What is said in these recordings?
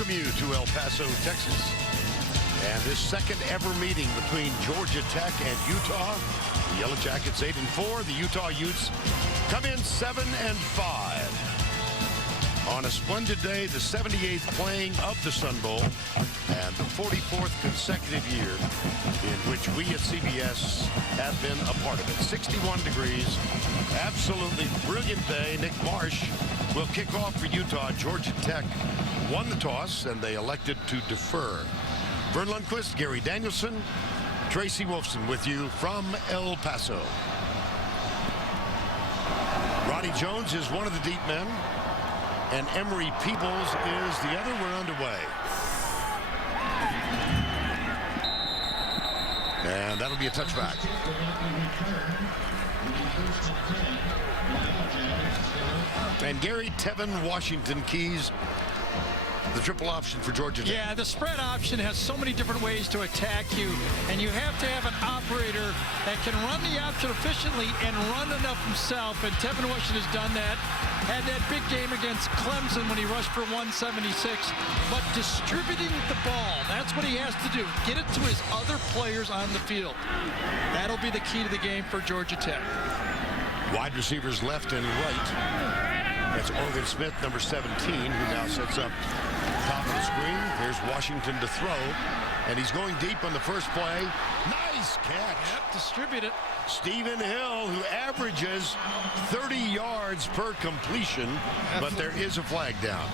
welcome you to El Paso, Texas. And this second ever meeting between Georgia Tech and Utah. The Yellow Jackets 8-4. The Utah Utes come in 7-5. On a splendid day, the 78th playing of the Sun Bowl and the 44th consecutive year in which we at CBS have been a part of it. 61 degrees, absolutely brilliant day. Nick Marsh will kick off for Utah. Georgia Tech won the toss and they elected to defer. Vern Lundquist, Gary Danielson, Tracy Wolfson with you from El Paso. Roddy Jones is one of the deep men, and Emery Peebles is the other. We're underway. And that'll be a touchback. And Gary Tevin Washington keys the triple option for Georgia Tech. Yeah, the spread option has so many different ways to attack you, and you have to have an operator that can run the option efficiently and run enough himself, and Tevin Washington has done that. Had that big game against Clemson when he rushed for 176, but distributing the ball, that's what he has to do. Get it to his other players on the field. That'll be the key to the game for Georgia Tech. Wide receivers left and right. That's Orvin Smith, number 17, who now sets up top of the screen. Here's Washington to throw, and he's going deep on the first play. Nice catch. Yep, distribute it. Stephen Hill, who averages 30 yards per completion, but there is a flag down.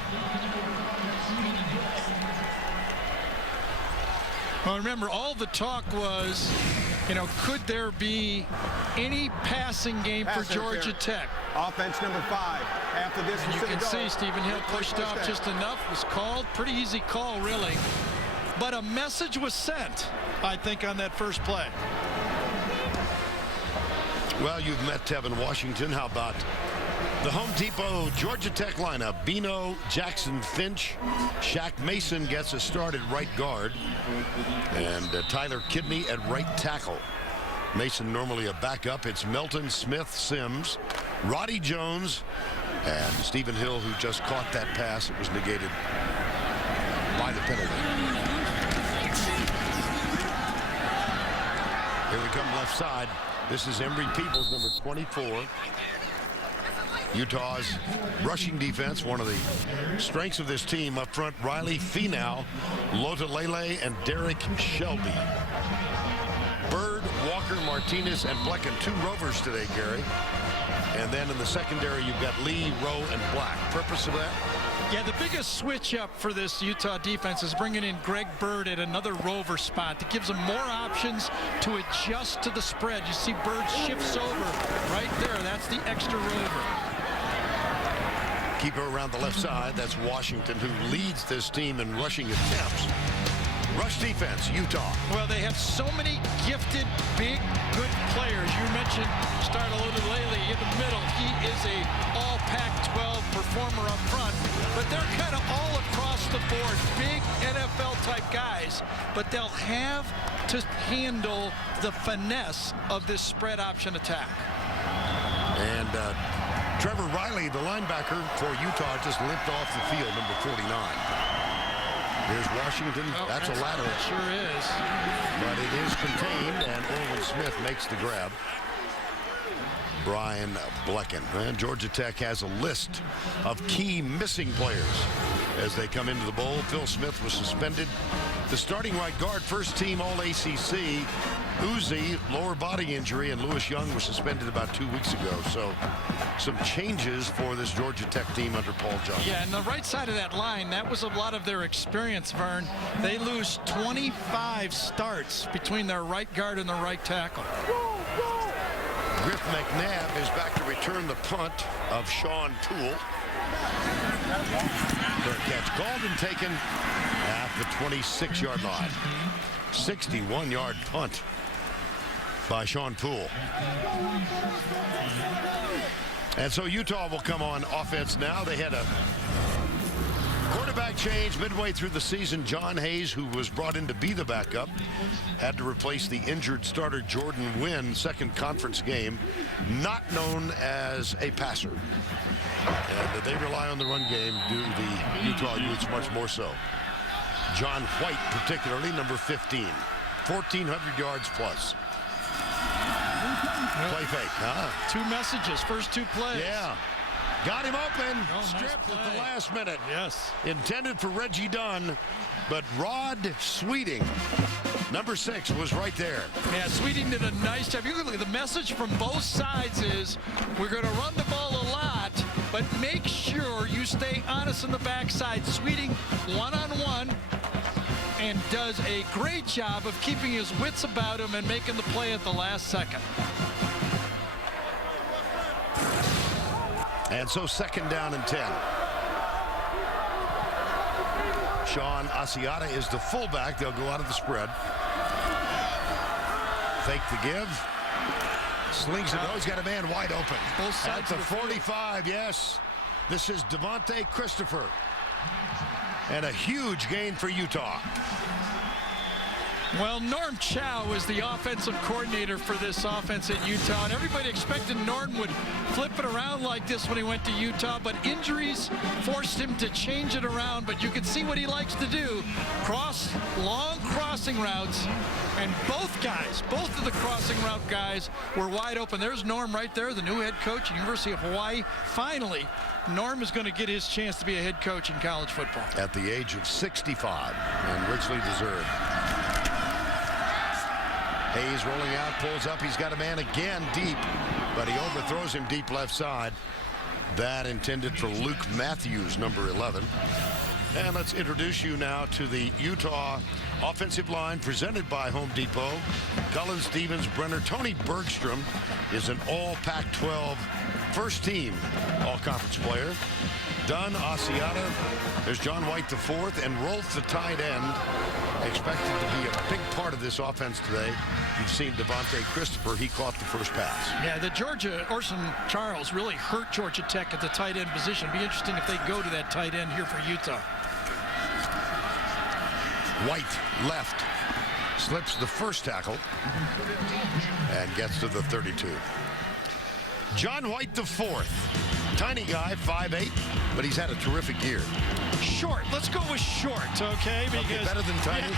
Well, remember, all the talk was, could there be any passing game for Georgia Tech? Offense number 5. After this, and you can see Stephen Hill pushed off just enough. Was called. Pretty easy call, really. But a message was sent, I think, on that first play. Well, you've met Tevin Washington. How about the Home Depot Georgia Tech lineup? Bino, Jackson Finch, Shaq Mason gets a start at right guard, and Tyler Kidney at right tackle. Mason normally a backup. It's Melton, Smith, Sims, Roddy Jones, and Stephen Hill, who just caught that pass. It was negated by the penalty. Here we come left side. This is Emery Peebles, number 24. Utah's rushing defense, one of the strengths of this team. Up front, Riley Finau, Lota Lele, and Derek Shelby. Bird, Walker, Martinez, and Blecken. 2 Rovers today, Gary. And then in the secondary, you've got Lee, Rowe, and Black. Purpose of that? Yeah, the biggest switch up for this Utah defense is bringing in Greg Bird at another rover spot. That gives them more options to adjust to the spread. You see Bird shifts over right there. That's the extra rover. Keeper around the left side. That's Washington, who leads this team in rushing attempts. Rush defense, Utah. Well, they have so many gifted, big, good players. You mentioned Starlota Lele in the middle. He is a all Pac-12 performer up front, but they're kind of all across the board, big NFL-type guys, but they'll have to handle the finesse of this spread option attack. And Trevor Riley, the linebacker for Utah, just limped off the field, number 49. Here's Washington. That's a lateral. It sure is. But it is contained, and Orvin Smith makes the grab. Brian Blecken. And Georgia Tech has a list of key missing players as they come into the bowl. Phil Smith was suspended. The starting right guard, first team All-ACC. Uzi, lower body injury, and Lewis Young was suspended about 2 weeks ago. So some changes for this Georgia Tech team under Paul Johnson. Yeah, and the right side of that line, that was a lot of their experience, Vern. They lose 25 starts between their right guard and their right tackle. Griff McNabb is back to return the punt of Sean Toole. Fair catch called and taken at the 26-yard line. 61-yard punt by Sean Poole. And so Utah will come on offense now. They had a quarterback change midway through the season. John Hayes, who was brought in to be the backup, had to replace the injured starter Jordan Wynn, second conference game, not known as a passer. And they rely on the run game, do the Utah Utes much more so. John White, particularly, number 15. 1,400 yards plus. Play fake, huh? 2 messages, first 2 plays. Yeah. Got him open. Nice Stripped at the play. last minute. Yes. Intended for Reggie Dunn, but Rod Sweeting, number 6, was right there. Yeah, Sweeting did a nice job. You can look at the message from both sides is we're going to run the ball a lot, but make sure you stay honest in the backside. Sweeting one-on-one and does a great job of keeping his wits about him and making the play at the last second. And so 2nd down and 10. Sean Asiata is the fullback. They'll go out of the spread. Fake the give. Slings it. Oh, he's got a man wide open. Both sides At the of the 45, yes. This is Devontae Christopher. And a huge gain for Utah. Well, Norm Chow is the offensive coordinator for this offense at Utah, and everybody expected Norm would flip it around like this when he went to Utah, but injuries forced him to change it around. But you can see what he likes to do. Long crossing routes, and both of the crossing route guys were wide open. There's Norm right there, the new head coach at University of Hawaii. Finally, Norm is going to get his chance to be a head coach in college football. At the age of 65, and richly deserved. Hayes rolling out, pulls up. He's got a man again deep, but he overthrows him deep left side. That intended for Luke Matthews, number 11. And let's introduce you now to the Utah offensive line presented by Home Depot. Cullen Stevens, Brenner, Tony Bergstrom is an all Pac-12 first team all-conference player. Dunn, Asiata, there's John White the 4th, and Rolf the tight end, expected to be a big part of this offense today. You've seen Devontae Christopher. He caught the first pass. Yeah, the Orson Charles really hurt Georgia Tech at the tight end position. It'd be interesting if they go to that tight end here for Utah. White left, slips the first tackle, and gets to the 32. John White the 4th. Tiny guy, 5'8", but he's had a terrific year. Short. Let's go with short, okay? Okay, better than tiny.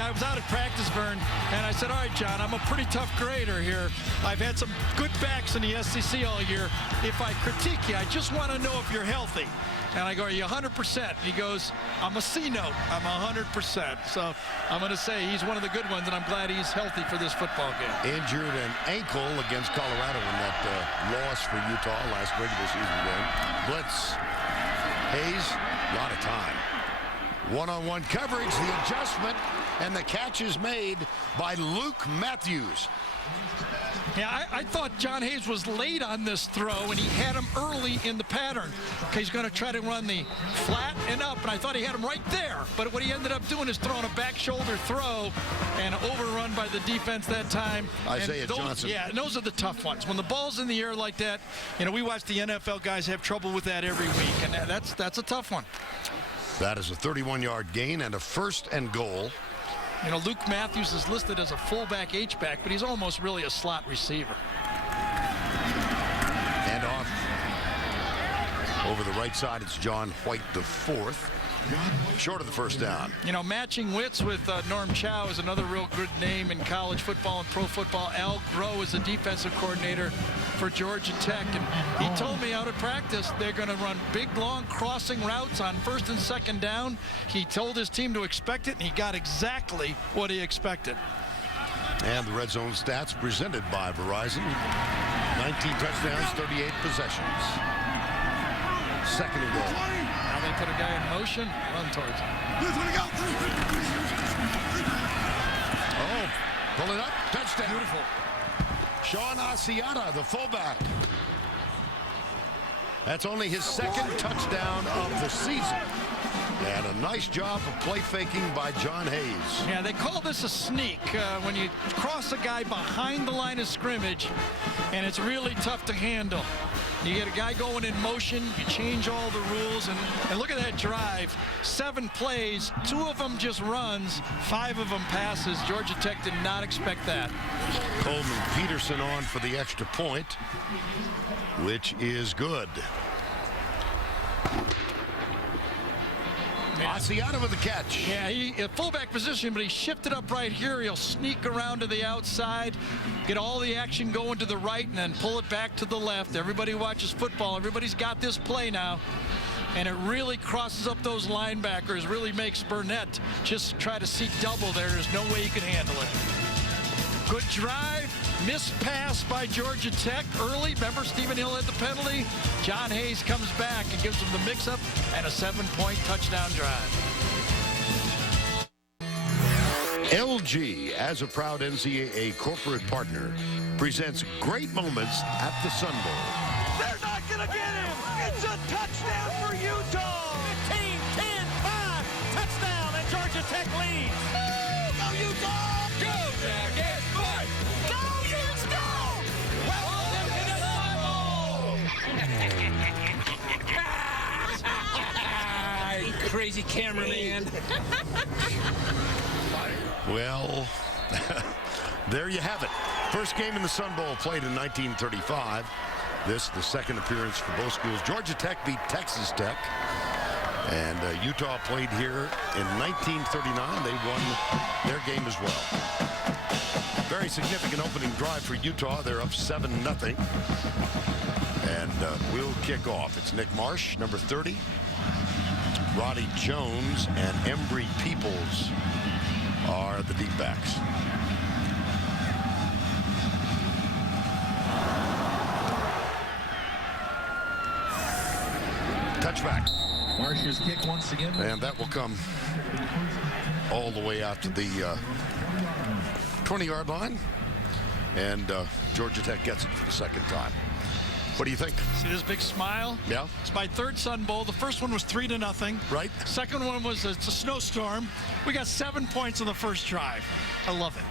I was out at practice, Vern, and I said, all right, John, I'm a pretty tough grader here. I've had some good backs in the SEC all year. If I critique you, I just want to know if you're healthy. And I go, are you 100%? He goes, I'm a C note. I'm 100%. So I'm going to say he's one of the good ones, and I'm glad he's healthy for this football game. Injured an ankle against Colorado in that loss for Utah last regular season game. Blitz. Hayes, a lot of time. One-on-one coverage, the adjustment, and the catch is made by Luke Matthews. Yeah, I thought John Hayes was late on this throw, and he had him early in the pattern. Okay, he's going to try to run the flat and up, and I thought he had him right there. But what he ended up doing is throwing a back shoulder throw and overrun by the defense that time. Isaiah Johnson. Yeah, and those are the tough ones. When the ball's in the air like that, we watch the NFL guys have trouble with that every week, and that's a tough one. That is a 31-yard gain and a 1st and goal. Luke Matthews is listed as a fullback H-back, but he's almost really a slot receiver. And off. Over the right side, it's John White the 4th. Short of the first down. Matching wits with Norm Chow is another real good name in college football and pro football. Al Groh is the defensive coordinator for Georgia Tech, and he told me out at practice they're going to run big, long crossing routes on 1st and 2nd down. He told his team to expect it, and he got exactly what he expected. And the red zone stats presented by Verizon. 19 touchdowns, 38 possessions. 2nd and goal. Now they put a guy in motion, run towards him. Oh, pull it up, touchdown. Beautiful. Sean Asiata, the fullback. That's only his 2nd touchdown of the season. And a nice job of play faking by John Hayes. Yeah, they call this a sneak when you cross a guy behind the line of scrimmage, and it's really tough to handle. You get a guy going in motion, you change all the rules, and look at that drive. 7 plays, 2 of them just runs, 5 of them passes. Georgia Tech did not expect that. Coleman Peterson on for the extra point, which is good. Asiata with the catch. Yeah, he at fullback position, but he shifted up right here. He'll sneak around to the outside, get all the action going to the right, and then pull it back to the left. Everybody watches football. Everybody's got this play now. And it really crosses up those linebackers, really makes Burnett just try to seek double there. There's no way he can handle it. Good drive, missed pass by Georgia Tech early. Remember, Stephen Hill had the penalty. John Hayes comes back and gives them the mix-up and a 7-point touchdown drive. LG, as a proud NCAA corporate partner, presents great moments at the Sun Bowl. They're not going to get him. It's a touchdown for Utah. 15, 10, 5. Touchdown, and Georgia Tech leads. Go Utah. Go Jackets. Fight. Go Utes. Go. Welcome to the Sun Bowl. Crazy cameraman. Well, there you have it. First game in the Sun Bowl played in 1935. This, the second appearance for both schools. Georgia Tech beat Texas Tech. And Utah played here in 1939. They won their game as well. Very significant opening drive for Utah. They're up 7-0. And we'll kick off. It's Nick Marsh, number 30. Roddy Jones and Embry Peoples are the deep backs. Touchback. Marsh's kick once again. And that will come all the way out to the 20-yard line. And Georgia Tech gets it for the second time. What do you think? See this big smile? Yeah. It's my third Sun Bowl. The first one was 3-0. Right. Second one was it's a snowstorm. We got 7 points on the first drive. I love it.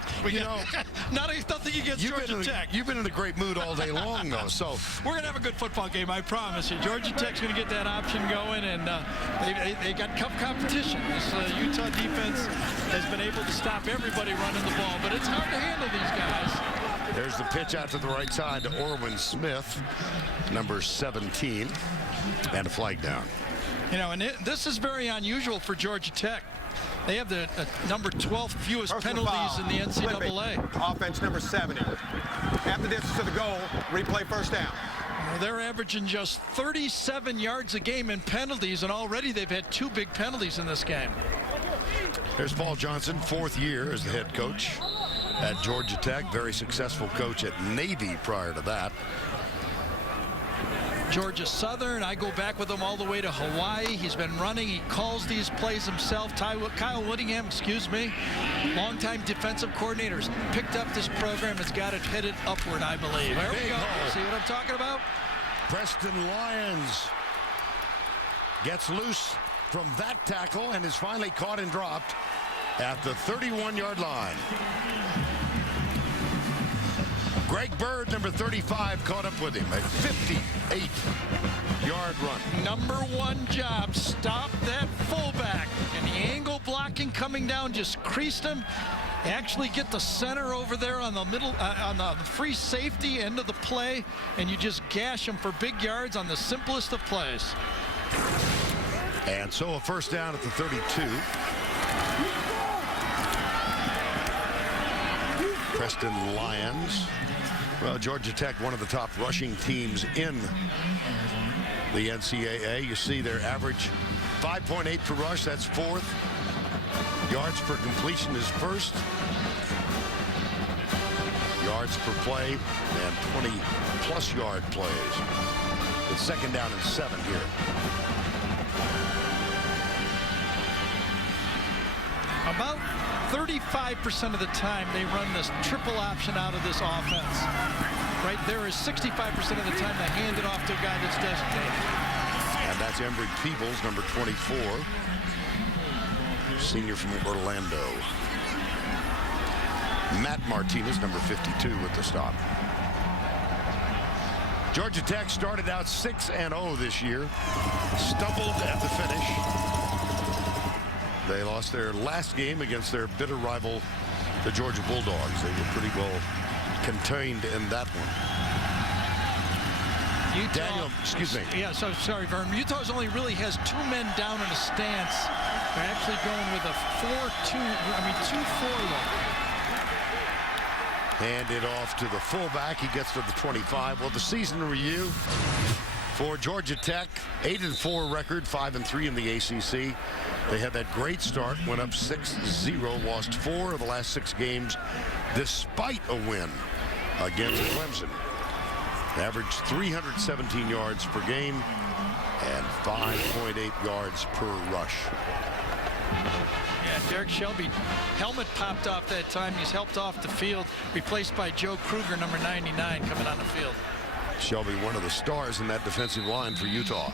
Nothing against Georgia Tech. You've been in a great mood all day long, though. So we're going to have a good football game, I promise you. Georgia Tech's going to get that option going, and they got tough competition. This Utah defense has been able to stop everybody running the ball, but it's hard to handle these guys. there's the pitch out to the right side to Orwin Smith, number 17, and a flag down. You know, and this is very unusual for Georgia Tech. They have the number 12th fewest penalties in the NCAA. Offense number 70. After this to the goal, replay first down. Well, they're averaging just 37 yards a game in penalties, and already they've had 2 big penalties in this game. There's Paul Johnson, 4th year as the head coach at Georgia Tech. Very successful coach at Navy prior to that. Georgia Southern, I go back with him all the way to Hawaii. He's been running. He calls these plays himself. Kyle Whittingham, excuse me, longtime defensive coordinators, picked up this program. It's got it headed upward, I believe. There we go. See what I'm talking about? Preston Lyons gets loose from that tackle and is finally caught and dropped at the 31-yard line. Greg Bird, number 35, caught up with him. A 58-yard run. Number 1 job, stop that fullback. And the angle blocking coming down just creased him. Actually get the center over there on the middle, on the free safety end of the play, and you just gash him for big yards on the simplest of plays. And so a first down at the 32. Preston Lyons. Well, Georgia Tech, one of the top rushing teams in the NCAA. You see their average 5.8 per rush. That's 4th. Yards per completion is 1st. Yards per play and 20-plus yard plays. It's 2nd down and 7 here. About 35% of the time they run this triple option out of this offense. Right there is 65% of the time they hand it off to a guy that's designated. And that's Embry Peoples, number 24. Senior from Orlando. Matt Martinez, number 52, with the stop. Georgia Tech started out 6-0 this year. Stumbled at the finish. They lost their last game against their bitter rival, the Georgia Bulldogs. They were pretty well contained in that one. Utah, Daniel, excuse me. Yeah, so sorry, Vern. Utah only really has 2 men down in a stance They're actually going with a 2-4 look. Hand it off to the fullback. He gets to the 25. Well, the season review for Georgia Tech, 8-4 record, 5-3 in the ACC. They had that great start, went up 6-0, lost 4 of the last 6 games, despite a win against Clemson. Averaged 317 yards per game and 5.8 yards per rush. Yeah, Derek Shelby, helmet popped off that time. He's helped off the field, replaced by Joe Kruger, number 99, coming on the field. Shelby, one of the stars in that defensive line for Utah.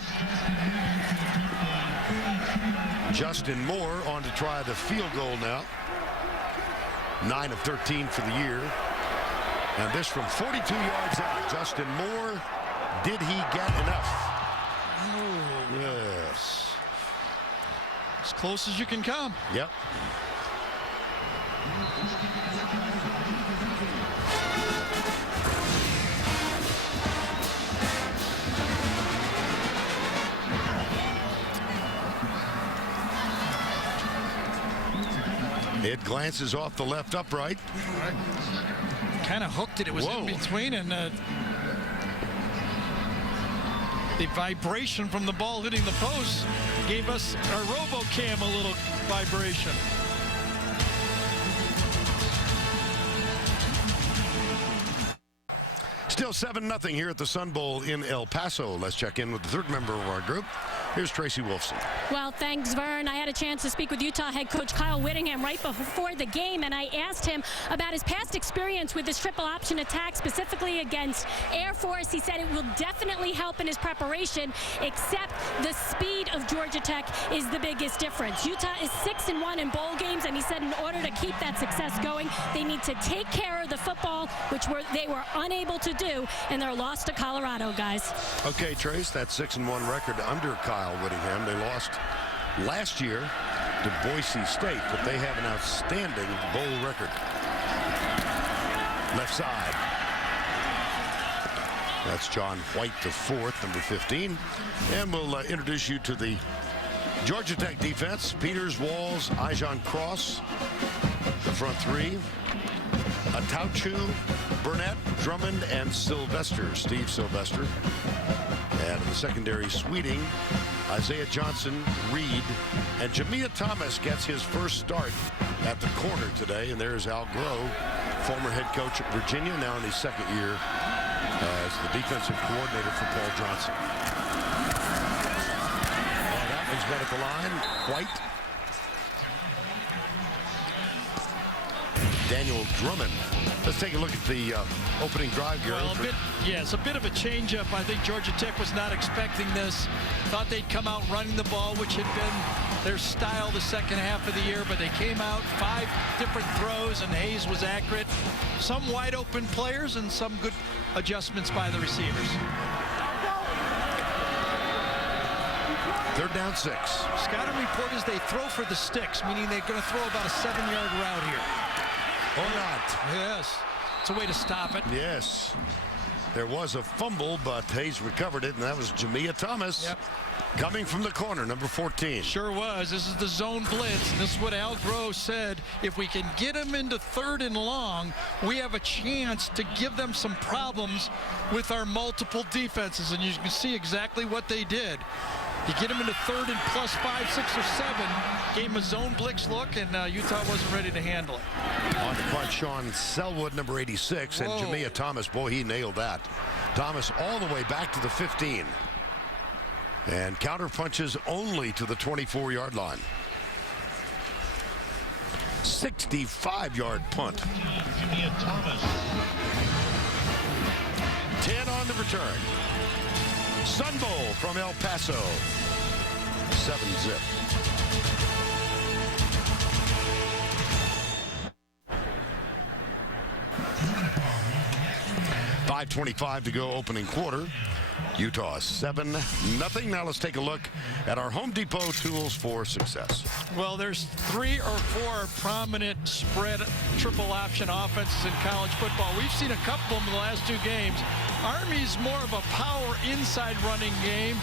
Justin Moore on to try the field goal now. 9 of 13 for the year. And this from 42 yards out. Justin Moore, did he get enough? Oh, yes. As close as you can come. Yep. It glances off the left upright. Kind of hooked it. It was in between, and the vibration from the ball hitting the post gave us our RoboCam a little vibration. Still 7-0 here at the Sun Bowl in El Paso. Let's check in with the third member of our group. Here's Tracy Wolfson. Well, thanks, Vern. I had a chance to speak with Utah head coach Kyle Whittingham right before the game, and I asked him about his past experience with this triple option attack, specifically against Air Force. He said it will definitely help in his preparation, except the speed of Georgia Tech is the biggest difference. Utah is 6-1 in bowl games, and he said in order to keep that success going, they need to take care of the football, which they were unable to do in their loss to Colorado, guys. Okay, Trace, that 6-1 record under Kyle Whittingham. They lost last year to Boise State, but they have an outstanding bowl record. Left side. That's John White, the fourth, number 15. And we'll introduce you to the Georgia Tech defense. Peters, Walls, Ijon Cross, the front three. Atauchu, Burnett, Drummond, and Sylvester, Steve Sylvester. And in the secondary, Sweeting, Isaiah Johnson, Reed, and Jamia Thomas gets his first start at the corner today. And there's Al Groh, former head coach at Virginia, now in his second year as the defensive coordinator for Paul Johnson. And that one's been at the line. White. Daniel Drummond. Let's take a look at the opening drive here. Well, it's a bit of a changeup. I think Georgia Tech was not expecting this. Thought they'd come out running the ball, which had been their style the second half of the year, but they came out 5 different throws, and Hayes was accurate. Some wide open players and some good adjustments by the receivers. Third down 6. Scouting report is they throw for the sticks, meaning they're going to throw about a 7-yard route here. Or not. Yes. It's a way to stop it. Yes. There was a fumble, but Hayes recovered it, and that was Jamia Thomas. Yep. Coming from the corner, number 14. Sure was. This is the zone blitz. And this is what Al Groh said. If we can get him into 3rd and long, we have a chance to give them some problems with our multiple defenses. And you can see exactly what they did. You get him into 3rd and +5, 6, or 7. Gave him a zone blitz look, and Utah wasn't ready to handle it. On the punt, Sean Selwood, number 86, and Jamia Thomas. Boy, he nailed that. Thomas all the way back to the 15. And counter punches only to the 24-yard line. 65-yard punt. 10 on the return. Sun Bowl from El Paso. 7-zip. .525 to go opening quarter. Utah 7-0. Now let's take a look at our Home Depot tools for success. Well, there's 3 or 4 prominent spread triple option offenses in college football. We've seen a couple of them in the last 2 games. Army's more of a power inside running game.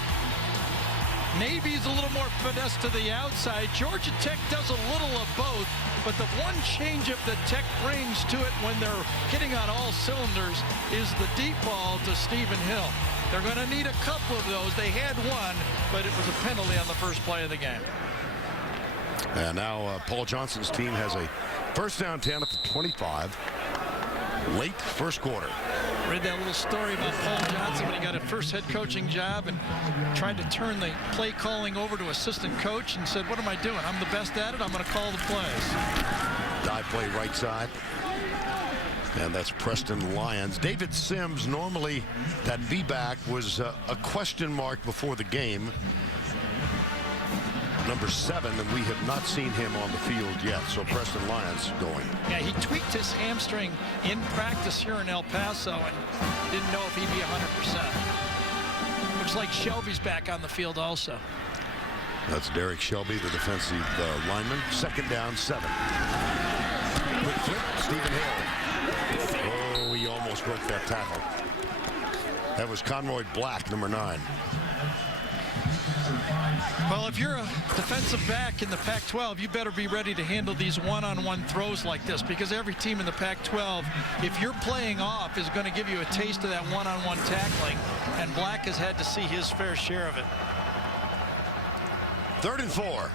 Navy's a little more finesse to the outside. Georgia Tech does a little of both, but the one changeup that Tech brings to it when they're hitting on all cylinders is the deep ball to Stephen Hill. They're going to need a couple of those. They had one, but it was a penalty on the first play of the game. And now Paul Johnson's team has a first down 10 at the 25. Late first quarter. Read that little story about Paul Johnson when he got a first head coaching job and tried to turn the play calling over to assistant coach and said, what am I doing? I'm the best at it. I'm going to call the plays. Dive play right side. And that's Preston Lyons. David Sims, normally that V-back was a question mark before the game. Number 7, and we have not seen him on the field yet. So Preston Lyons going. Yeah, he tweaked his hamstring in practice here in El Paso and didn't know if he'd be 100%. Looks like Shelby's back on the field also. That's Derek Shelby, the defensive lineman. Second down, 7. Quick flip, Stephen Hill. Oh, he almost broke that tackle. That was Conroy Black, number 9. Well, if you're a defensive back in the Pac-12, you better be ready to handle these one-on-one throws like this, because every team in the Pac-12, if you're playing off, is going to give you a taste of that one-on-one tackling, and Black has had to see his fair share of it. 3rd and 4.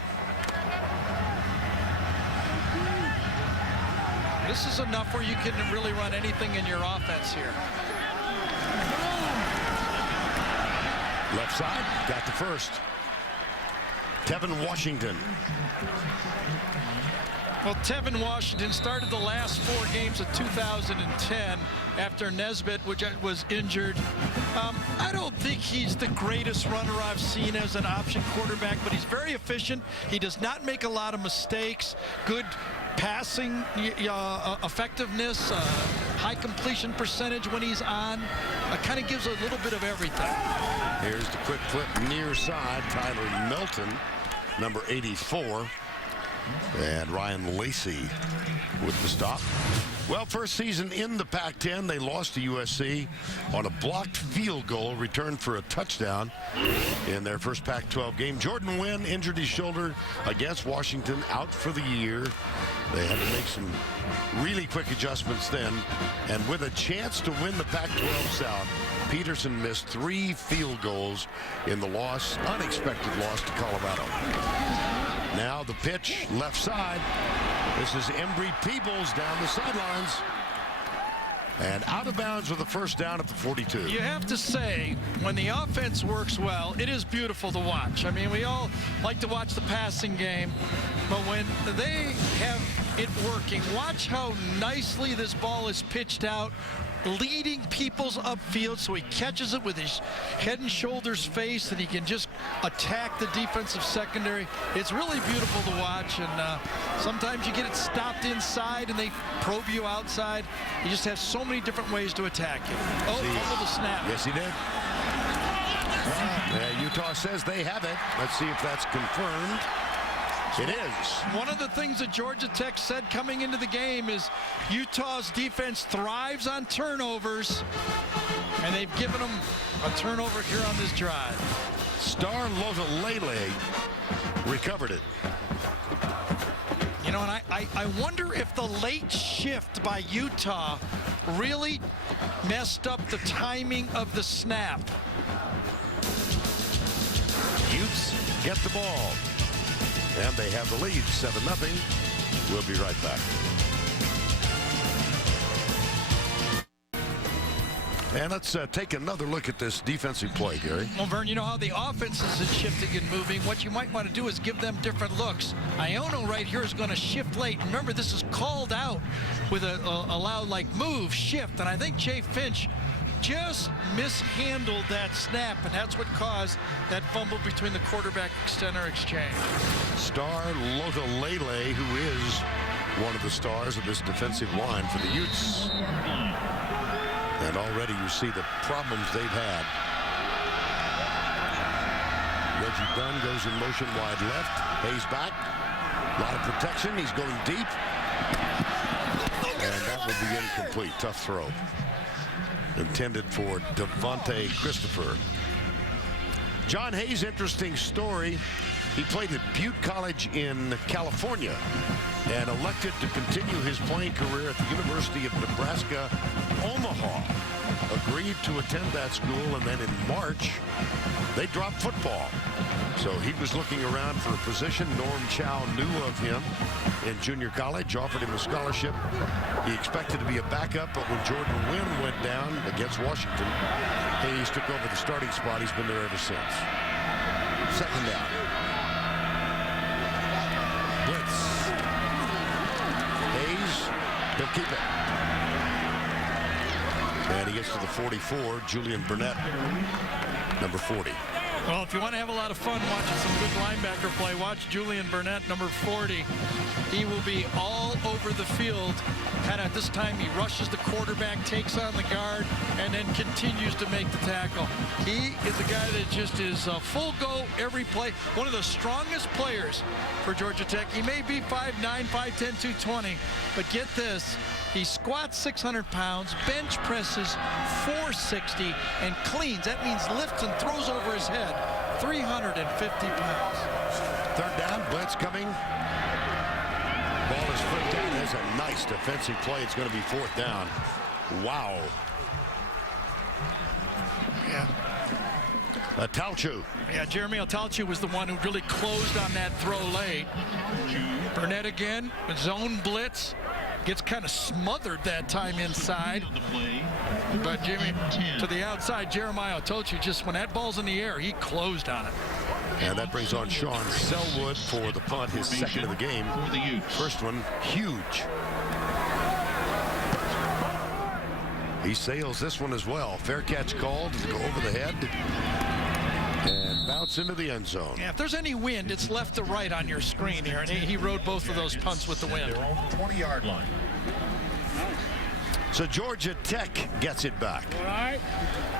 This is enough where you can really run anything in your offense here. Left side, got the first. Tevin Washington. Well, Tevin Washington started the last 4 games of 2010 after Nesbitt, which was injured. I don't think he's the greatest runner I've seen as an option quarterback, but he's very efficient. He does not make a lot of mistakes. Good passing effectiveness, high completion percentage when he's on. Kind of gives a little bit of everything. Here's the quick flip near side. Tyler Melton, number 84. And Ryan Lacey with the stop. Well, first season in the Pac-10, they lost to USC on a blocked field goal, returned for a touchdown in their first Pac-12 game. Jordan Wynn injured his shoulder against Washington, out for the year. They had to make some really quick adjustments then. And with a chance to win the Pac-12 South, Peterson missed 3 field goals in the loss, unexpected loss to Colorado. Now the pitch, left side. This is Embry Peebles down the sidelines. And out of bounds with a first down at the 42. You have to say, when the offense works well, it is beautiful to watch. I mean, we all like to watch the passing game, but when they have it working, watch how nicely this ball is pitched out, leading people's upfield, so he catches it with his head and shoulders face, and he can just attack the defensive secondary. It's really beautiful to watch, and sometimes you get it stopped inside and they probe you outside. You just have so many different ways to attack you. Oh, fumble the snap. Yes, he did. Utah says they have it. Let's see if that's confirmed. It is. One of the things that Georgia Tech said coming into the game is Utah's defense thrives on turnovers, and they've given them a turnover here on this drive. Star Lotulelei recovered it. You know, and I wonder if the late shift by Utah really messed up the timing of the snap. Utes get the ball. And they have the lead, 7-0. We'll be right back. And let's take another look at this defensive play, Gary. Well, Vern, you know how the offense is shifting and moving. What you might want to do is give them different looks. Iono right here is going to shift late. Remember, this is called out with a loud, like, move, shift. And I think Jay Finch just mishandled that snap, and that's what caused that fumble between the quarterback center exchange. Star Lotulelei, who is one of the stars of this defensive line for the Utes. And already you see the problems they've had. Reggie Dunn goes in motion wide left. Hayes back. A lot of protection. He's going deep. And that will be incomplete. Tough throw. Intended for Devontae Christopher. John Hayes, interesting story. He played at Butte College in California and elected to continue his playing career at the University of Nebraska, Omaha. Agreed to attend that school, and then in March, they dropped football. So he was looking around for a position. Norm Chow knew of him in junior college, offered him a scholarship. He expected to be a backup, but when Jordan Wynn went down against Washington, Hayes took over the starting spot. He's been there ever since. Second down. Blitz. Hayes, he'll keep it. And he gets to the 44, Julian Burnett, number 40. Well, if you want to have a lot of fun watching some good linebacker play, watch Julian Burnett, number 40. He will be all over the field. Kind of this time he rushes the quarterback, takes on the guard, and then continues to make the tackle. He is a guy that just is full go every play. One of the strongest players for Georgia Tech. He may be 5'9", 5'10", 220, but get this. He squats 600 pounds, bench presses 460, and cleans. That means lifts and throws over his head 350 pounds. Third down, blitz coming. Ball is flipped down. There's a nice defensive play. It's going to be fourth down. Wow. Yeah. Atalchu. Yeah, Jeremy Atalchu was the one who really closed on that throw late. Burnett again, zone blitz. Gets kind of smothered that time inside. But Jimmy, to the outside, Jeremiah Atalchu, just when that ball's in the air, he closed on it. And that brings on Sean Selwood for the punt, his second of the game. First one, huge. He sails this one as well. Fair catch called to go over the head and bounce into the end zone. Yeah, if there's any wind, it's left to right on your screen here, and he rode both of those punts with the wind. Their own 20-yard line. So Georgia Tech gets it back. All right.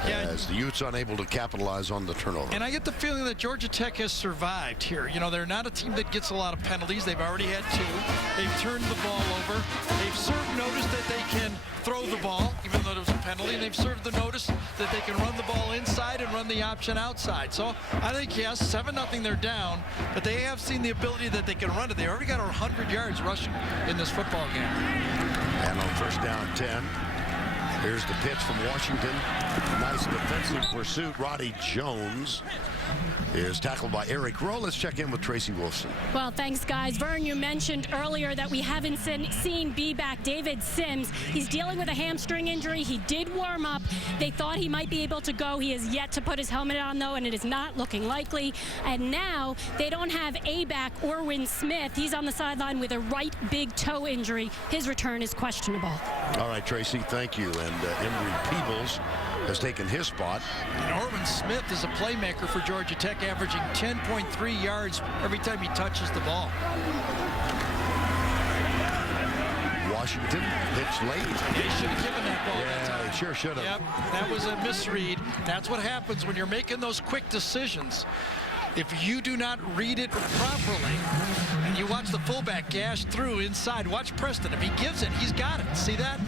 Yeah. As the Utes unable to capitalize on the turnover. And I get the feeling that Georgia Tech has survived here. You know, they're not a team that gets a lot of penalties. They've already had 2. They've turned the ball over. They've served notice that they can throw the ball, even though there was a penalty. And they've served the notice that they can run the ball inside and run the option outside. So I think, yes, 7-0 they're down, but they have seen the ability that they can run it. They already got 100 yards rushing in this football game. And on first down 10, here's the pitch from Washington. Nice defensive pursuit. Roddy Jones is tackled by Eric Rowe. Let's check in with Tracy Wolfson. Well, thanks, guys. Vern, you mentioned earlier that we haven't seen B-back David Sims. He's dealing with a hamstring injury. He did warm up. They thought he might be able to go. He has yet to put his helmet on, though, and it is not looking likely. And now they don't have A-back Orwin Smith. He's on the sideline with a right big toe injury. His return is questionable. All right, Tracy, thank you. And Emory Peebles has taken his spot. And Orwin Smith is a playmaker for Georgia Tech, averaging 10.3 yards every time he touches the ball. Washington pitched late. Yeah, he should have given that ball that Yeah, time. he sure should have. Yep, that was a misread. That's what happens when you're making those quick decisions. If you do not read it properly, and you watch the fullback gash through inside, watch Preston. If he gives it, he's got it. See that?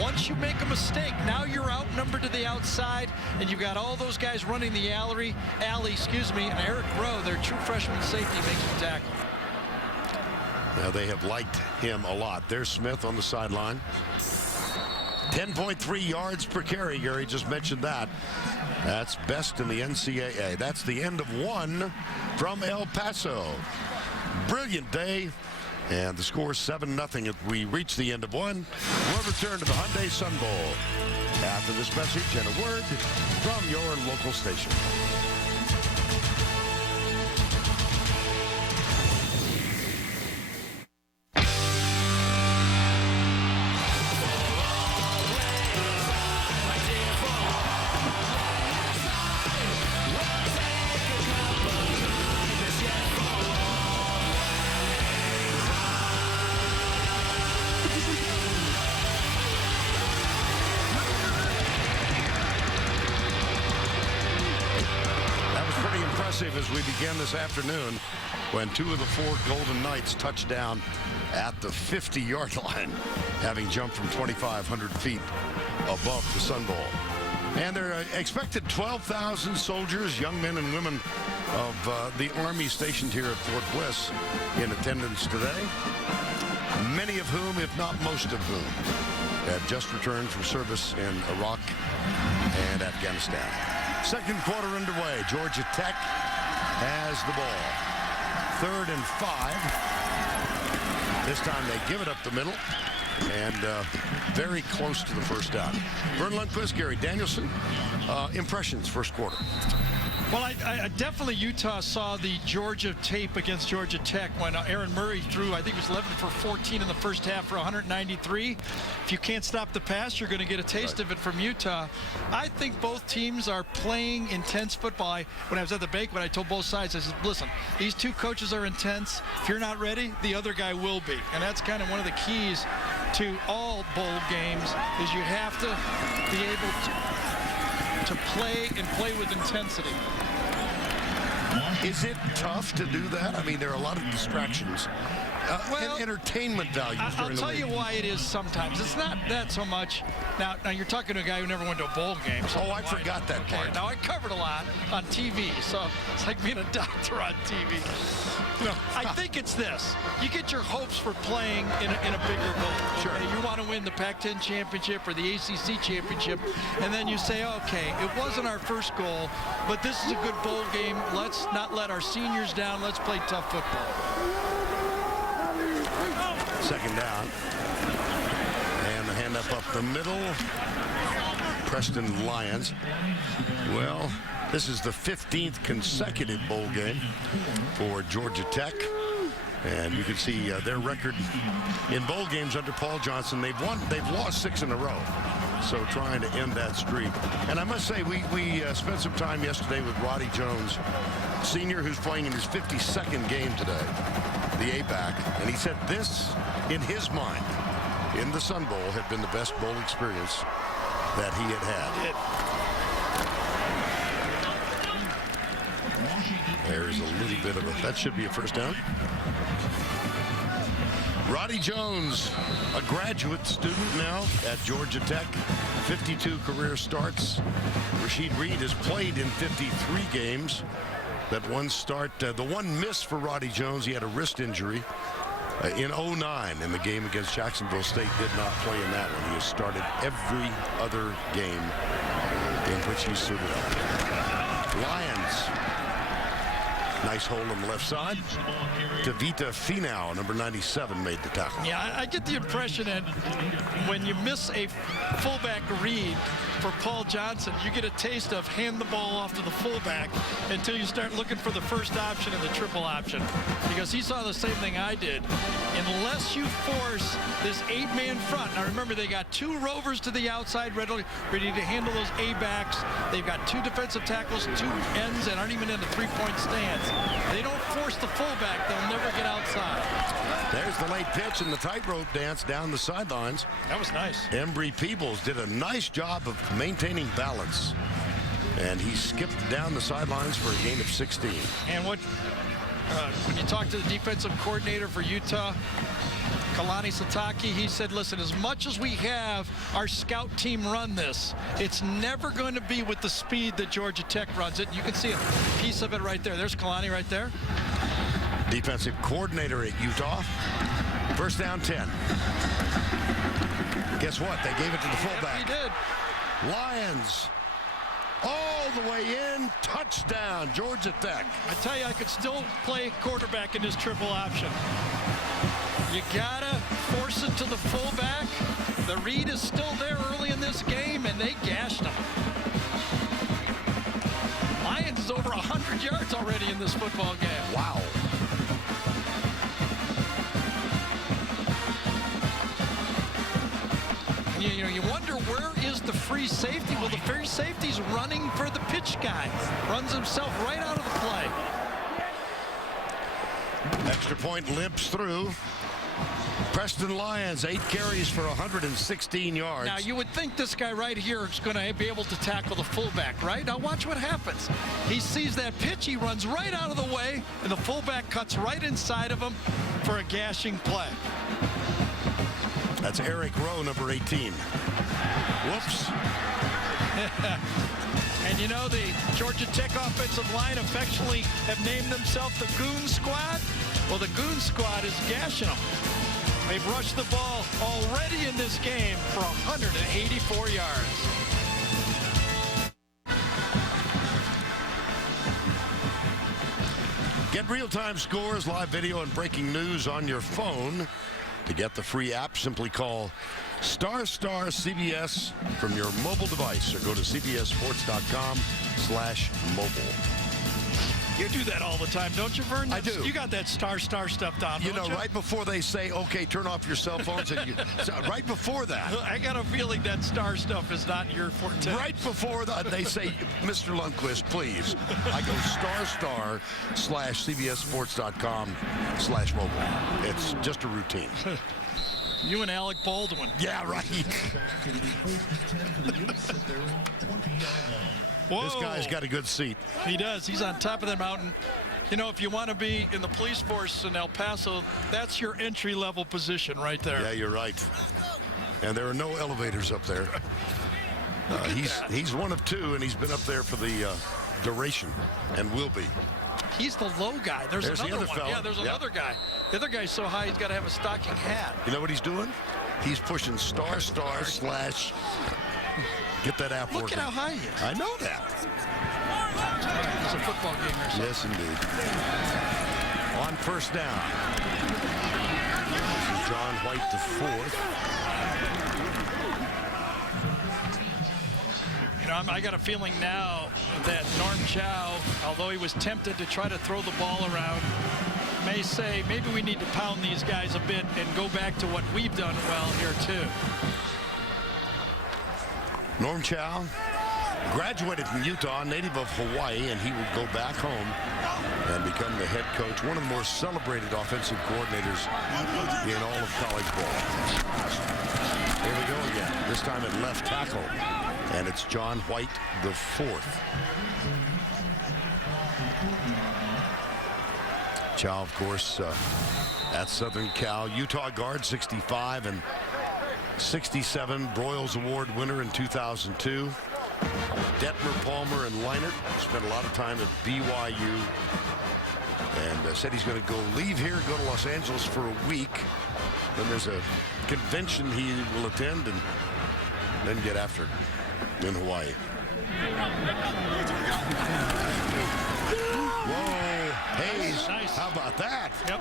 Once you make a mistake, now you're outnumbered to the outside, and you've got all those guys running the alley, and Eric Rowe, their true freshman safety, makes the tackle. Now they have liked him a lot. There's Smith on the sideline. 10.3 yards per carry. Gary just mentioned that. That's best in the NCAA. That's the end of one from El Paso. Brilliant day. And the score is 7-0 as we reach the end of one. We'll return to the Hyundai Sun Bowl after this message and a word from your local station. As we begin this afternoon, when 2 of the 4 Golden Knights touched down at the 50-yard line, having jumped from 2,500 feet above the Sun Bowl. And they're expected 12,000 soldiers, young men and women of the Army stationed here at Fort Bliss in attendance today. Many of whom, if not most of whom, have just returned from service in Iraq and Afghanistan. Second quarter underway. Georgia Tech has the ball. 3rd and 5. This time they give it up the middle. And very close to the first down. Vern Lundquist, Gary Danielson. Impressions first quarter. Well, I definitely Utah saw the Georgia tape against Georgia Tech when Aaron Murray threw, I think it was 11 for 14 in the first half for 193. If you can't stop the pass, you're going to get a taste of it from Utah. I think both teams are playing intense football. When I was at the banquet, I told both sides, I said, listen, these two coaches are intense. If you're not ready, the other guy will be. And that's kind of one of the keys to all bowl games is you have to be able to play and play with intensity. Is it tough to do that? I mean, there are a lot of distractions. And entertainment values. I'll tell you why it is sometimes. It's not that so much. Now you're talking to a guy who never went to a bowl game. So I forgot that part. Now I covered a lot on TV, so it's like being a doctor on TV. I think it's this. You get your hopes for playing in a bigger bowl. Sure. You want to win the Pac-10 championship or the ACC championship, and then you say, okay, it wasn't our first goal, but this is a good bowl game. Let's not let our seniors down. Let's play tough football. Second down. And the hand up the middle. Preston Lions. Well, this is the 15th consecutive bowl game for Georgia Tech. And you can see their record in bowl games under Paul Johnson. They've lost 6 in a row. So trying to end that streak. And I must say, we spent some time yesterday with Roddy Jones, senior, who's playing in his 52nd game today, the A-back. And he said this, in his mind, in the Sun Bowl, had been the best bowl experience that he had had. There's a little bit of that should be a first down. Roddy Jones, a graduate student now at Georgia Tech, 52 career starts. Rashid Reed has played in 53 games. That one start, the one miss for Roddy Jones, he had a wrist injury in 2009 in the game against Jacksonville State. Did not play in that one. He has started every other game in which he suited up. Lions. Nice hole on the left side. Tavita Finau, number 97, made the tackle. Yeah, I get the impression that when you miss a fullback read for Paul Johnson, you get a taste of hand the ball off to the fullback until you start looking for the first option and the triple option. Because he saw the same thing I did. Unless you force this 8-man front. Now remember, they got 2 rovers to the outside ready to handle those A-backs. They've got 2 defensive tackles, 2 ends that aren't even in the 3-point stance. They don't force the fullback, they'll never get outside. There's the late pitch and the tightrope dance down the sidelines. That was nice. Embry Peebles did a nice job of maintaining balance. And he skipped down the sidelines for a gain of 16. And when you talk to the defensive coordinator for Utah, Kalani Sitake, he said, listen, as much as we have our scout team run this, it's never going to be with the speed that Georgia Tech runs it. You can see a piece of it right there. There's Kalani right there. Defensive coordinator at Utah. First down 10. Guess what? They gave it to the fullback. He did. Lions all the way in. Touchdown, Georgia Tech. I tell you, I could still play quarterback in this triple option. You gotta force it to the fullback. The read is still there early in this game, and they gashed him. Lions is over 100 yards already in this football game. Wow. You wonder, where is the free safety? Well, the free safety's running for the pitch guy. Runs himself right out of the play. Extra point limps through. Preston Lions, 8 carries for 116 yards. Now, you would think this guy right here is going to be able to tackle the fullback, right? Now, watch what happens. He sees that pitch, he runs right out of the way, and the fullback cuts right inside of him for a gashing play. That's Eric Rowe, number 18. Whoops. And you know, the Georgia Tech offensive line affectionately have named themselves the Goon Squad. Well, the Goon Squad is gashing them. They've rushed the ball already in this game for 184 yards. Get real-time scores, live video, and breaking news on your phone. To get the free app, simply call *CBS from your mobile device or go to cbssports.com/mobile. You do that all the time, don't you, Vern? I do. You got that star stuff down, You don't know, right before they say, okay, turn off your cell phones, and right before that. I got a feeling that star stuff is not your forte. Right before that, they say, Mr. Lundquist, please. I go */CBSsports.com/mobile. It's just a routine. You and Alec Baldwin. Yeah, right. Whoa. This guy's got a good seat. He does. He's on top of the mountain. You know, if you want to be in the police force in El Paso, that's your entry-level position right there. Yeah, you're right. And there are no elevators up there. He's one of two, and he's been up there for the duration, and will be. He's the low guy. There's the another other one. fella. Yeah, there's another guy. The other guy's so high, he's got to have a stocking hat. You know what he's doing? He's pushing */ Get that app Look working. at how high he is. I know that. It's a football game or something. Yes, indeed. On first down. John White, the fourth. You know, I got a feeling now that Norm Chow, although he was tempted to try to throw the ball around, may say maybe we need to pound these guys a bit and go back to what we've done well here too. Norm Chow graduated from Utah, native of Hawaii, and he will go back home and become the head coach, one of the more celebrated offensive coordinators in all of college ball. Here we go again, this time at left tackle, and it's John White, the fourth. Chow, of course, at Southern Cal, Utah guard, 65 and 67, Broyles Award winner in 2002. Detmer, Palmer, and Leinart spent a lot of time at BYU, and said he's going to leave here, go to Los Angeles for a week. Then there's a convention he will attend, and then get after it in Hawaii. Whoa, Hayes, Nice. How about that? Yep.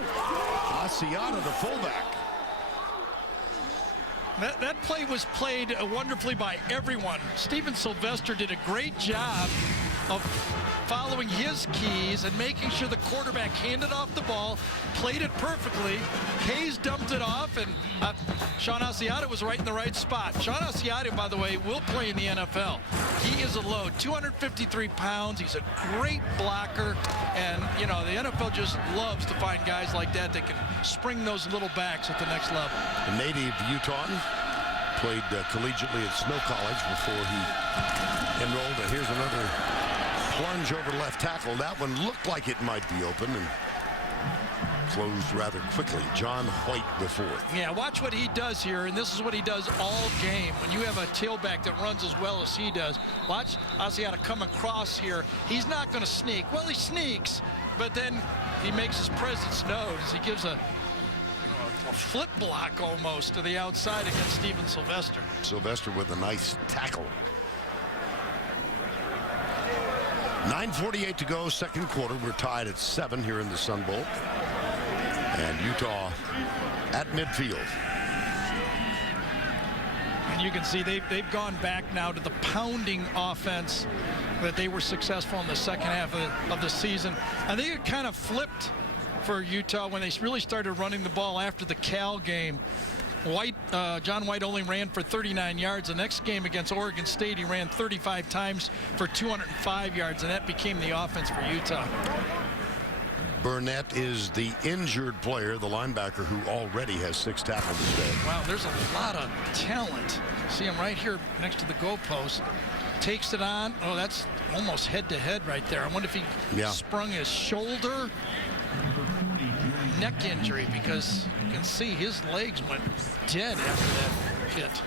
Asiata, the fullback. That play was played wonderfully by everyone. Steven Sylvester did a great job of following his keys and making sure the quarterback handed off the ball, played it perfectly. Hayes dumped it off, and Sean Asiata was right in the right spot. Sean Asiata, by the way, will play in the NFL. He is a load, 253 pounds. He's a great blocker, and, you know, the NFL just loves to find guys like that that can spring those little backs at the next level. A native Utahn, played collegiately at Snow College before he enrolled. And here's another plunge over left tackle. That one looked like it might be open and closed rather quickly. John White, the fourth. Yeah, watch what he does here, and this is what he does all game. When you have a tailback that runs as well as he does, watch Asiata come across here. He's not going to sneak. Well, he sneaks, but then he makes his presence known as he gives a flip block almost to the outside against Steven Sylvester. Sylvester with a nice tackle. 9:48 to go, second quarter. We're tied at 7 here in the Sun Bowl. And Utah at midfield. And you can see they've gone back now to the pounding offense that they were successful in the second half of the season. I think it kind of flipped for Utah when they really started running the ball after the Cal game. John White only ran for 39 yards. The next game against Oregon State, he ran 35 times for 205 yards, and that became the offense for Utah. Burnett is the injured player, the linebacker, who already has 6 tackles today. Wow, there's a lot of talent. See him right here next to the goalpost. Takes it on. Oh, that's almost head-to-head right there. I wonder if he sprung his shoulder, neck injury, because you can see his legs went dead after that hit.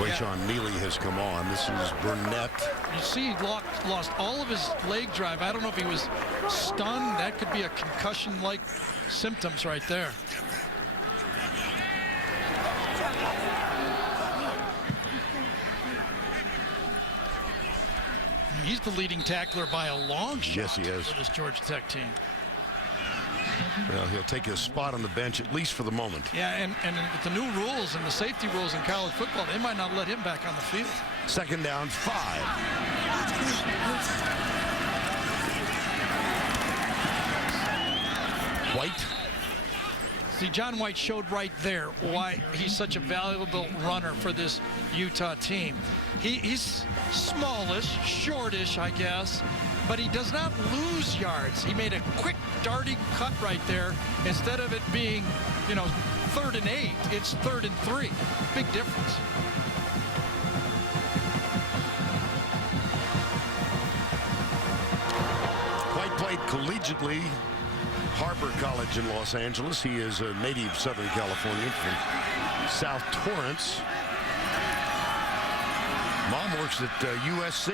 Quayshawn Neely has come on. This is Burnett. You see, he lost all of his leg drive. I don't know if he was stunned. That could be a concussion-like symptoms right there. He's the leading tackler by a long shot. Yes, he is. For this Georgia Tech team. Well, he'll take his spot on the bench, at least for the moment. Yeah, and with the new rules and the safety rules in college football, they might not let him back on the field. Second down, 5. White. See, John White showed right there why he's such a valuable runner for this Utah team. He's smallish, shortish, I guess, but he does not lose yards. He made a quick, darting cut right there. Instead of it being, 3rd and 8, it's 3rd and 3. Big difference. White played collegiately. Harbor College in Los Angeles. He is a native Southern Californian from South Torrance. Mom works at USC.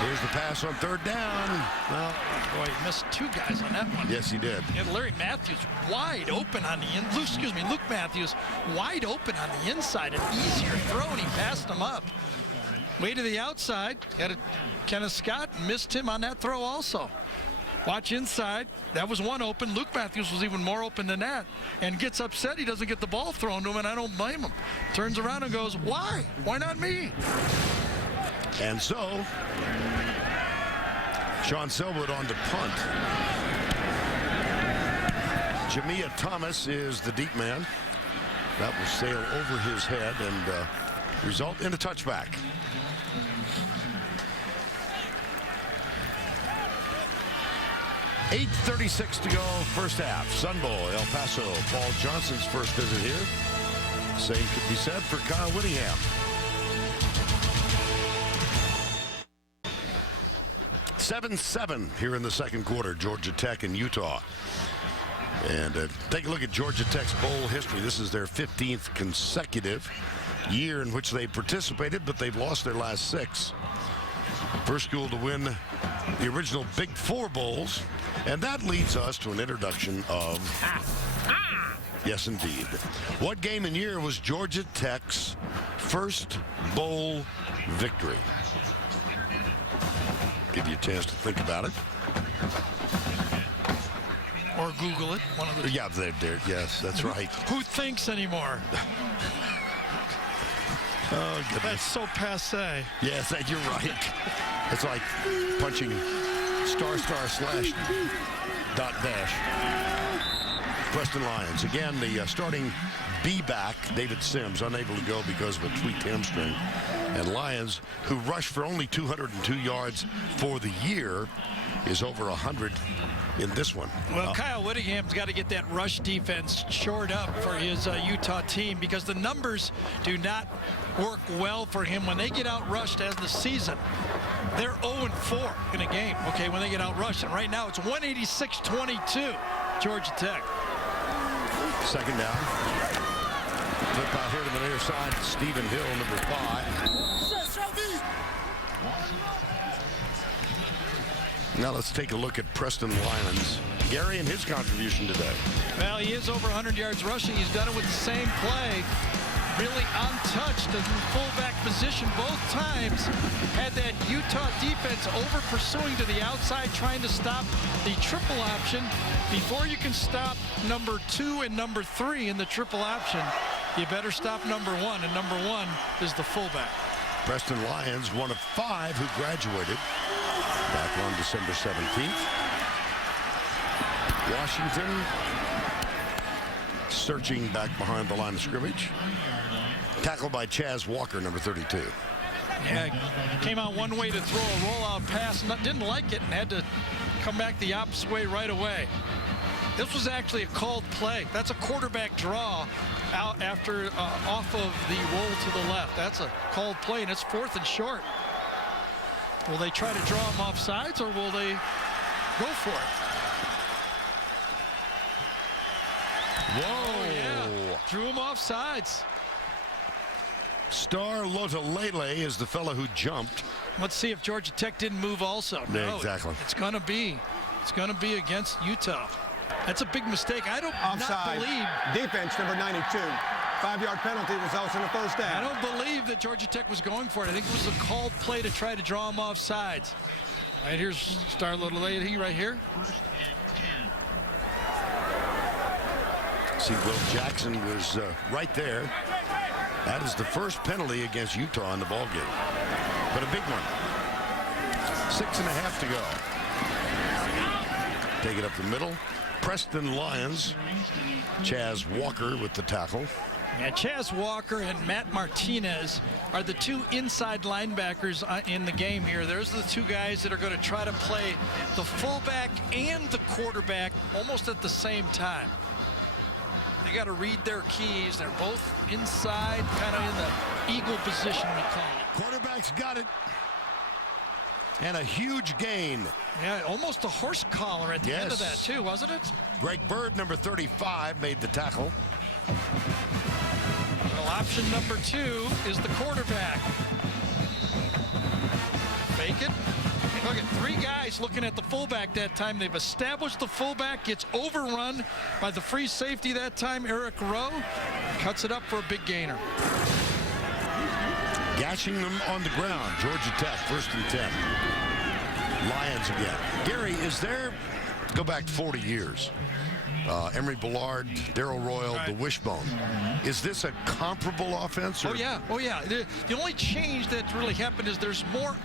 Here's the pass on 3rd down. Well, boy, he missed 2 guys on that one. Yes, he did. And Larry Matthews wide open on the Luke Matthews wide open on the inside. An easier throw, and he passed him up. Way to the outside. Kenneth Scott missed him on that throw also. Watch inside. That was one open. Luke Matthews was even more open than that. And gets upset he doesn't get the ball thrown to him, and I don't blame him. Turns around and goes, why? Why not me? And so, Sean Selwood on to punt. Jamia Thomas is the deep man. That will sail over his head and result in a touchback. 8:36 to go, first half. Sun Bowl, El Paso. Paul Johnson's first visit here. Same could be said for Kyle Whittingham. 7-7 here in the second quarter, Georgia Tech and Utah. And take a look at Georgia Tech's bowl history. This is their 15th consecutive year in which they participated, but they've lost their last 6. First school to win the original Big 4 bowls. And that leads us to an introduction of... Yes, indeed. What game and year was Georgia Tech's first bowl victory? Give you a chance to think about it. Or Google it. One of the... Yeah, there. Yes, that's right. Who thinks anymore? Oh, goodness. That's so passé. Yes, you're right. It's like punching *// .dash. Preston Lions. Again, the starting B-back, David Sims, unable to go because of a tweaked hamstring. And Lions, who rushed for only 202 yards for the year, is over 100 in this one. Well, Kyle Whittingham's got to get that rush defense shored up for his Utah team, because the numbers do not work well for him when they get out rushed as the season. They're 0-4 in a game, okay, when they get out rushed. And right now it's 186-22, Georgia Tech. Second down. Flip out here to the near side. Stephen Hill, number 5. Now let's take a look at Preston Lyons. Gary and his contribution today. Well, he is over 100 yards rushing. He's done it with the same play. Really untouched in fullback position both times. Had that Utah defense over pursuing to the outside, trying to stop the triple option. Before you can stop number 2 and number 3 in the triple option, you better stop number 1, and number 1 is the fullback. Preston Lyons, one of 5 who graduated back on December 17th. Washington searching back behind the line of scrimmage. Tackled by Chaz Walker, number 32. Yeah, came out one way to throw a rollout pass, didn't like it, and had to come back the opposite way right away. This was actually a called play. That's a quarterback draw out after off of the roll to the left. That's a called play, and it's 4th and short. Will they try to draw him off sides, or will they go for it? Whoa. Oh, yeah. Drew him off sides. Star Lotulelei is the fellow who jumped. Let's see if Georgia Tech didn't move also. Yeah, No, exactly. It's going to be against Utah. That's a big mistake. I don't Offside. not believe. Defense, number 92. 5-yard penalty results in a first I down. don't believe that Georgia Tech was going for it. I think it was a called play to try to draw him off sides. All right, here's Star Lotulelei right here. See, Will Jackson was right there. That is the first penalty against Utah in the ballgame. But a big one. 6.5 to go. Take it up the middle. Preston Lyons. Chaz Walker with the tackle. Yeah, Chaz Walker and Matt Martinez are the two inside linebackers in the game here. There's the two guys that are going to try to play the fullback and the quarterback almost at the same time. They got to read their keys. They're both inside, kind of in the eagle position, we call it. Quarterback's got it. And a huge gain. Yeah, almost a horse collar at the end of that, too, wasn't it? Greg Bird, number 35, made the tackle. Well, option number 2 is the quarterback. Fake it. Look at 3 guys looking at the fullback that time. They've established the fullback, gets overrun by the free safety that time, Eric Rowe. Cuts it up for a big gainer. Gashing them on the ground. Georgia Tech, 1st and 10. Lions again. Gary, is there, go back 40 years. Emery Ballard, Darrell Royal, Right. the Wishbone. Is this a comparable offense? Or? Oh, yeah. Oh, yeah. The only change that's really happened is there's more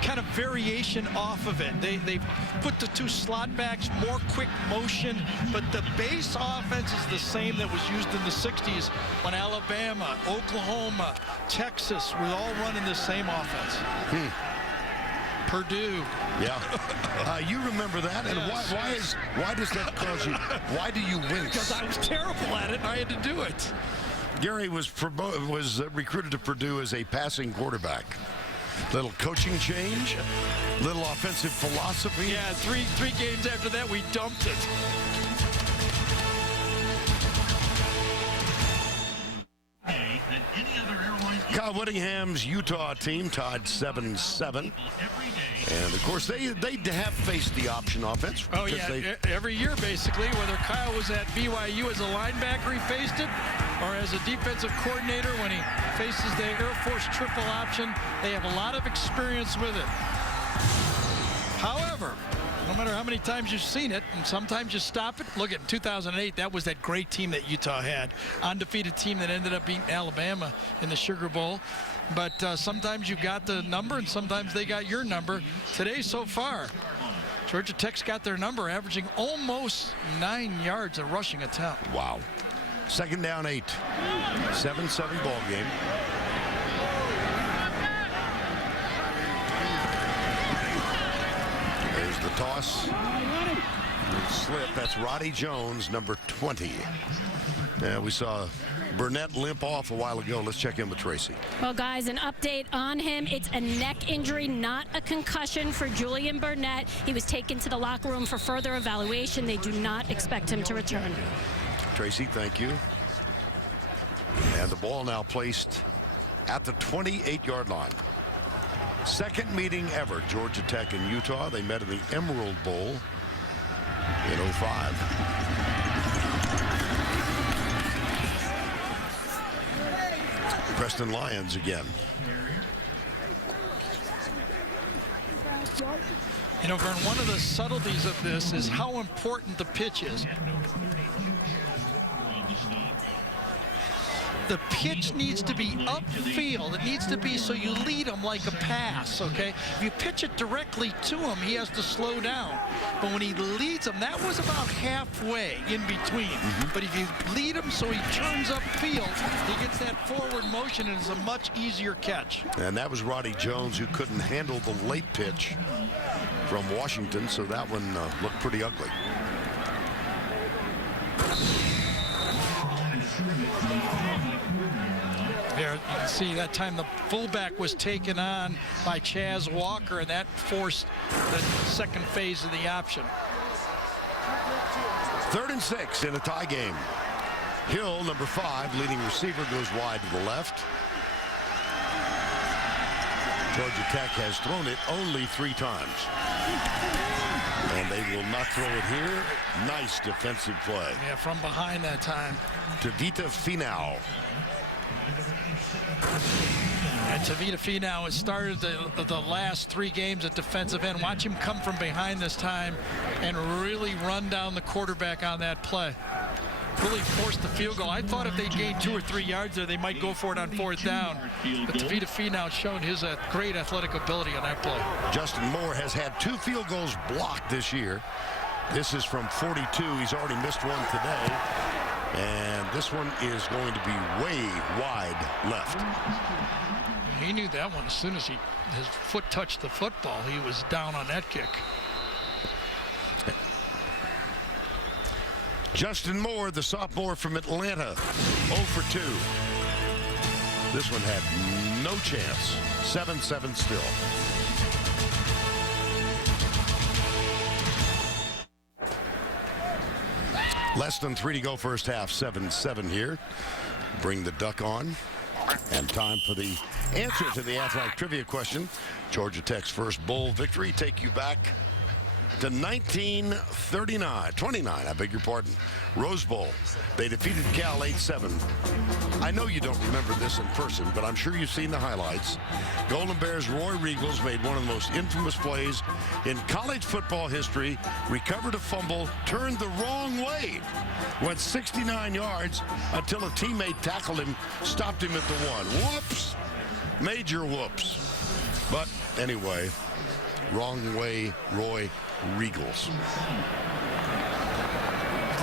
kind of variation off of it. They put the 2 slot backs, more quick motion, but the base offense is the same that was used in the 60s when Alabama, Oklahoma, Texas were all running the same offense. Purdue. Yeah. You remember that? And Yes. why does that cause you, why do you wince? Because I was terrible at it and I had to do it. Gary was recruited to Purdue as a passing quarterback. Little coaching change, little offensive philosophy. Yeah, three games after that, we dumped it. Kyle Whittingham's Utah team tied 7-7. And, of course, they have faced the option offense. Oh, yeah, every year, basically, whether Kyle was at BYU as a linebacker, he faced it, or as a defensive coordinator when he faces the Air Force triple option. They have a lot of experience with it. However, no matter how many times you've seen it, and sometimes you stop it. Look at 2008, that was that great team that Utah had. Undefeated team that ended up beating Alabama in the Sugar Bowl. But sometimes you got the number, and sometimes they got your number. Today, so far, Georgia Tech's got their number, averaging almost 9 yards a rushing attempt. Wow. 2nd down 8. 7-7 ball game. There's the toss. Slip. That's Roddy Jones, number 20. Yeah, we saw Burnett limp off a while ago. Let's check in with Tracy. Well, guys, an update on him. It's a neck injury, not a concussion for Julian Burnett. He was taken to the locker room for further evaluation. They do not expect him to return. Tracy, thank you. And the ball now placed at the 28-yard line. 2nd meeting ever, Georgia Tech and Utah. They met in the Emerald Bowl in 05. Preston Lyons again. You know, Vern, one of the subtleties of this is how important the pitch is. The pitch needs to be upfield. It needs to be so you lead him like a pass, okay? If you pitch it directly to him, he has to slow down. But when he leads him, that was about halfway in between. But if you lead him so he turns upfield, he gets that forward motion, and it's a much easier catch. And that was Roddy Jones, who couldn't handle the late pitch from Washington, so that one looked pretty ugly. There, you can see that time the fullback was taken on by Chaz Walker, and that forced the 2nd phase of the option. 3rd and 6 in a tie game. Hill, number 5, leading receiver, goes wide to the left. Georgia Tech has thrown it only 3 times. And they will not throw it here. Nice defensive play. Yeah, from behind that time. Tavita Finau. And Tavita Finau has started the last 3 games at defensive end. Watch him come from behind this time and really run down the quarterback on that play. Really forced the field goal. I thought if they gained 2 or 3 yards there, they might go for it on 4th down. But Tavita Finau showed his great athletic ability on that play. Justin Moore has had 2 field goals blocked this year. This is from 42. He's already missed one today. And this one is going to be way wide left. He knew that one as soon as his foot touched the football. He was down on that kick. Justin Moore, the sophomore from Atlanta, 0 for 2. This one had no chance. 7-7 still. Less than 3 to go first half. 7-7 here. Bring the duck on. And time for the answer to the athletic trivia question. Georgia Tech's first bowl victory. Take you back to 29, I beg your pardon. Rose Bowl. They defeated Cal 8-7. I know you don't remember this in person, but I'm sure you've seen the highlights. Golden Bears' Roy Riegels made one of the most infamous plays in college football history. Recovered a fumble, turned the wrong way, went 69 yards until a teammate tackled him, stopped him at the 1. Whoops. Major whoops. But anyway, wrong way, Roy Riegels.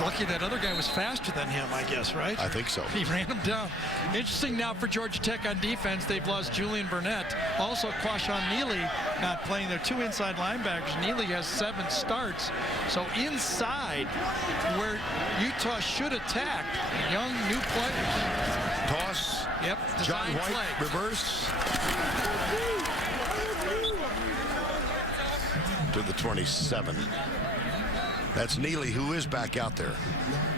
Lucky that other guy was faster than him, I guess, right? I think so. He ran him down. Interesting now for Georgia Tech on defense. They've lost Julian Burnett. Also, Quashon Neely not playing. Their 2 inside linebackers. Neely has 7 starts. So inside, where Utah should attack, young new players. Toss. Yep. John Design White, play. reverse. To the 27. That's Neely, who is back out there,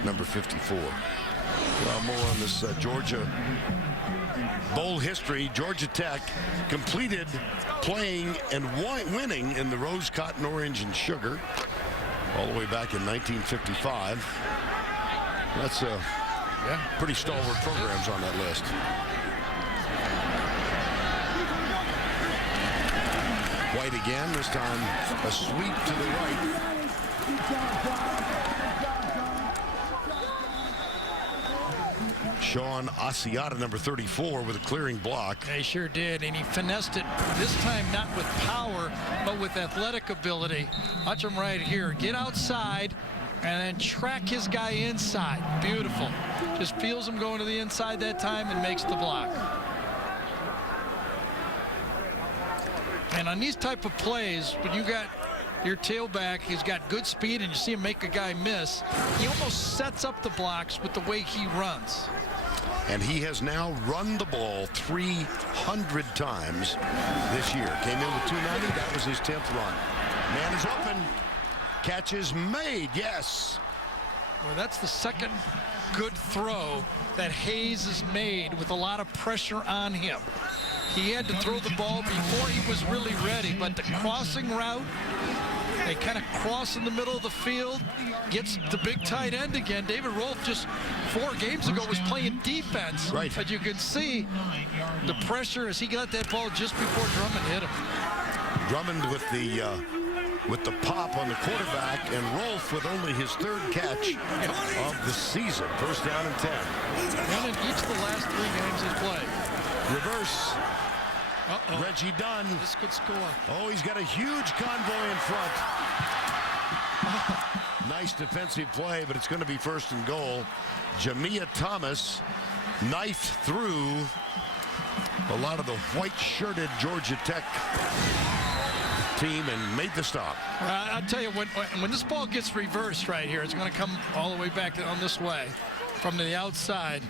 number 54. Well, more on this Georgia Bowl history. Georgia Tech completed playing and winning in the Rose, Cotton, Orange, and Sugar all the way back in 1955. That's pretty stalwart programs on that list. White again, this time a sweep to the right. Sean Asiata, number 34, with a clearing block. They sure did, and he finessed it this time not with power, but with athletic ability. Watch him right here. Get outside and then track his guy inside. Beautiful. Just feels him going to the inside that time and makes the block. And on these type of plays, when you got your tailback, he's got good speed, and you see him make a guy miss, he almost sets up the blocks with the way he runs. And he has now run the ball 300 times this year. Came in with 290. That was his 10th run. Man is open. Catch is made. Yes. Well, that's the second good throw that Hayes has made with a lot of pressure on him. He had to throw the ball before he was really ready, but the crossing route, they kind of cross in the middle of the field, gets the big tight end again. David Rolfe just 4 games ago was playing defense. Right. But you can see the pressure as he got that ball just before Drummond hit him. Drummond with the pop on the quarterback, and Rolfe with only his 3rd catch of the season. First down and 10. One in each of the last 3 games he's played. Reverse. Uh-oh. Reggie Dunn. This could score. Oh, he's got a huge convoy in front. Nice defensive play, but it's going to be 1st and goal. Jamia Thomas knifed through a lot of the white-shirted Georgia Tech team and made the stop. I'll tell you, when this ball gets reversed right here, it's going to come all the way back on this way from the outside.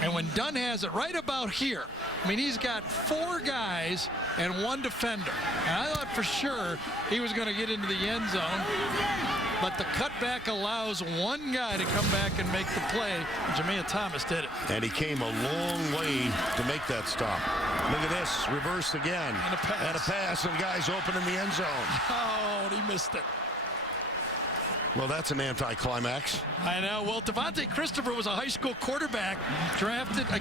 And when Dunn has it right about here, I mean, he's got 4 guys and 1 defender. And I thought for sure he was going to get into the end zone. but the cutback allows one guy to come back and make the play. Jamea Thomas did it. And he came a long way to make that stop. Look at this, reverse again. And a pass. And a pass, and the guy's open in the end zone. Oh, he missed it. Well, that's an anticlimax. I know. Well, Devontae Christopher was a high school quarterback,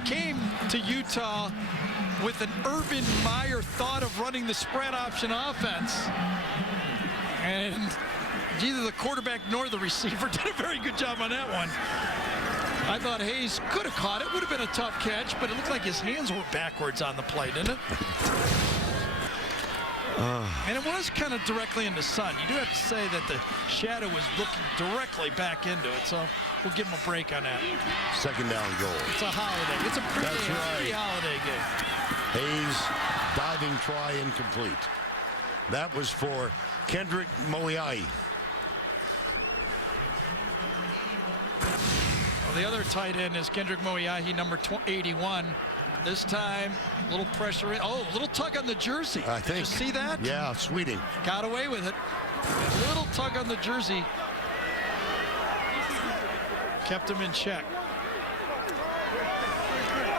came to Utah with an Urban Meyer thought of running the spread option offense. And neither the quarterback nor the receiver did a very good job on that one. I thought Hayes could have caught it. Would have been a tough catch, but it looked like his hands were backwards on the play, didn't it? And it was kind of directly in the sun. You do have to say that the shadow was looking directly back into it, so we'll give him a break on that. Second down goal. It's a holiday. It's a pre-holiday game. Hayes, diving try, incomplete. That was for Kendrick Moiai. Well, the other tight end is Kendrick Moiai, number 81. This time, a little pressure in. Oh, a little tug on the jersey. I think. Did you see that? Yeah, Sweeting. Got away with it. A little tug on the jersey. Kept him in check.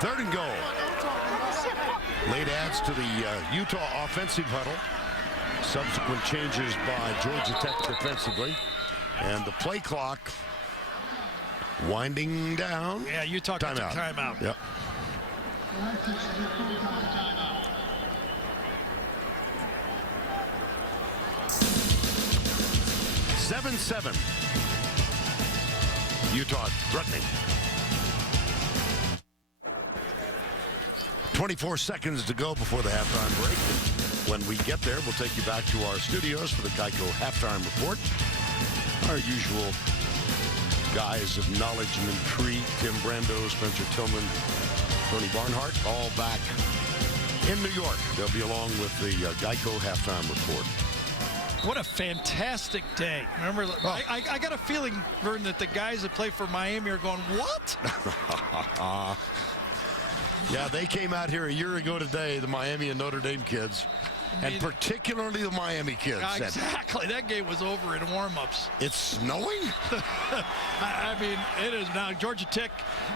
Third and goal. Late adds to the Utah offensive huddle. Subsequent changes by Georgia Tech defensively. And the play clock winding down. Yeah, Utah took timeout. Yep. 7-7. Utah threatening. 24 seconds to go before the halftime break. When we get there, we'll take you back to our studios for the Geico halftime report. Our usual guys of knowledge and intrigue, Tim Brando, Spencer Tillman, Tony Barnhart, all back in New York. They'll be along with the Geico halftime report. What a fantastic day. Remember, I got a feeling, Vern, that the guys that play for Miami are going, what? Yeah, they came out here a year ago today, the Miami and Notre Dame kids. And particularly the Miami kids. Exactly. That game was over in warm-ups. It's snowing? I mean, it is now. Georgia Tech,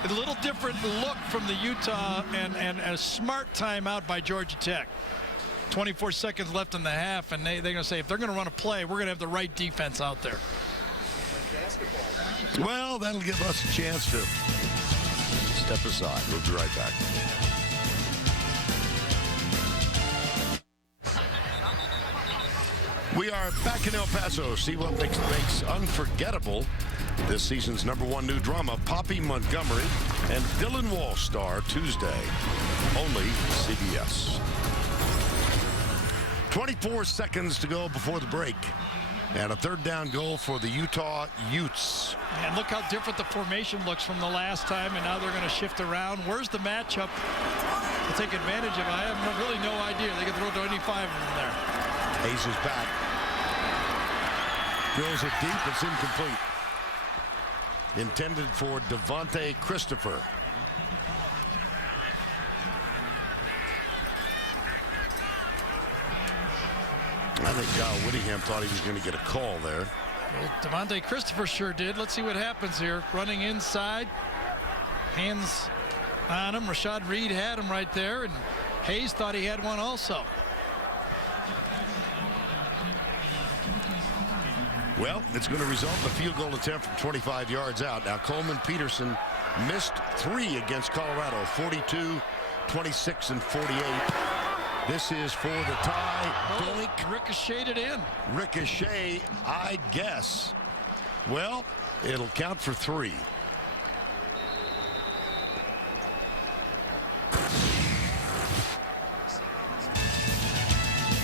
a little different look from the Utah, and a smart timeout by Georgia Tech. 24 seconds left in the half, and they're going to say, if they're going to run a play, we're going to have the right defense out there. Well, that'll give us a chance to step aside. We'll be right back. We are back in El Paso. See what makes unforgettable this season's #1 new drama, Poppy Montgomery and Dylan Walsh star Tuesday. Only CBS. 24 seconds to go before the break. And a third down goal for the Utah Utes. And look how different the formation looks from the last time, and now they're going to shift around. Where's the matchup to take advantage of it? I have really no idea. They can throw 25 of them there. Hayes is back. Throws it deep. It's incomplete. Intended for Devontae Christopher. I think Kyle Whittingham thought he was going to get a call there. Well, Devontae Christopher sure did. Let's see what happens here. Running inside. Hands on him. Rashad Reed had him right there, and Hayes thought he had one also. Well, it's going to result in a field goal attempt from 25 yards out. Now, Coleman Peterson missed 3 against Colorado, 42, 26, and 48. This is for the tie. Doink. Ricocheted in. Ricochet, I guess. Well, it'll count for 3.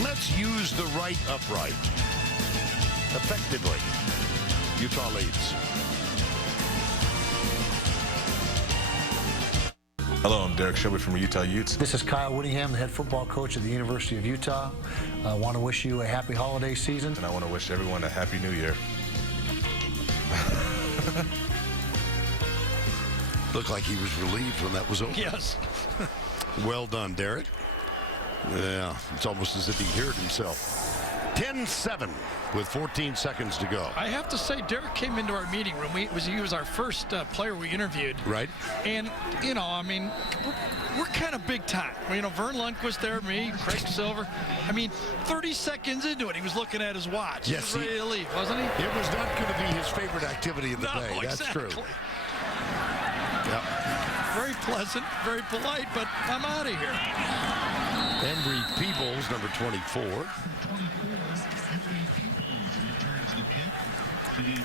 Let's use the right upright. Effectively. Utah leads. Hello, I'm Derek Shelby from Utah Utes. This is Kyle Whittingham, the head football coach at the University of Utah. I want to wish you a happy holiday season. And I want to wish everyone a happy new year. Looked like he was relieved when that was over. Yes. Well done, Derek. Yeah, it's almost as if he heard himself. 10-7 with 14 seconds to go. I have to say, Derek came into our meeting room. He was our first player we interviewed. Right. And, you know, I mean, we're kind of big time. You know, Vern Lundquist there, me, Craig Silver. I mean, 30 seconds into it, he was looking at his watch. Yes, he was ready to leave, wasn't he? It was not going to be his favorite activity of the day. That's exactly. true. Yep. Very pleasant, very polite, but I'm out of here. Embry Peebles, number 24.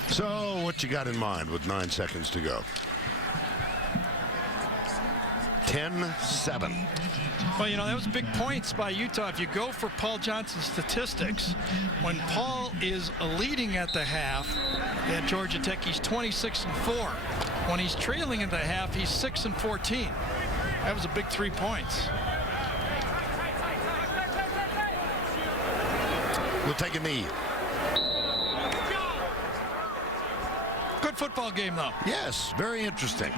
So, what you got in mind with 9 seconds to go? 10-7. Well, you know, that was big points by Utah. If you go for Paul Johnson's statistics, when Paul is leading at the half at Georgia Tech, he's 26-4. When he's trailing at the half, he's 6-14. That was a big 3 points. We'll take a knee. Good football game, though. Yes, very interesting.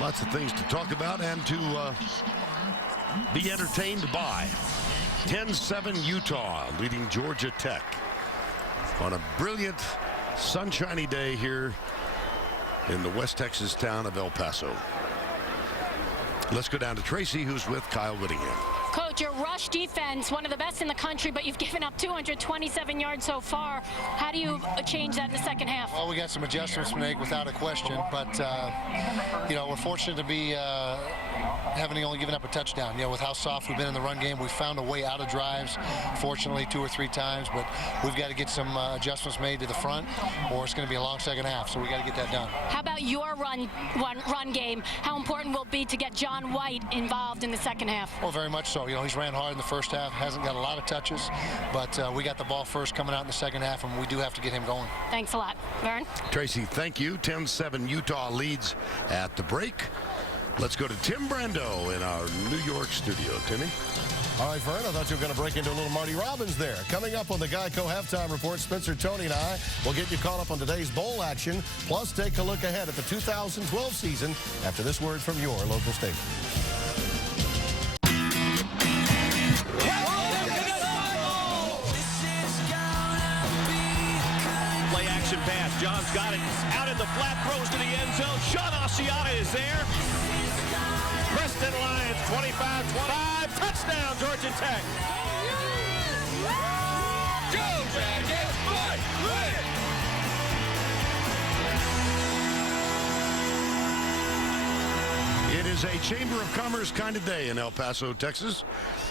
Lots of things to talk about and to be entertained by. 10-7 Utah leading Georgia Tech on a brilliant, sunshiny day here in the West Texas town of El Paso. Let's go down to Tracy, who's with Kyle Whittingham. Coach, your rush defense, one of the best in the country, but you've given up 227 yards so far. How do you change that in the second half? Well, we got some adjustments to make without a question, but you know, we're fortunate to be having only given up a touchdown. You know, with how soft we've been in the run game, we found a way out of drives, fortunately 2 or 3 times, but we've got to get some adjustments made to the front, or it's going to be a long second half, so we got to get that done. How about your run game? How important will it be to get John White involved in the second half? Well, very much so. You know, he's ran hard in the first half, hasn't got a lot of touches, but we got the ball first coming out in the second half, and we do have to get him going. Thanks a lot. Vern? Tracy, thank you. 10-7 Utah leads at the break. Let's go to Tim Brando in our New York studio. Timmy? All right, Vern, I thought you were going to break into a little Marty Robbins there. Coming up on the Geico Halftime Report, Spencer, Tony, and I will get you caught up on today's bowl action, plus take a look ahead at the 2012 season after this word from your local station. Play action pass. John's got it out in the flat, throws to the end zone. Sean Asiata is there. Preston Lions 25-25. Touchdown, Georgia Tech. Go Jackets, fight, win! It is a Chamber of Commerce kind of day in El Paso, Texas.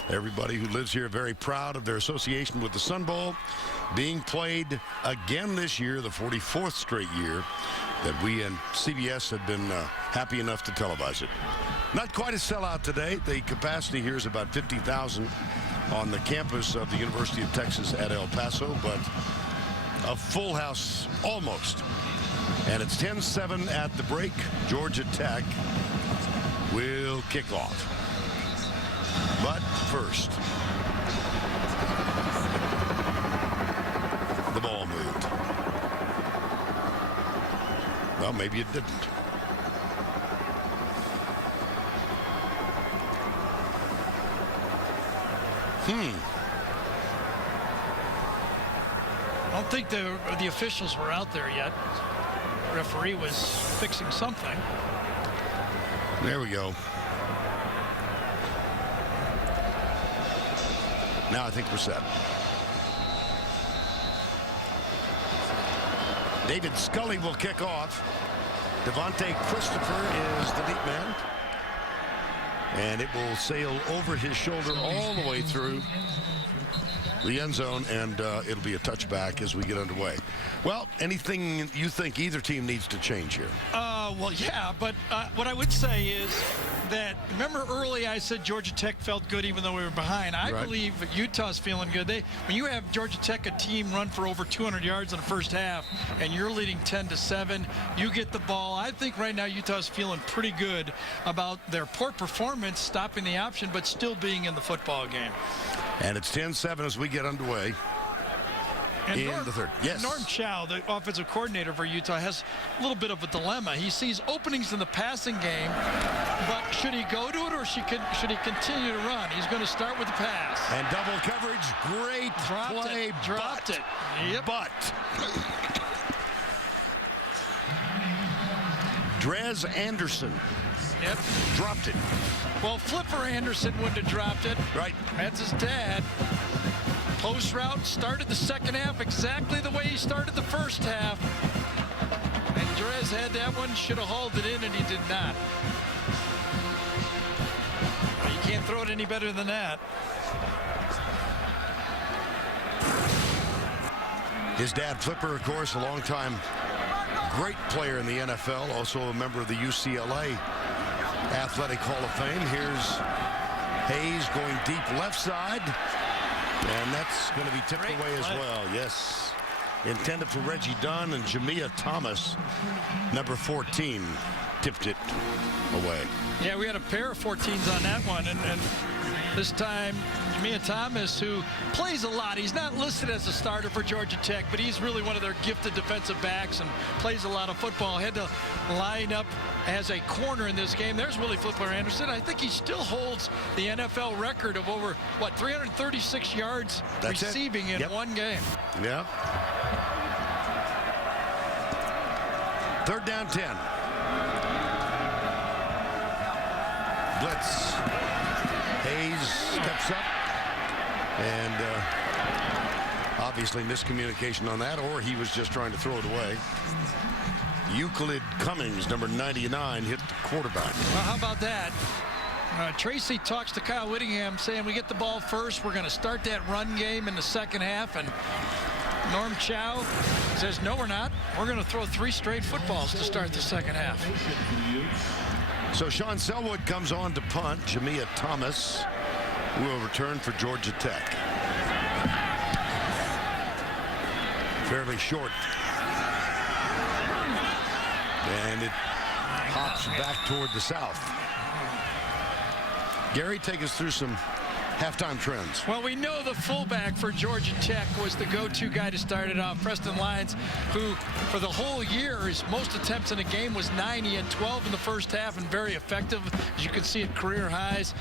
Everybody who lives here very proud of their association with the Sun Bowl being played again this year, the 44th straight year that we and CBS have been happy enough to televise it. Not quite a sellout today. The capacity here is about 50,000 on the campus of the University of Texas at El Paso, but a full house almost. And it's 10-7 at the break. Georgia Tech will kick off. But first, the ball moved. Well, maybe it didn't. I don't think the officials were out there yet. The referee was fixing something. There we go. Now I think we're set. David Scully will kick off. Devontae Christopher is the deep man. And it will sail over his shoulder all the way through the end zone, and it'll be a touchback as we get underway. Well, anything you think either team needs to change here? Well, yeah, but what I would say is that, remember early I said Georgia Tech felt good even though we were behind. I believe Utah's feeling good. When you have Georgia Tech, a team run for over 200 yards in the first half, and you're leading 10-7, you get the ball. I think right now Utah's feeling pretty good about their poor performance, stopping the option, but still being in the football game. And it's 10-7 as we get underway. And in the third. Yes. Norm Chow, the offensive coordinator for Utah, has a little bit of a dilemma. He sees openings in the passing game, but should he go to it or should he continue to run? He's going to start with the pass. And double coverage, great play. Dropped it. Yep. But Drez Anderson dropped it. Well, Flipper Anderson wouldn't have dropped it. Right. That's his dad. Post route started the second half exactly the way he started the first half. And Drez had that one, should have hauled it in, and he did not. Well, you can't throw it any better than that. His dad, Flipper, of course, a longtime great player in the NFL, also a member of the UCLA Athletic Hall of Fame. Here's Hayes going deep left side. And that's going to be tipped away as well. Yes. Intended for Reggie Dunn, and Jamia Thomas, number 14, tipped it away. Yeah, we had a pair of 14s on that one. And this time, Jamia Thomas, who plays a lot. He's not listed as a starter for Georgia Tech, but he's really one of their gifted defensive backs and plays a lot of football. Had to line up as a corner in this game. There's Willie Flipper Anderson. I think he still holds the NFL record of over, 336 yards receiving in one game. Yeah. Third down 10. Blitz. Hayes steps up. And obviously miscommunication on that, or he was just trying to throw it away. Euclid Cummings, number 99, hit the quarterback. Well, how about that? Tracy talks to Kyle Whittingham saying we get the ball first. We're going to start that run game in the second half. And Norm Chow says, no, we're not. We're going to throw 3 straight footballs to start the second half. So Sean Selwood comes on to punt. Jamia Thomas will return for Georgia Tech. Fairly short. And it hops back toward the south. Gary, take us through some halftime trends. Well, we know the fullback for Georgia Tech was the go-to guy to start it off, Preston Lyons, who for the whole year, his most attempts in a game was 9. He had 12 in the first half and very effective, as you can see at career highs.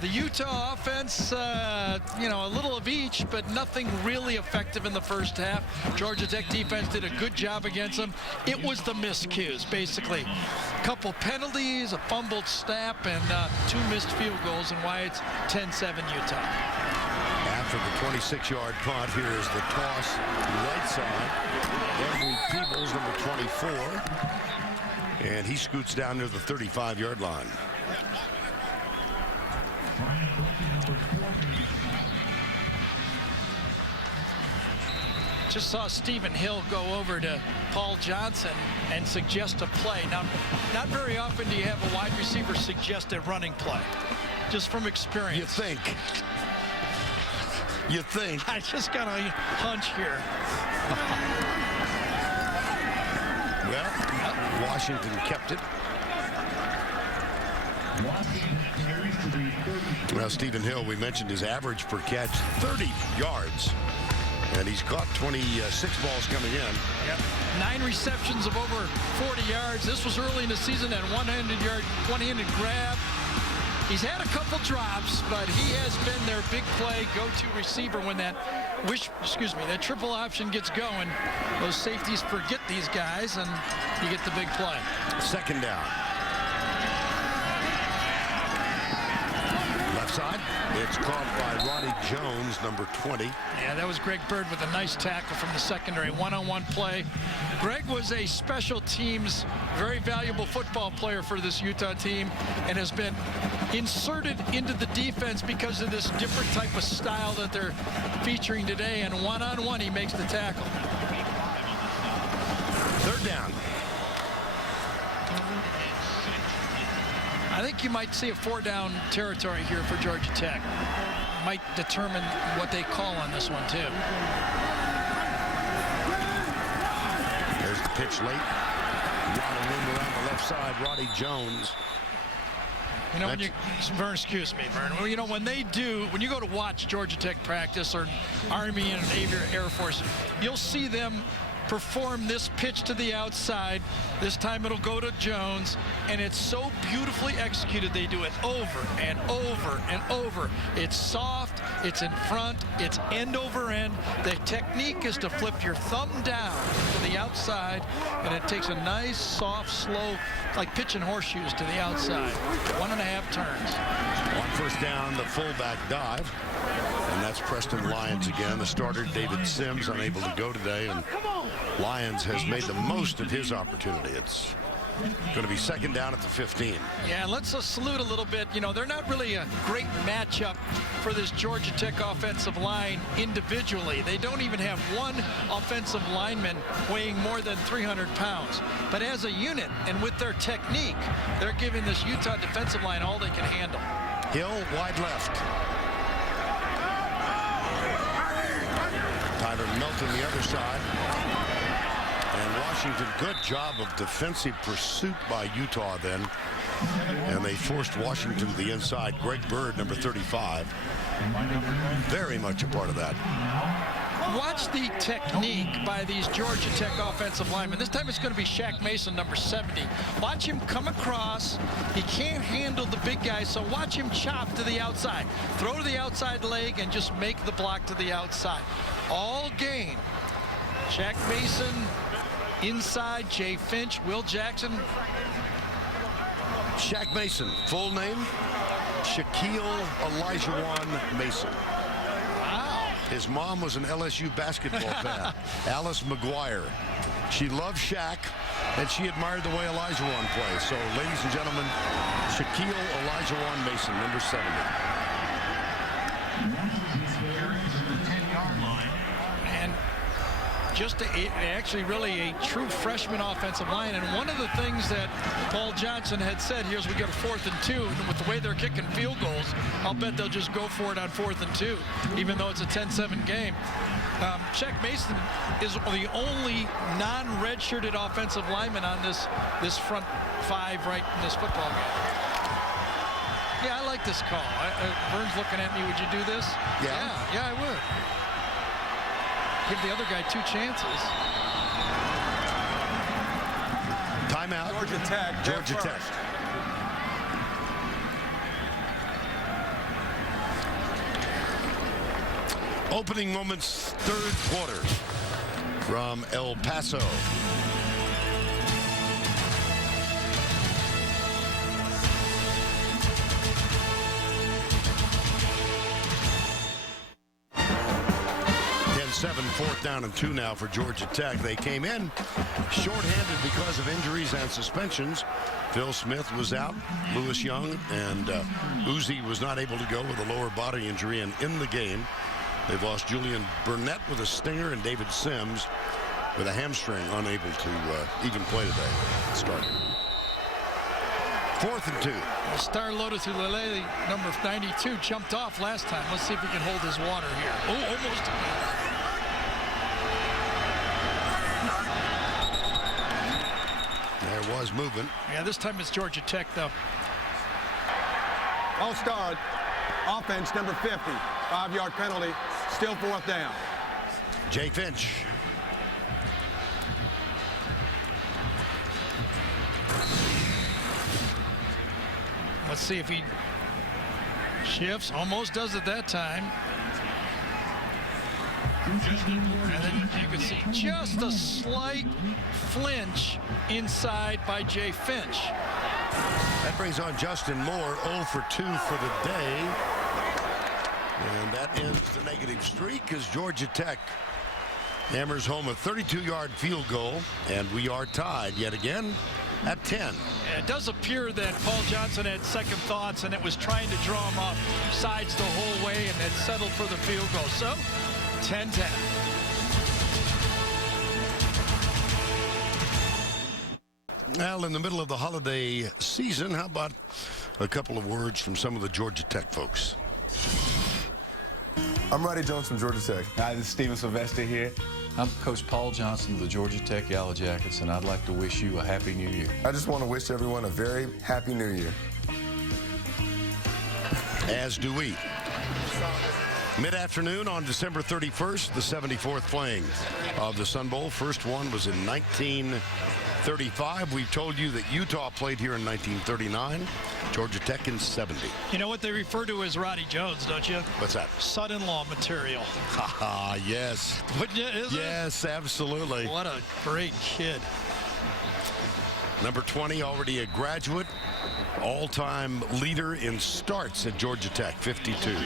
The Utah offense, a little of each, but nothing really effective in the first half. Georgia Tech defense did a good job against them. It was the miscues, basically. A couple penalties, a fumbled snap, and 2 missed field goals, and why it's 10-7 Utah. After the 26-yard punt, here is the toss right side. Henry Peebles, number 24. And he scoots down near the 35-yard line. Just saw Stephen Hill go over to Paul Johnson and suggest a play. Now, not very often do you have a wide receiver suggest a running play, just from experience. You think. I just got a hunch here. Well, Washington kept it. Well, Stephen Hill, we mentioned his average per catch, 30 yards. And he's caught 26 balls coming in. Yep. 9 receptions of over 40 yards. This was early in the season at 100-handed grab. He's had a couple drops, but he has been their big play go-to receiver when that triple option gets going. Those safeties forget these guys, and you get the big play. Second down. Left side. It's caught by Roddy Jones, number 20. Yeah, that was Greg Bird with a nice tackle from the secondary. One-on-one play. Greg was a special teams, very valuable football player for this Utah team and has been inserted into the defense because of this different type of style that they're featuring today. And one-on-one, he makes the tackle. Third down. I think you might see a 4-down territory here for Georgia Tech. Might determine what they call on this one, too. There's the pitch late. A lot of room around the left side. Roddy Jones. You know, Vern, excuse me, Vern. Well, you know, when you go to watch Georgia Tech practice or Army and Navy or Air Force, you'll see them perform this pitch to the outside. This time it'll go to Jones, and it's so beautifully executed. They do it over and over and over. It's soft, it's in front, it's end over end. The technique is to flip your thumb down to the outside, and it takes a nice, soft, slow, like pitching horseshoes to the outside. 1.5 turns. On first down, the fullback dive. And that's Preston Lyons again. The starter, David Sims, unable to go today. And Lyons has made the most of his opportunity. It's going to be second down at the 15. Yeah, let's salute a little bit. You know, they're not really a great matchup for this Georgia Tech offensive line individually. They don't even have one offensive lineman weighing more than 300 pounds. But as a unit and with their technique, they're giving this Utah defensive line all they can handle. Hill, wide left. Tyler Milton the other side. And Washington, good job of defensive pursuit by Utah then. And they forced Washington to the inside. Greg Bird, number 35. Very much a part of that. Watch the technique by these Georgia Tech offensive linemen. This time it's going to be Shaq Mason, number 70. Watch him come across. He can't handle the big guy, so watch him chop to the outside. Throw to the outside leg and just make the block to the outside. All game. Shaq Mason inside, Jay Finch, Will Jackson. Shaq Mason, full name, Shaquille Olajuwon Mason. Wow. His mom was an LSU basketball fan, Alice McGuire. She loved Shaq, and she admired the way Olajuwon plays. So, ladies and gentlemen, Shaquille Olajuwon Mason, number 70. And just actually really a true freshman offensive line. And one of the things that Paul Johnson had said here is we got a 4th and 2, and with the way they're kicking field goals, I'll bet they'll just go for it on 4th and 2, even though it's a 10-7 game. Shaq Mason is the only non-redshirted offensive lineman on this front 5 right in this football game. Yeah, I like this call. Vern's looking at me. Would you do this? Yeah, I would. Give the other guy 2 chances. Timeout. Georgia Tech. Georgia Tech. Opening moments, 3rd quarter from El Paso. Seven, 4th down and 2 now for Georgia Tech. They came in shorthanded because of injuries and suspensions. Phil Smith was out, Lewis Young, and Uzi was not able to go with a lower body injury. And in the game, they've lost Julian Burnett with a stinger and David Sims with a hamstring, unable to even play today. Start. 4th and 2. Star Lotus Ulele, number 92, jumped off last time. Let's see if he can hold his water here. Oh, almost. There was movement. Yeah, this time it's Georgia Tech, though. All-star offense, number 50. 5-yard penalty. Still 4th down. Jay Finch. Let's see if he shifts. Almost does it that time. And then you can see just a slight flinch inside by Jay Finch. That brings on Justin Moore, 0 for 2 for the day. And that ends the negative streak as Georgia Tech hammers home a 32-yard field goal. And we are tied yet again at 10. It does appear that Paul Johnson had second thoughts and it was trying to draw him off sides the whole way and had settled for the field goal. So 10-10. Well, in the middle of the holiday season, how about a couple of words from some of the Georgia Tech folks? I'm Roddy Jones from Georgia Tech. Hi, this is Steven Sylvester here. I'm Coach Paul Johnson of the Georgia Tech Yellow Jackets, and I'd like to wish you a Happy New Year. I just want to wish everyone a very Happy New Year. as do we. Mid-afternoon on December 31st, the 74th playing of the Sun Bowl. First one was in 1935. We've told you that Utah played here in 1939, Georgia Tech in 70. You know what they refer to as Roddy Jones, don't you? What's that? Son-in-law material. Haha, yes. Wouldn't you? Yes, absolutely. What a great kid. Number 20, already a graduate, all-time leader in starts at Georgia Tech, 52.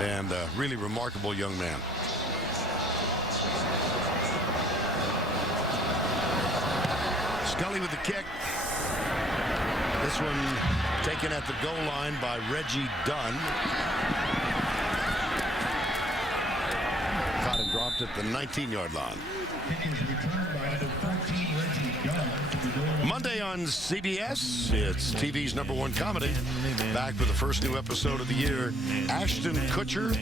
And a really remarkable young man. Scully with the kick. This one taken at the goal line by Reggie Dunn. Caught and dropped at the 19-yard line. Monday on CBS, it's TV's #1 comedy. Back with the first new episode of the year. Ashton Kutcher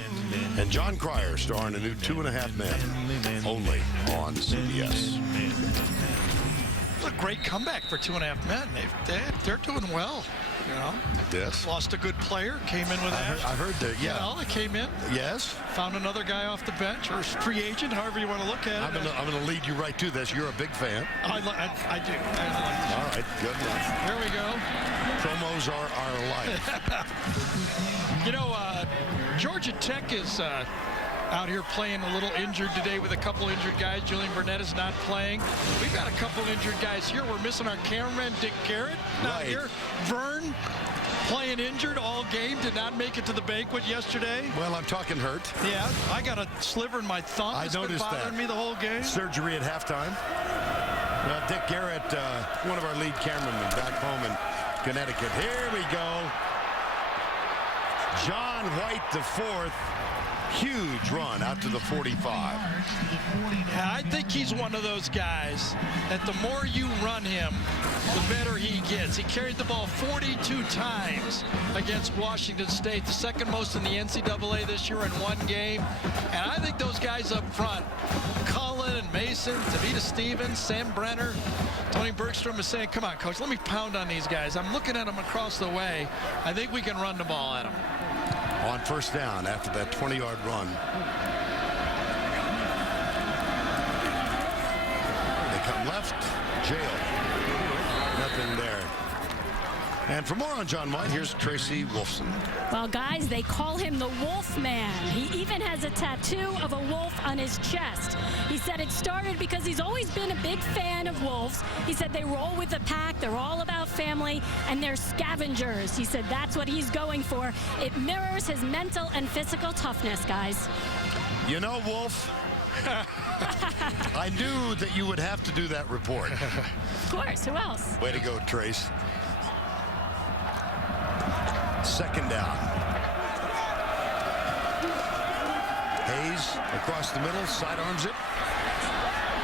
and John Cryer star in a new 2.5 Men, only on CBS. It's a great comeback for 2.5 Men. They're doing well, you know. Yes. Lost a good player, came in with Ash. I heard that, yeah. You know, they came in. Yes. Found another guy off the bench or free agent, however you want to look at it. I'm going to lead you right to this. You're a big fan. I do. I like All right, good enough. Here we go. Promos are our life. You know, Georgia Tech is out here playing a little injured today with a couple injured guys. Julian Burnett is not playing. We've got a couple injured guys here. We're missing our cameraman, Dick Garrett, not here. Vern, playing injured all game, did not make it to the banquet yesterday. Well, I'm talking hurt. Yeah, I got a sliver in my thumb. I noticed that. It's been bothering me the whole game. Surgery at halftime. Well, Dick Garrett, one of our lead cameramen back home in Connecticut. Here we go. John White, the fourth. Huge run out to the 45. Yeah, I think he's one of those guys that the more you run him, the better he gets. He carried the ball 42 times against Washington State, the second most in the NCAA this year in one game. And I think those guys up front, Cullen and Mason, Tavita Stevens, Sam Brenner, Tony Bergstrom is saying, come on, coach, let me pound on these guys. I'm looking at them across the way. I think we can run the ball at them. On first down after that 20-yard run. They come left, jail. Nothing there. And for more on John White, here's Tracy Wolfson. Well, guys, they call him the Wolf Man. He even has a tattoo of a wolf on his chest. He said it started because he's always been a big fan of wolves. He said they roll with the pack, they're all about family, and they're scavengers. He said that's what he's going for. It mirrors his mental and physical toughness, guys. You know, Wolf, I knew that you would have to do that report. Of course, who else? Way to go, Trace. Second down. Hayes across the middle, sidearms it.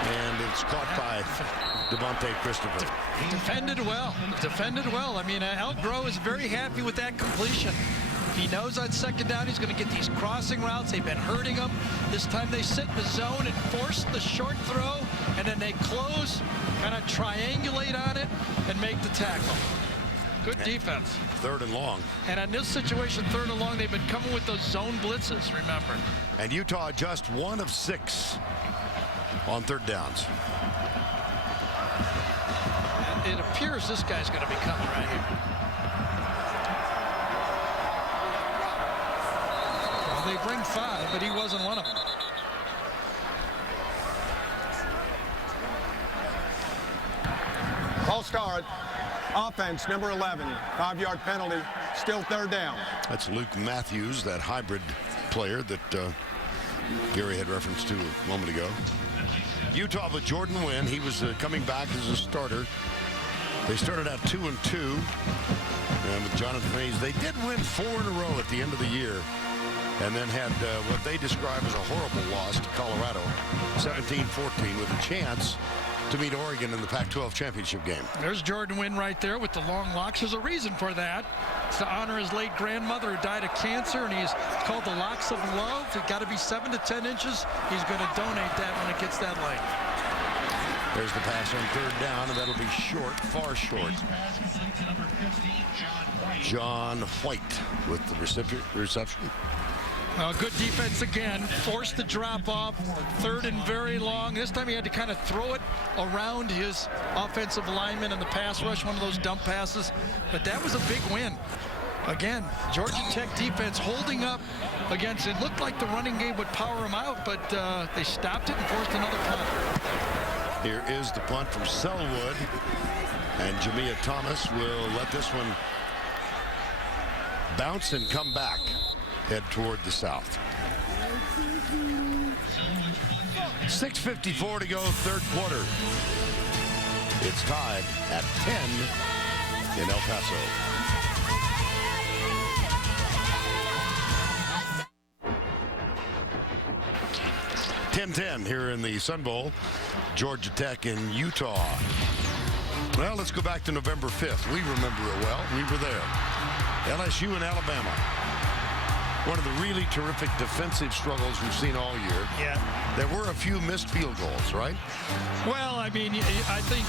And it's caught by Devontae Christopher. Defended well. Defended well. I mean, Elk Grove is very happy with that completion. He knows on second down he's going to get these crossing routes. They've been hurting him. This time they sit in the zone and force the short throw, and then they close, kind of triangulate on it, and make the tackle. Good defense. Third and long. And in this situation, third and long, they've been coming with those zone blitzes, remember. And Utah just 1 of 6 on third downs. And it appears this guy's going to be coming right here. Well, they bring 5, but he wasn't one of them. False start. Offense, number 11. 5-yard penalty. Still third down. That's Luke Matthews, that hybrid player that Gary had referenced to a moment ago. Utah with Jordan Wynn. He was coming back as a starter. They started out 2-2. And with Jonathan Hayes, they did win 4 in a row at the end of the year. And then had what they describe as a horrible loss to Colorado, 17-14, with a chance to meet Oregon in the Pac-12 championship game. There's Jordan Wynn right there with the long locks. There's a reason for that. It's to honor his late grandmother who died of cancer, and he's called the Locks of Love. It's got to be 7 to 10 inches. He's going to donate that when it gets that length. There's the pass on third down, and that'll be short, far short. John White with the reception. Good defense again. Forced the drop off. 3rd and very long. This time he had to kind of throw it around his offensive lineman in the pass rush, one of those dump passes. But that was a big win. Again, Georgia Tech defense holding up against, it looked like the running game would power them out, but they stopped it and forced another punt. Here is the punt from Selwood. And Jamia Thomas will let this one bounce and come back. Head toward the south. 6:54 to go, 3rd quarter. It's tied at 10 in El Paso. .10 here in the Sun Bowl. Georgia Tech and Utah. Well, let's go back to November 5th. We remember it well. We were there. LSU and Alabama. One of the really terrific defensive struggles we've seen all year. Yeah. There were a few missed field goals, right? Well, I mean, I think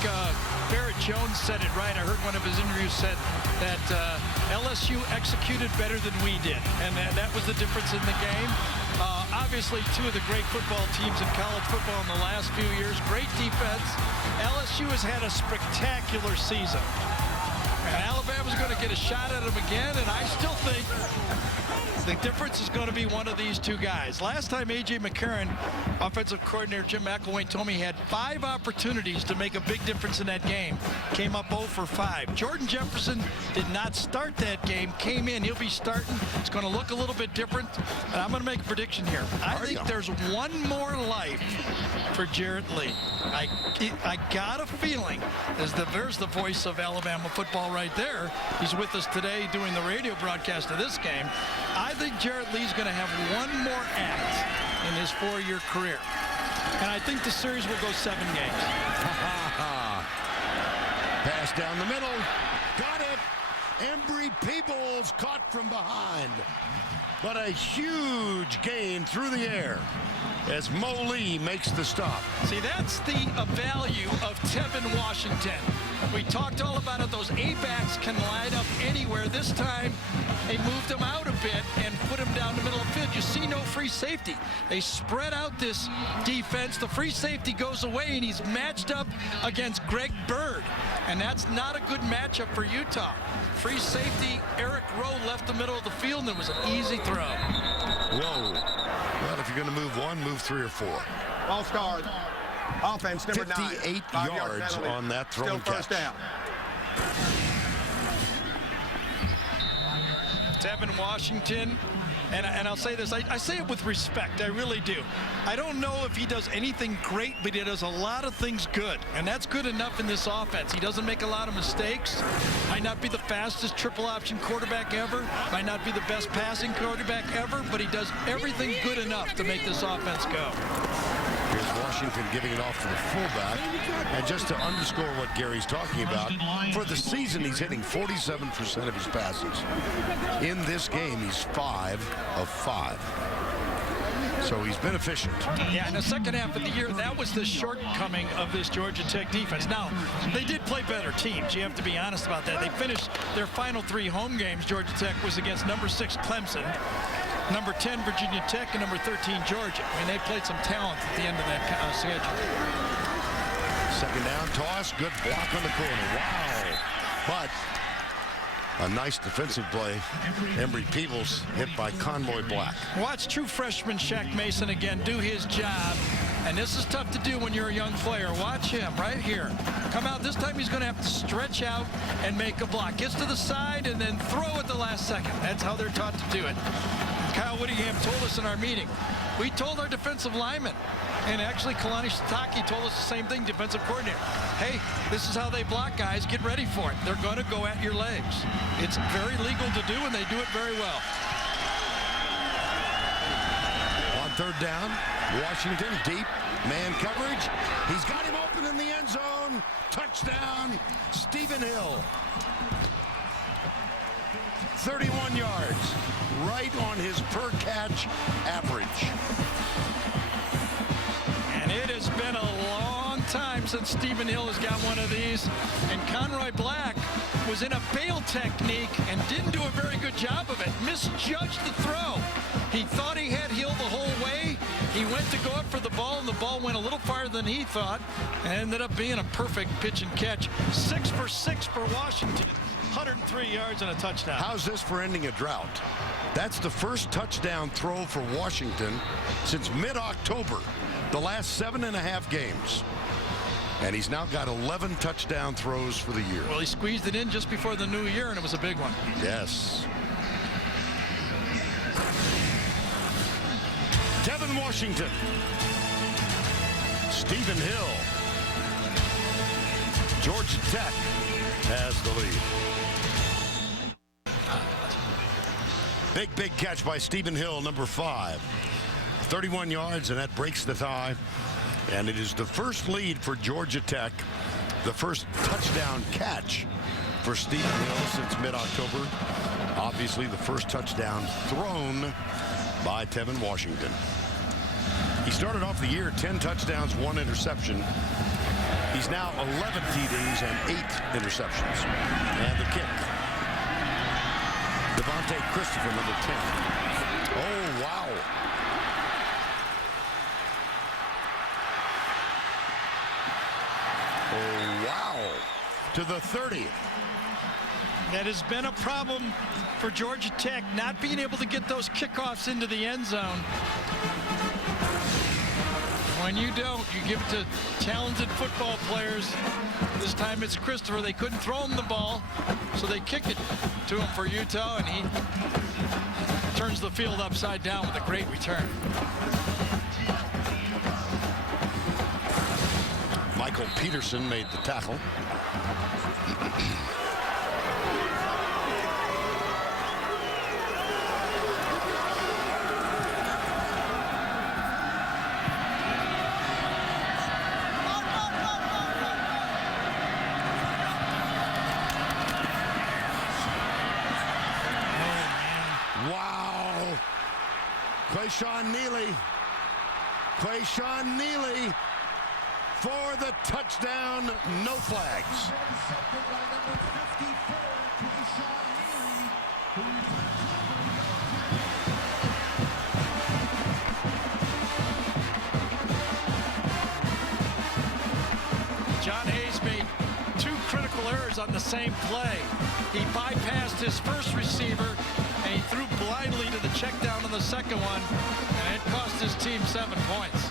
Barrett Jones said it right. I heard one of his interviews said that LSU executed better than we did. And that was the difference in the game. Obviously, 2 of the great football teams in college football in the last few years. Great defense. LSU has had a spectacular season. And Alabama's going to get a shot at him again, and I still think the difference is going to be one of these 2 guys. Last time A.J. McCarron, offensive coordinator Jim McElwain, told me he had 5 opportunities to make a big difference in that game. Came up 0 for 5. Jordan Jefferson did not start that game, came in. He'll be starting. It's going to look a little bit different, and I'm going to make a prediction here. I think there's one more life for Jarrett Lee. I got a feeling, there's the voice of Alabama football right there. He's with us today doing the radio broadcast of this game. I think Jarrett Lee's going to have one more act in his 4-year career. And I think the series will go 7 games. Pass down the middle. Got it. Embry Peebles caught from behind. But a huge gain through the air as Mo Lee makes the stop. See, that's the value of Tevin Washington. We talked all about it. Those A-backs can line up anywhere. This time, they moved him out a bit and put him down the middle of the field. You see no free safety. They spread out this defense. The free safety goes away, and he's matched up against Greg Bird. And that's not a good matchup for Utah. Free safety, Eric Rowe left the middle of the field, and it was an easy throw. Whoa. Well, if you're going to move 1, move 3 or 4. All stars. Offense number 9. 58 yards on that throw and catch. Still 1st down. Tevin Washington, and I'll say this, I say it with respect, I really do. I don't know if he does anything great, but he does a lot of things good, and that's good enough in this offense. He doesn't make a lot of mistakes, might not be the fastest triple option quarterback ever, might not be the best passing quarterback ever, but he does everything good enough to make this offense go. Here's Washington giving it off to the fullback. And just to underscore what Gary's talking about, for the season, he's hitting 47% of his passes. In this game, he's 5 of 5. So he's been efficient. Yeah, in the second half of the year, that was the shortcoming of this Georgia Tech defense. Now, they did play better teams. You have to be honest about that. They finished their final 3 home games. Georgia Tech was against number 6 Clemson, number 10 Virginia Tech, and number 13 Georgia. I mean, they played some talent at the end of that schedule. Second down toss, good block on the corner. Wow. But a nice defensive play. Embry Peebles hit by Conroy Black. Watch true freshman Shaq Mason again do his job. And this is tough to do when you're a young player. Watch him right here. Come out. This time he's going to have to stretch out and make a block. Gets to the side and then throw at the last second. That's how they're taught to do it. Kyle Whittingham told us in our meeting. We told our defensive linemen, and actually Kalani Sitake told us the same thing, defensive coordinator. Hey, this is how they block, guys. Get ready for it. They're going to go at your legs. It's very legal to do, and they do it very well. On 3rd down, Washington, deep man coverage. He's got him open in the end zone. Touchdown, Stephen Hill. 31 yards, right on his per catch average. And it has been a long time since Stephen Hill has got one of these. And Conroy Black was in a bail technique and didn't do a very good job of it. Misjudged the throw. He thought he had Hill the whole way. He went to go up for the ball, and the ball went a little farther than he thought, and ended up being a perfect pitch and catch. 6 for 6 for Washington. 103 yards and a touchdown. How's this for ending a drought? That's the first touchdown throw for Washington since mid-October, the last 7.5 games. And he's now got 11 touchdown throws for the year. Well, he squeezed it in just before the new year, and it was a big one. Yes. Tevin Washington. Stephen Hill. Georgia Tech has the lead. Big catch by Stephen Hill, number 5. 31 yards, and that breaks the tie. And it is the first lead for Georgia Tech, the first touchdown catch for Stephen Hill since mid-October. Obviously, the first touchdown thrown by Tevin Washington. He started off the year 10 touchdowns, 1 interception. He's now 11 TDs and 8 interceptions. And the kick. Devontae Christopher, number 10. Oh, wow. Oh, wow. To the 30. That has been a problem for Georgia Tech, not being able to get those kickoffs into the end zone. When you don't, you give it to talented football players. This time it's Christopher. They couldn't throw him the ball, so they kick it to him for Utah, and he turns the field upside down with a great return. Michael Peterson made the tackle. Quayshawn Neely for the touchdown, no flags. John Hayes made 2 critical errors on the same play. He bypassed his first receiver, and he threw blindly to the check down on the second one, and it cost his team 7 points.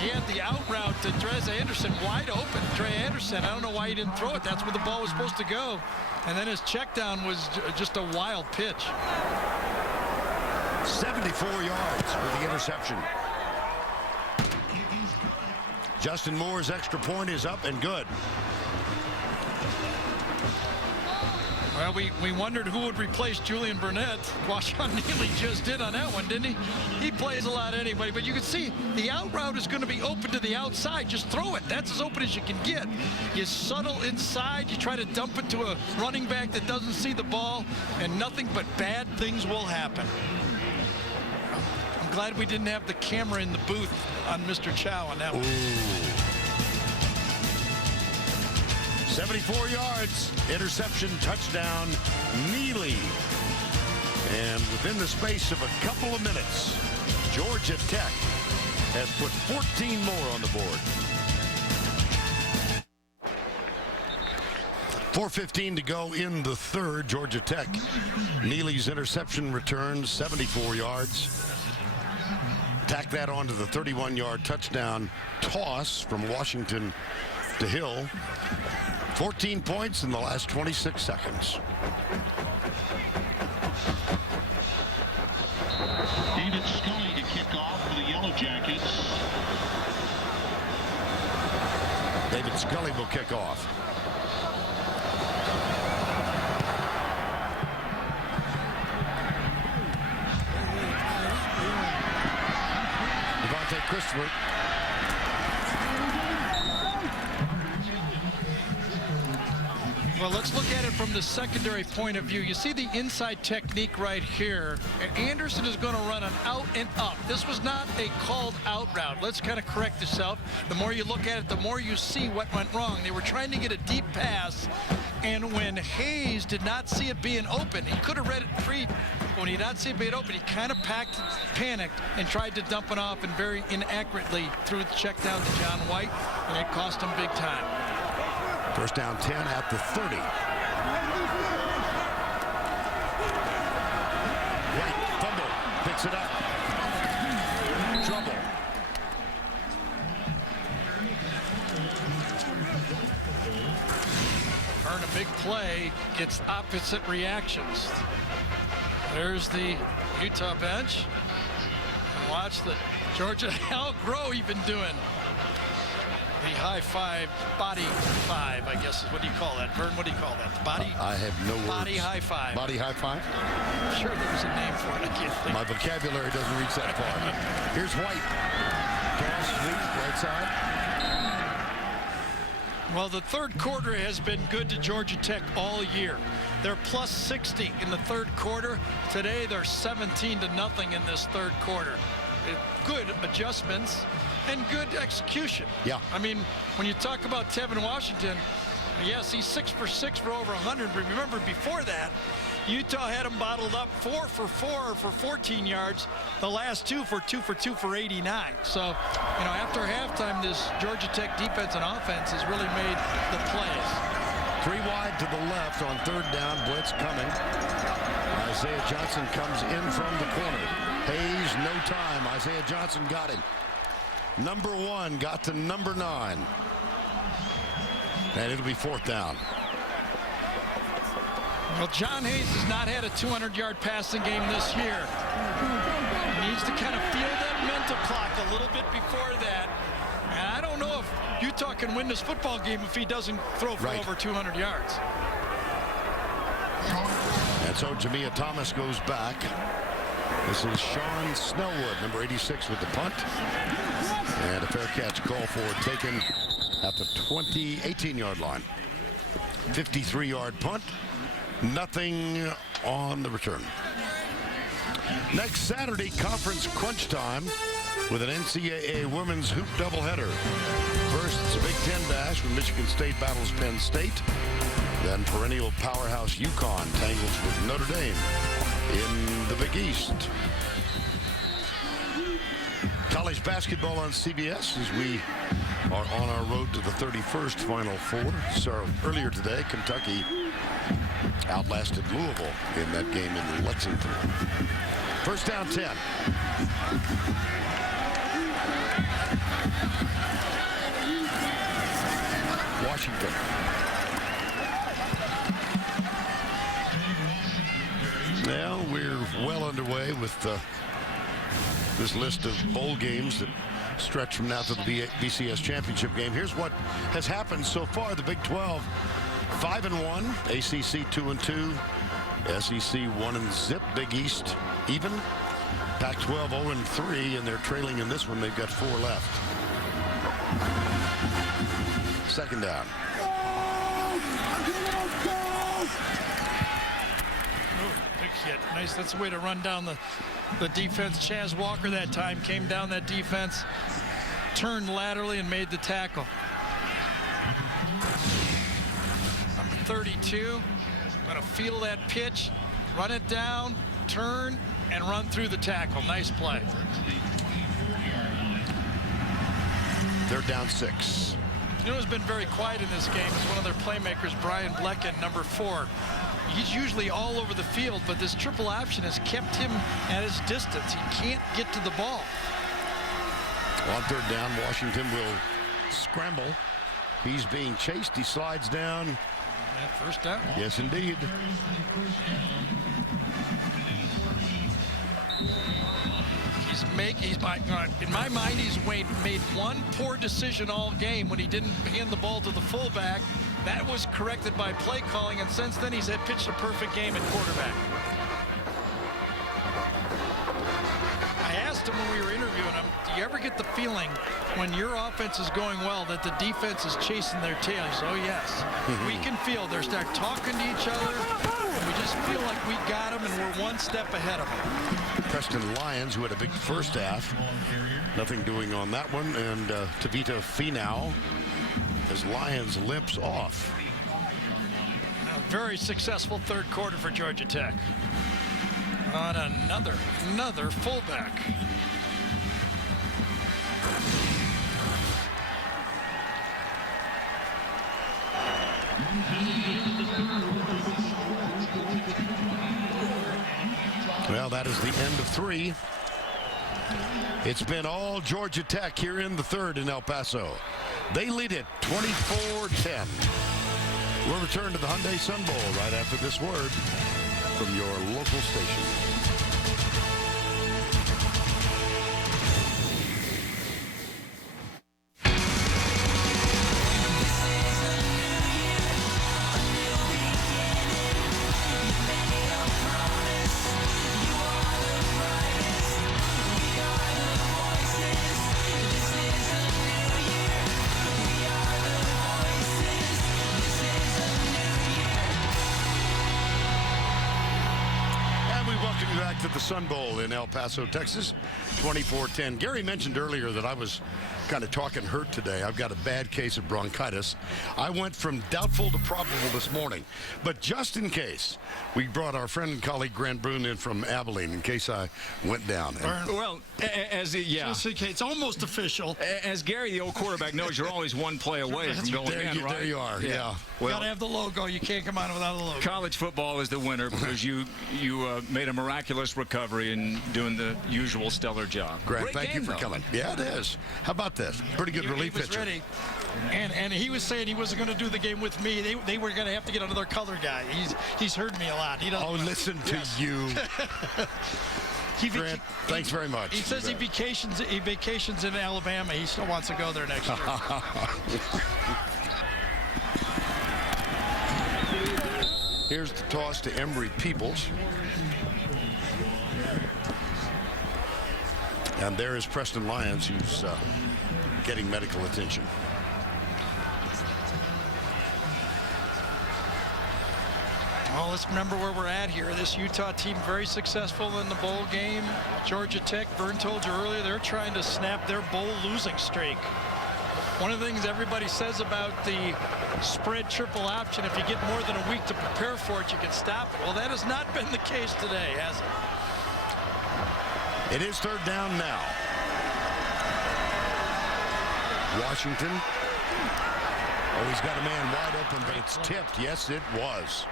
He had the out route to Trez Anderson wide open. Trey Anderson, I don't know why he didn't throw it. That's where the ball was supposed to go. And then his check down was just a wild pitch. 74 yards for the interception. Justin Moore's extra point is up and good. Well, we wondered who would replace Julian Burnett. Quayshawn Neely just did on that one, didn't he? He plays a lot anyway, but you can see the out route is going to be open to the outside. Just throw it. That's as open as you can get. You settle inside. You try to dump it to a running back that doesn't see the ball, and nothing but bad things will happen. I'm glad we didn't have the camera in the booth on Mr. Chow on that one. 74 yards, interception, touchdown, Neely. And within the space of a couple of minutes, Georgia Tech has put 14 more on the board. 4:15 to go in the third. Georgia Tech. Neely's interception returns 74 yards. Tack that onto the 31-yard touchdown toss from Washington to Hill. 14 points in the last 26 seconds. David Scully to kick off for the Yellow Jackets. David Scully will kick off. Devontae Christopher. Well, let's look at it from the secondary point of view. You see the inside technique right here. Anderson is going to run an out and up. This was not a called out route. Let's kind of correct yourself. The more you look at it, the more you see what went wrong. They were trying to get a deep pass, and when Hayes did not see it being open, he could have read it free. When he did not see it being open, he kind of panicked, and tried to dump it off and very inaccurately threw the check down to John White, and it cost him big time. First down 10 at the 30. White fumble, picks it up. Trouble. Earn a big play, gets opposite reactions. There's the Utah bench. And watch the Georgia. How Groh even doing? The high five, body five, I guess is what do you call that? Vern, what do you call that? Body? I have no words. Body high five. Body high five? I'm sure there was a name for it. I can't think. My vocabulary doesn't reach that far. Here's White. Pass, right side. Well, the third quarter has been good to Georgia Tech all year. They're plus 60 in the third quarter. Today, they're 17-0 in this third quarter. Good adjustments and good execution. Yeah. I mean, when you talk about Tevin Washington, yes, he's 6 for 6 for over 100. But remember, before that, Utah had him bottled up 4 for 4 for 14 yards. The last 2 for 2 for 2 for 89. So, you know, after halftime, this Georgia Tech defense and offense has really made the plays. 3 wide to the left on third down. Blitz coming. Isaiah Johnson comes in from the corner. Hayes, no time. Isaiah Johnson got him. Number 1 got to number 9. And it'll be 4th down. Well, John Hayes has not had a 200-yard passing game this year. He needs to kind of feel that mental clock a little bit before that. And I don't know if Utah can win this football game if he doesn't throw for over 200 yards. And so Jamia Thomas goes back. This is Sean Snellwood, number 86 with the punt. And a fair catch call for taken at the 18-yard line. 53-yard punt. Nothing on the return. Next Saturday, conference crunch time with an NCAA women's hoop doubleheader. First, it's a Big Ten dash when Michigan State battles Penn State. Then perennial powerhouse UConn tangles with Notre Dame in the Big East. College basketball on CBS as we are on our road to the 31st Final Four. So earlier today, Kentucky outlasted Louisville in that game in Lexington. First down 10. Washington. Well, we're well underway with this list of bowl games that stretch from now to the BCS championship game. Here's what has happened so far. The Big 12, 5-1, ACC 2-2, SEC 1-0, Big East even, Pac-12 0-3, and they're trailing in this one. They've got 4 left. Second down. Big hit. Nice. That's a way to run down the defense. Chaz Walker that time came down that defense, turned laterally and made the tackle. Number 32, going to feel that pitch, run it down, turn, and run through the tackle. Nice play. Third down 6. You know who's been very quiet in this game is one of their playmakers, Brian Blecken, number 4. He's usually all over the field, but this triple option has kept him at his distance. He can't get to the ball. On third down, Washington will scramble. He's being chased. He slides down. And first down. Yes, indeed. In my mind, he's made one poor decision all game when he didn't hand the ball to the fullback. That was corrected by play calling, and since then he's had pitched a perfect game at quarterback. I asked him when we were interviewing interviewing him, do you ever get the feeling when your offense is going well that the defense is chasing their tail? He says, oh, yes. We can feel they start talking to each other, and we just feel like we got them, and we're one step ahead of them. Preston Lyons, who had a big first half. Nothing doing on that one. And Tavita Finau as Lyons limps off. A very successful third quarter for Georgia Tech. On another fullback. Well, that is the end of 3. It's been all Georgia Tech here in the third in El Paso. They lead it 24-10. We'll return to the Hyundai Sun Bowl right after this word from your local station. To the Sun Bowl in El Paso, Texas, 24-10. Gary mentioned earlier that I was kind of talking hurt today. I've got a bad case of bronchitis. I went from doubtful to probable this morning. But just in case, we brought our friend and colleague Grant Brune in from Abilene in case I went down. Well, Just in case, it's almost official. As Gary, the old quarterback, knows, you're always one play away from going in, right? There you are, yeah. You got to have the logo. You can't come on without a logo. College football is the winner because you made a miraculous recovery and doing the usual stellar job. Grant, thank you for coming. Yeah, it is. How about this? Pretty good relief he was pitcher. Ready. And he was saying he wasn't going to do the game with me. They were going to have to get another color guy. He's heard me a lot. He doesn't. Oh, listen to you. Grant, thanks very much. He says he vacations in Alabama. He still wants to go there next year. Here's the toss to Emory Peoples. And there is Preston Lyons, who's getting medical attention. Well, let's remember where we're at here. This Utah team very successful in the bowl game. Georgia Tech, Vern told you earlier, they're trying to snap their bowl losing streak. One of the things everybody says about the spread triple option, if you get more than a week to prepare for it, you can stop it. Well, that has not been the case today, has it? It is third down now. Washington. Oh, he's got a man wide open, but it's tipped. Yes, it was.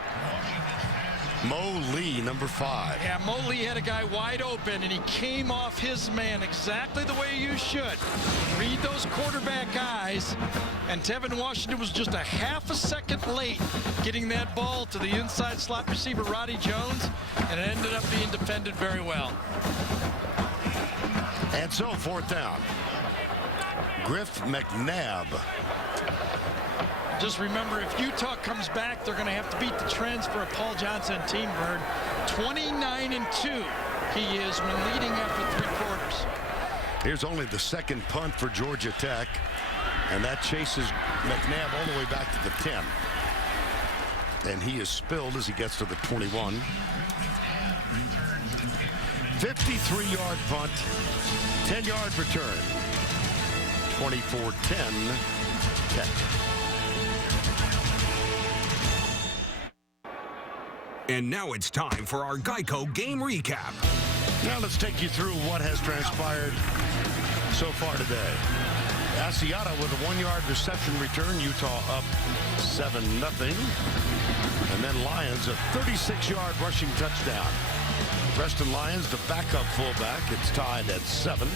Mo Lee, number 5. Yeah, Mo Lee had a guy wide open, and he came off his man exactly the way you should. Read those quarterback eyes, and Tevin Washington was just a half a second late getting that ball to the inside slot receiver, Roddy Jones, and it ended up being defended very well. And so, fourth down. Griff McNabb. Just remember, if Utah comes back, they're going to have to beat the transfer of Paul Johnson team, Bird. 29-2 he is when leading after 3 quarters. Here's only the second punt for Georgia Tech, and that chases McNabb all the way back to the 10. And he is spilled as he gets to the 21. 53-yard punt, 10-yard return. 24-10 Tech. And now it's time for our Geico game recap. Now let's take you through what has transpired so far today. Asiata with a 1-yard reception return. Utah up 7-0. And then Lyons a 36-yard rushing touchdown. Preston Lyons, the backup fullback. It's tied at 7.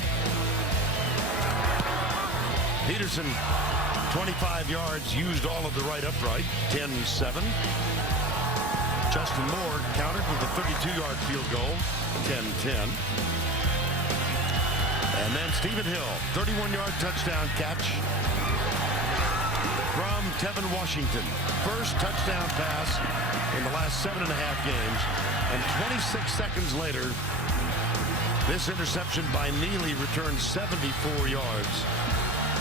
Peterson, 25 yards, used all of the right upright. 10-7. Justin Moore countered with a 32-yard field goal, 10-10. And then Stephen Hill, 31-yard touchdown catch from Tevin Washington. First touchdown pass in the last 7.5 games. And 26 seconds later, This interception by Neely returns 74 yards.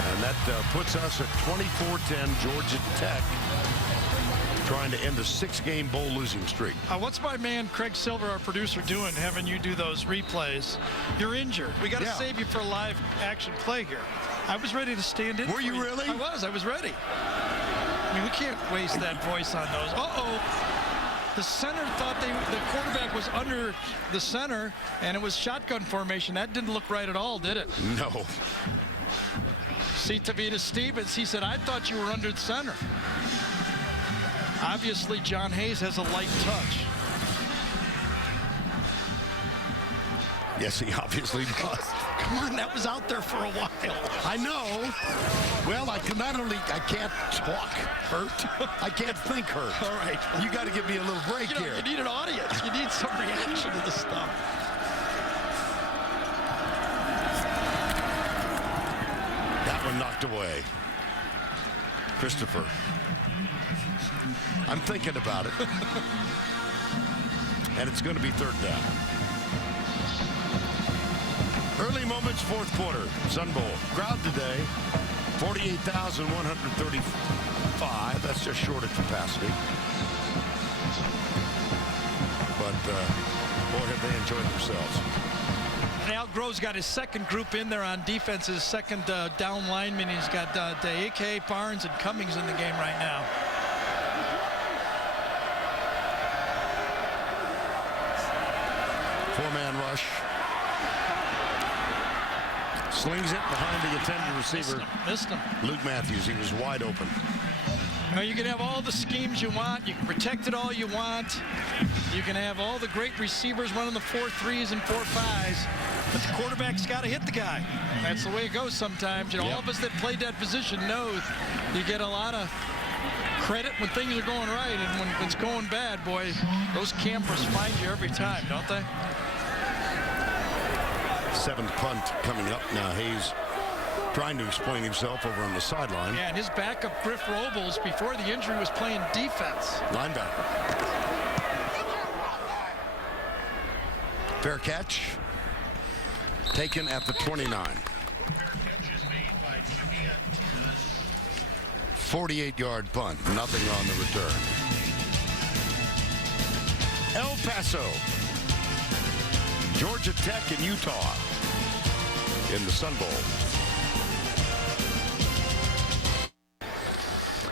And that puts us at 24-10, Georgia Tech trying to end a 6-game bowl losing streak. What's my man Craig Silver, our producer, doing having you do those replays? You're injured. We got to save you for a live action play here. I was ready to stand in. Were you really? I was ready. I mean, we can't waste that voice on those. The center thought the quarterback was under the center, and it was shotgun formation. That didn't look right at all, did it? No. See Tavita Stevens, he said, I thought you were under the center. Obviously, John Hayes has a light touch. Yes, he obviously does. Come on, that was out there for a while. I know. Well, I can't talk hurt. I can't think hurt. All right. You got to give me a little break here. You need an audience. You need some reaction to this stuff. That one knocked away. Christopher. I'm thinking about it. And it's going to be third down. Early moments, fourth quarter, Sun Bowl. Crowd today, 48,135. That's just short of capacity. But, boy, have they enjoyed themselves. And Al Grove's got his second group in there on defense, his second down lineman. He's got DeAke, Barnes, and Cummings in the game right now. Four-man rush. Slings it behind the intended receiver. Missed him. Luke Matthews. He was wide open. You can have all the schemes you want. You can protect it all you want. You can have all the great receivers running the 4-3s and 4-5s. But the quarterback's got to hit the guy. That's the way it goes sometimes. All of us that played that position know you get a lot of credit when things are going right. And when it's going bad, boy, those campers find you every time, don't they? Seventh punt coming up now. Hayes trying to explain himself over on the sideline. Yeah, and his backup, Griff Robles, before the injury was playing defense. Linebacker. Fair catch. Taken at the 29. 48-yard punt. Nothing on the return. El Paso. Georgia Tech and Utah in the Sun Bowl.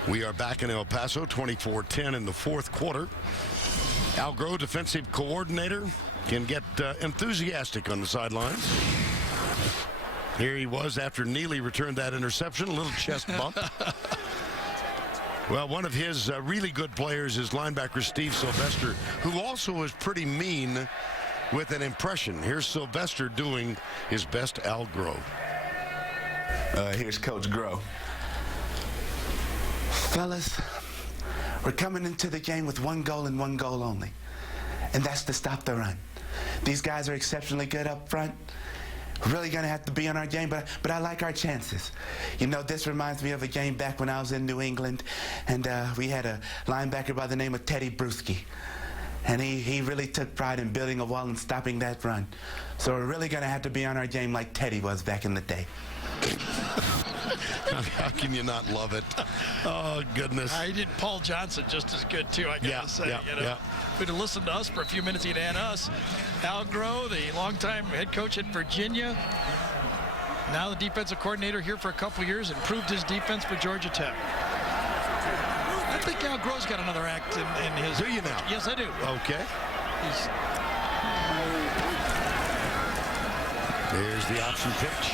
We are back in El Paso, 24-10 in the fourth quarter. Al Grove, defensive coordinator, can get enthusiastic on the sidelines. Here he was after Neely returned that interception, a little chest bump. Well, one of his really good players is linebacker Steve Sylvester, who also was pretty mean with an impression. Here's Sylvester doing his best Al Grove. Here's Coach Grove. Fellas, we're coming into the game with one goal and one goal only, and that's to stop the run. These guys are exceptionally good up front. We're really going to have to be on our game, but I like our chances. This reminds me of a game back when I was in New England, and we had a linebacker by the name of Teddy Bruschi. And he really took pride in building a wall and stopping that run. So we're really going to have to be on our game like Teddy was back in the day. How can you not love it? Oh, goodness. I did Paul Johnson just as good, too, I got to say. If he'd have listened to us for a few minutes, he'd had us. Al Grove, the longtime head coach at Virginia, now the defensive coordinator here for a couple years, improved his defense for Georgia Tech. I think Al Grove's got another act in his... Do you now? Yes, I do. Okay. There's the option pitch.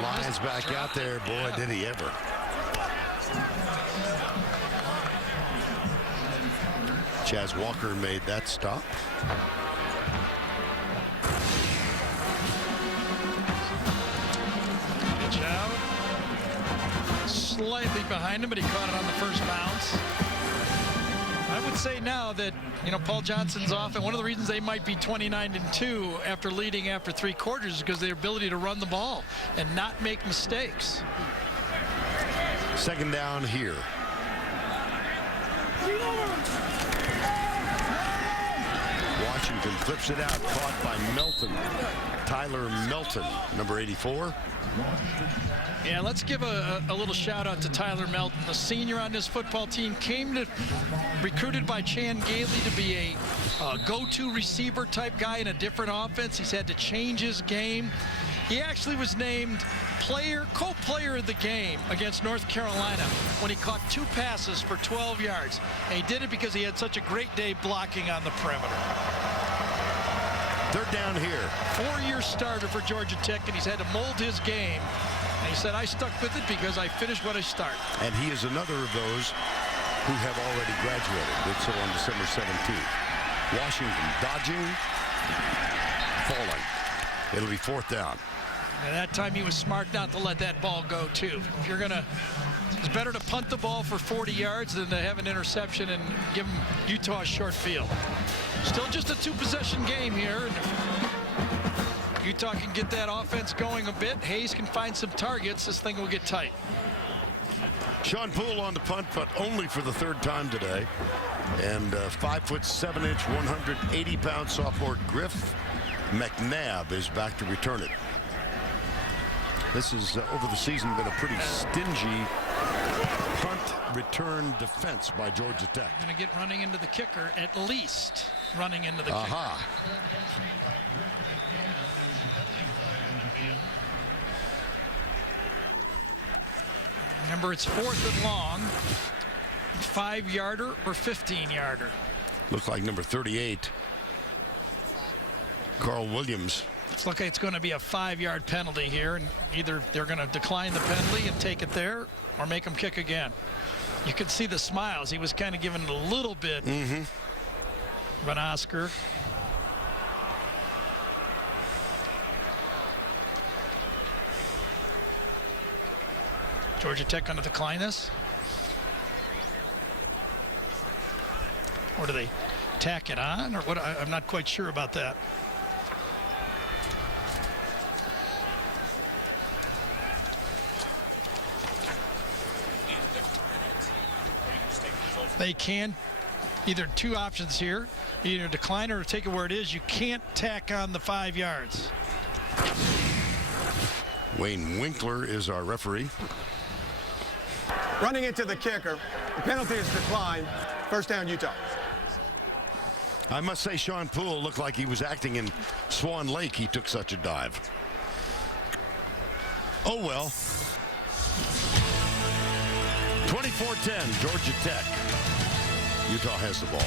Lions back out there. Boy, did he ever. Chaz Walker made that stop. Pitch out. Slightly behind him, but he caught it on the first bounce. I would say now that, Paul Johnson's off, and one of the reasons they might be 29-2 after leading after 3 quarters is because their ability to run the ball and not make mistakes. Second down here. Washington flips it out, caught by Melton. Tyler Melton, number 84. Yeah, let's give a little shout out to Tyler Melton, the senior on this football team. Recruited by Chan Gailey to be a go-to receiver type guy in a different offense. He's had to change his game. He actually was named co-player of the game against North Carolina when he caught 2 passes for 12 yards. And he did it because he had such a great day blocking on the perimeter. Third down here. 4-year starter for Georgia Tech, and he's had to mold his game. And he said, I stuck with it because I finished what I started. And he is another of those who have already graduated. Did so on December 17th. Washington dodging, falling. It'll be 4th down. And that time he was smart not to let that ball go, too. If you're going to, it's better to punt the ball for 40 yards than to have an interception and give them Utah a short field. Still just a 2-possession game here. And Utah can get that offense going a bit. Hayes can find some targets. This thing will get tight. Sean Poole on the punt, but only for the 3rd time today. And 5'7", 180-pound sophomore Griff McNabb is back to return it. This has, over the season, been a pretty stingy punt return defense by Georgia Tech. Going to get running into the kicker, at least running into the kicker. Remember, it's 4th and long, 5-yarder or 15-yarder. Looks like number 38, Carl Williams. It's looking like it's going to be a 5-yard penalty here, and either they're going to decline the penalty and take it there or make them kick again. You can see the smiles. He was kind of giving it a little bit of an Oscar. Georgia Tech going to decline this? Or do they tack it on? Or what? I'm not quite sure about that. They can, either 2 options here, either decline or take it where it is. You can't tack on the 5 yards. Wayne Winkler is our referee. Running into the kicker. The penalty is declined. 1st down, Utah. I must say, Sean Poole looked like he was acting in Swan Lake. He took such a dive. Oh, well. 24-10, Georgia Tech. Utah has the ball.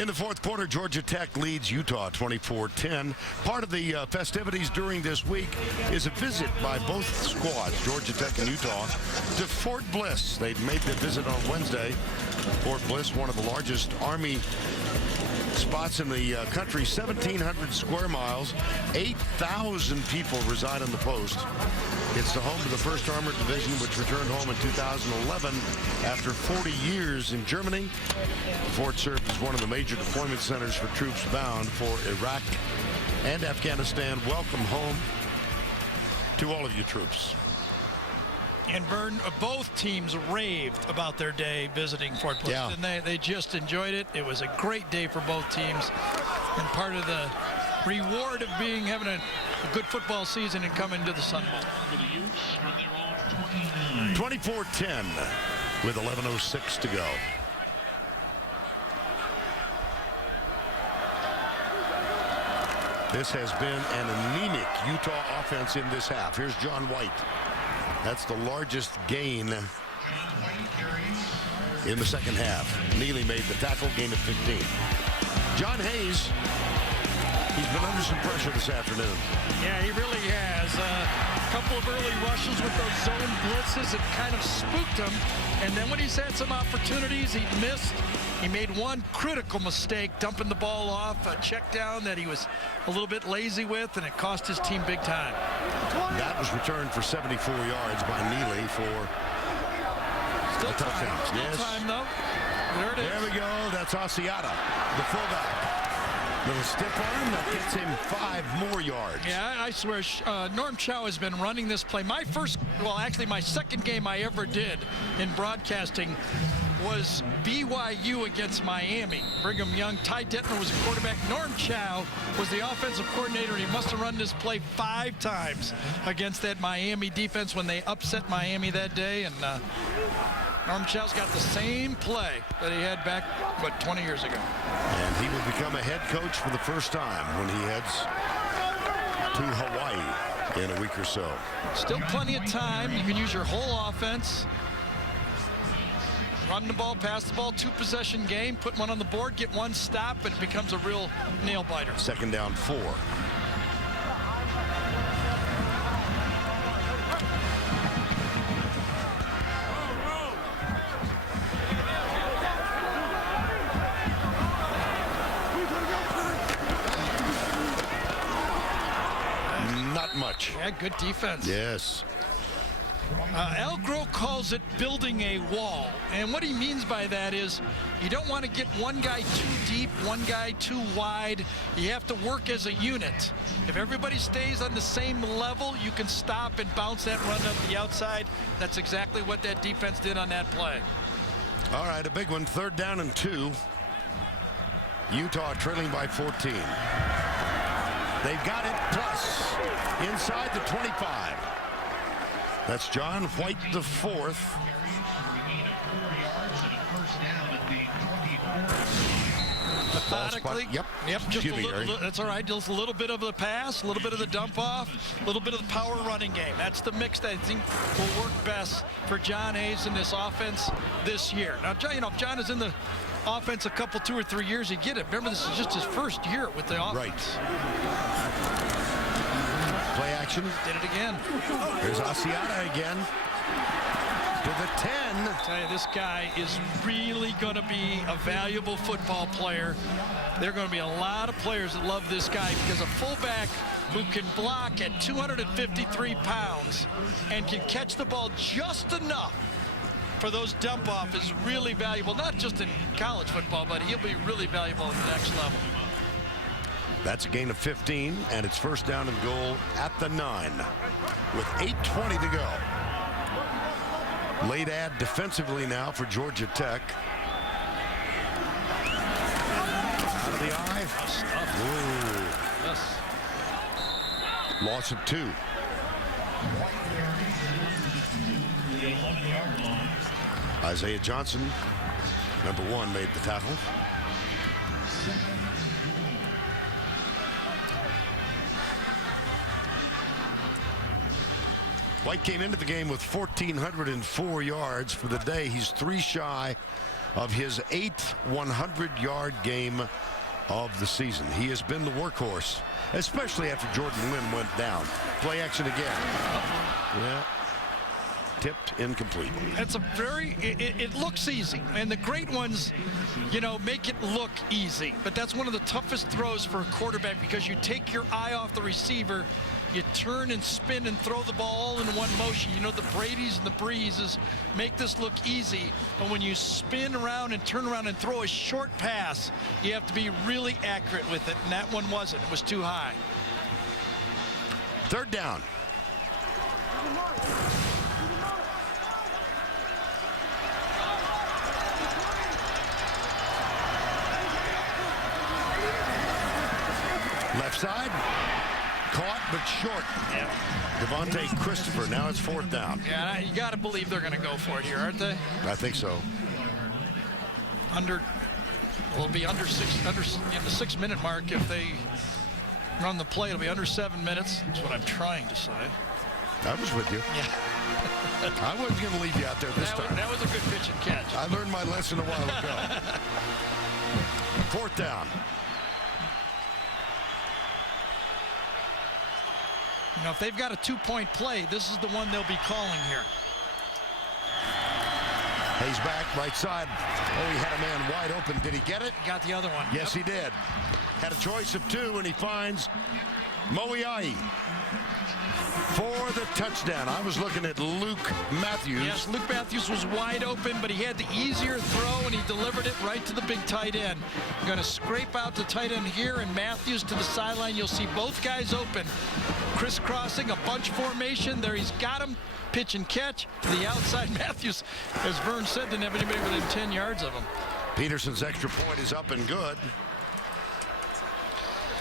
In the 4th quarter, Georgia Tech leads Utah 24-10. Part of the festivities during this week is a visit by both squads, Georgia Tech and Utah, to Fort Bliss. They made the visit on Wednesday. Fort Bliss, one of the largest Army spots in the country, 1,700 square miles, 8,000 people reside on the post. It's the home of the 1st Armored Division, which returned home in 2011 after 40 years in Germany. The fort served as one of the major deployment centers for troops bound for Iraq and Afghanistan. Welcome home to all of you troops. And Vern, both teams raved about their day visiting Fort Bliss. Yeah. And they just enjoyed it. It was a great day for both teams. And part of the reward of having a good football season and coming to the Sun Bowl. 24-10 with 11:06 to go. This has been an anemic Utah offense in this half. Here's John White. That's the largest gain in the 2nd half. Neely made the tackle, gain of 15. John Hayes, he's been under some pressure this afternoon. Yeah, he really has. A couple of early rushes with those zone blitzes that kind of spooked him. And then when he's had some opportunities, he missed. He made one critical mistake, dumping the ball off, a check down that he was a little bit lazy with, and it cost his team big time. That was returned for 74 yards by Neely for Still a touchdown. Still Yes. time, though. There it is. There we go. That's Asiata, the fullback. Little stiff arm that gets him 5 more yards. Yeah, I swear, Norm Chow has been running this play. My second game I ever did in broadcasting was BYU against Miami. Brigham Young, Ty Detmer was a quarterback. Norm Chow was the offensive coordinator. He must have run this play 5 times against that Miami defense when they upset Miami that day. And Norm Chow's got the same play that he had back, 20 years ago. And he will become a head coach for the first time when he heads to Hawaii in a week or so. Still plenty of time. You can use your whole offense. Run the ball, pass the ball, 2-possession game, put one on the board, get one stop, and it becomes a real nail-biter. 2nd down 4. Not much. Yeah, good defense. Yes. Al Groh calls it building a wall. And what he means by that is you don't want to get one guy too deep, one guy too wide. You have to work as a unit. If everybody stays on the same level, you can stop and bounce that run up the outside. That's exactly what that defense did on that play. All right, a big one. 3rd down and 2. Utah trailing by 14. They've got it, plus inside the 25. That's John White, the 4th. Methodically. Yep. Just a little, that's all right. Just a little bit of the pass, a little bit of the dump off, a little bit of the power running game. That's the mix that I think will work best for John Hayes in this offense this year. Now, if John is in the offense a couple, 2 or 3 years, you get it. Remember, this is just his first year with the offense. Right. Play action. Did it again. Here's Asiata again. To the 10. I tell you, this guy is really going to be a valuable football player. There are going to be a lot of players that love this guy because a fullback who can block at 253 pounds and can catch the ball just enough for those dump off is really valuable, not just in college football, but he'll be really valuable at the next level. That's a gain of 15, and it's 1st down and goal at the 9 with 8:20 to go. Late ad defensively now for Georgia Tech. Out of the eye. Ooh. Yes. Loss of 2. Isaiah Johnson, number 1, made the tackle. White came into the game with 1,404 yards for the day. He's 3 shy of his 8th 100-yard game of the season. He has been the workhorse, especially after Jordan Lynn went down. Play action again. Yeah. Tipped, incomplete. It's a it looks easy, and the great ones, make it look easy. But that's one of the toughest throws for a quarterback because you take your eye off the receiver, you turn and spin and throw the ball all in one motion. The Brady's and the Breezes make this look easy, but when you spin around and turn around and throw a short pass, you have to be really accurate with it, and that one wasn't. It was too high. 3rd down. Left side. Caught, but short. Yeah. Devontae Christopher. Now it's 4th down. Yeah, you got to believe they're going to go for it here, aren't they? I think so. It'll be under the 6-minute mark if they run the play. It'll be under 7 minutes. That's what I'm trying to say. I was with you. Yeah. I wasn't going to leave you out there this time. That was a good pitch and catch. I learned my lesson a while ago. 4th down. If they've got a 2-point play, this is the one they'll be calling here. Hayes back, right side. Oh, he had a man wide open. Did he get it? Got the other one. Yes, he did. Had a choice of 2, and he finds Moiai for the touchdown. I was looking at Luke Matthews. Yes, Luke Matthews was wide open, but he had the easier throw, and he delivered it right to the big tight end. Going to scrape out the tight end here, and Matthews to the sideline. You'll see both guys open, crisscrossing, a bunch formation. There he's got him. Pitch and catch to the outside. Matthews, as Vern said, didn't have anybody within 10 yards of him. Peterson's extra point is up and good.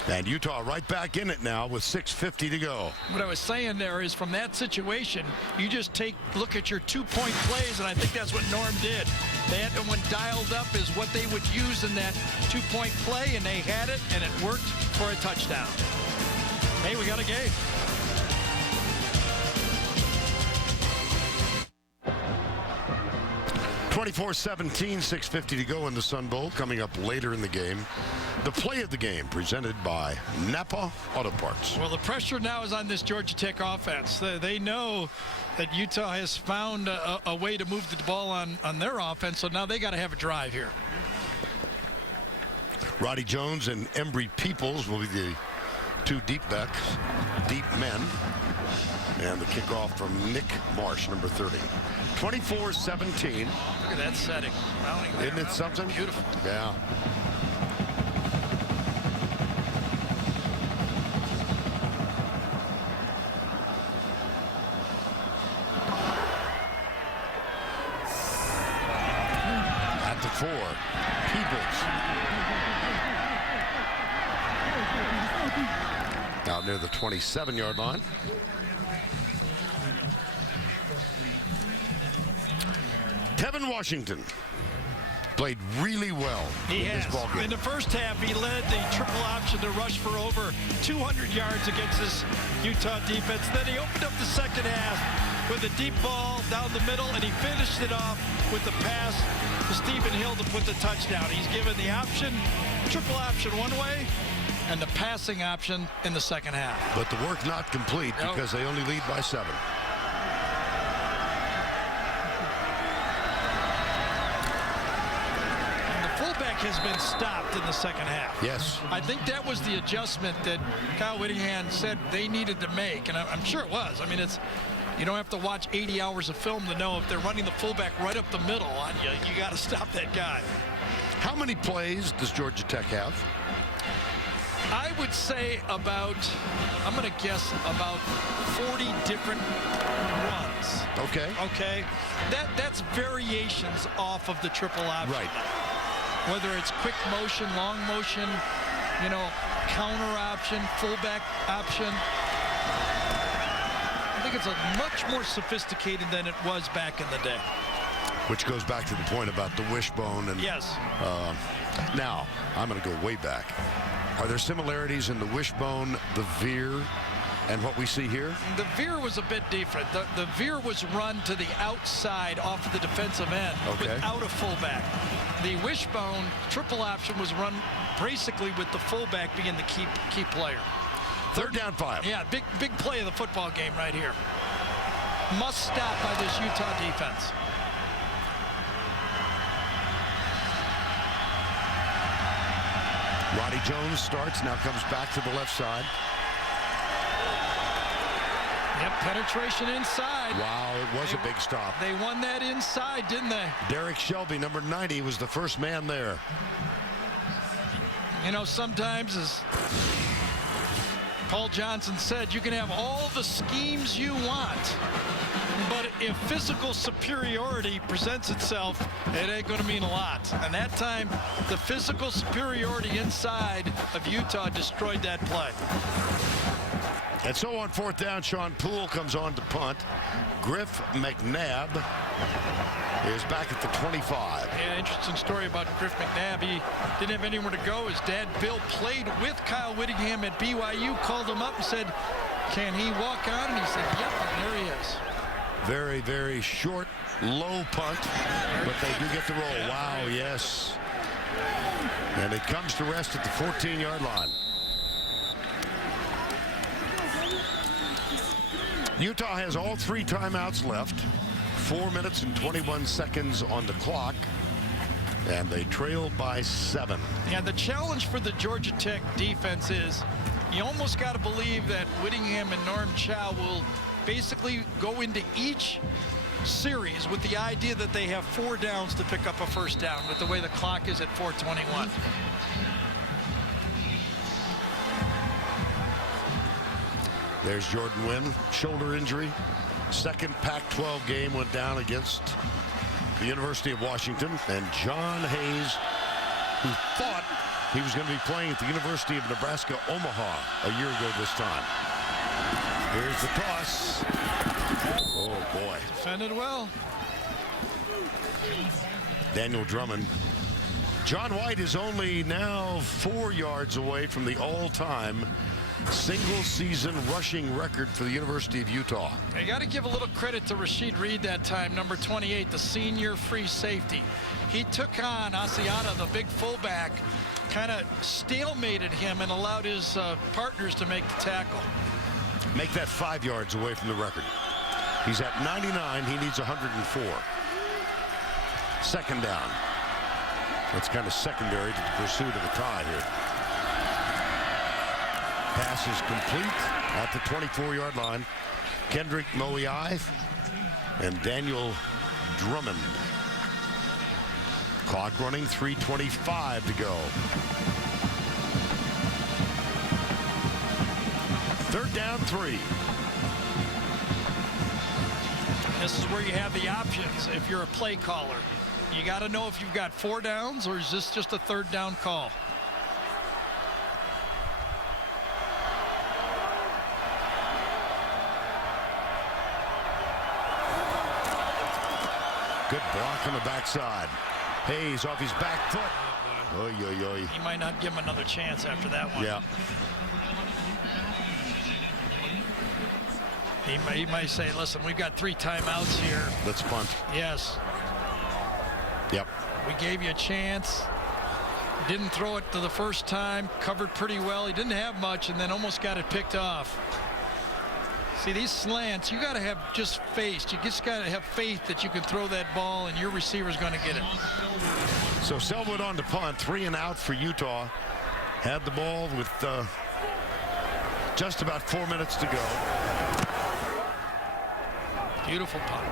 And Utah right back in it now with 6:50 to go. What I was saying there is, from that situation, you just look at your two-point plays, and I think that's what Norm did. They had one dialed up is what they would use in that two-point play, and they had it, and it worked for a touchdown. Hey, we got a game. (24-17), 6:50 to go in the Sun Bowl. Coming up later in the game, the play of the game presented by Napa Auto Parts. Well, the pressure now is on this Georgia Tech offense. They know that Utah has found a way to move the ball on their offense, so now they got to have a drive here. Roddy Jones and Embry Peoples will be the two deep backs, deep men. And the kickoff from Nick Marsh, number 30. 24-17. Look at that setting. Isn't it something? Beautiful. Yeah. At the 4, Peoples. Out near the 27-yard line. Tevin Washington played really well in this ball game. In the first half, he led the triple option to rush for over 200 yards against this Utah defense. Then he opened up the second half with a deep ball down the middle, and he finished it off with the pass to Stephen Hill to put the touchdown. He's given the option, triple option one way, and the passing option in the second half. But the work not complete because they only lead by 7. Has been stopped in the second half. Yes. I think that was the adjustment that Kyle Whittingham said they needed to make, and I'm sure it was. I mean, you don't have to watch 80 hours of film to know if they're running the fullback right up the middle on you, you got to stop that guy. How many plays does Georgia Tech have? I would say about, I'm going to guess about 40 different runs. Okay. Okay. That's variations off of the triple option. Right. Whether it's quick motion, long motion, counter option, fullback option. I think it's much more sophisticated than it was back in the day. Which goes back to the point about the wishbone. And yes. Now, I'm going to go way back. Are there similarities in the wishbone, the veer, and what we see here? The veer was a bit different. The veer was run to the outside off of the defensive end without a fullback. The wishbone triple option was run basically with the fullback being the key player. Third down 5. Yeah, big play of the football game right here. Must stop by this Utah defense. Roddy Jones starts, now comes back to the left side. Yep, penetration inside. Wow, it was a big stop. They won that inside, didn't they? Derek Shelby, number 90, was the first man there. Sometimes, as Paul Johnson said, you can have all the schemes you want, but if physical superiority presents itself, it ain't going to mean a lot. And that time, the physical superiority inside of Utah destroyed that play. And so on 4th down, Sean Poole comes on to punt. Griff McNabb is back at the 25. Yeah, interesting story about Griff McNabb. He didn't have anywhere to go. His dad, Bill, played with Kyle Whittingham at BYU, called him up and said, can he walk on? And he said, yep, and there he is. Very, very short, low punt, but they do get the roll. Wow, yes. And it comes to rest at the 14-yard line. Utah has all 3 timeouts left. 4 minutes and 21 seconds on the clock. And they trail by 7. Yeah, the challenge for the Georgia Tech defense is You almost got to believe that Whittingham and Norm Chow will basically go into each series with the idea that they have 4 downs to pick up a first down with the way the clock is at 4:21. There's Jordan Wynn, shoulder injury. Second Pac-12 game went down against the University of Washington. And John Hayes, who thought he was going to be playing at the University of Nebraska, Omaha, a year ago this time. Here's the toss. Oh, boy. Defended well. Daniel Drummond. John White is only now 4 yards away from the all-time single-season rushing record for the University of Utah. I got to give a little credit to Rashid Reed that time, number 28, the senior free safety. He took on Asiata, the big fullback, kind of stalemated him and allowed his partners to make the tackle. Make that 5 yards away from the record. He's at 99. He needs 104. Second down. That's kind of secondary to the pursuit of a tie here. Pass is complete at the 24-yard line. Kendrick Moiai and Daniel Drummond. Clock running, 3:25 to go. Third down, 3. This is where you have the options if you're a play caller. You got to know if you've got 4 downs or is this just a third down call. Good block on the backside. Hayes off his back foot. Oy, oy, oy. He might not give him another chance after that one. Yeah. He might say, listen, we've got 3 timeouts here. Let's punt. Yes. Yep. We gave you a chance. Didn't throw it to the first time. Covered pretty well. He didn't have much and then almost got it picked off. See, these slants, you got to have just faith. You just got to have faith that you can throw that ball and your receiver's going to get it. So Selwood on to punt. 3 and out for Utah. Had the ball with just about 4 minutes to go. Beautiful punt.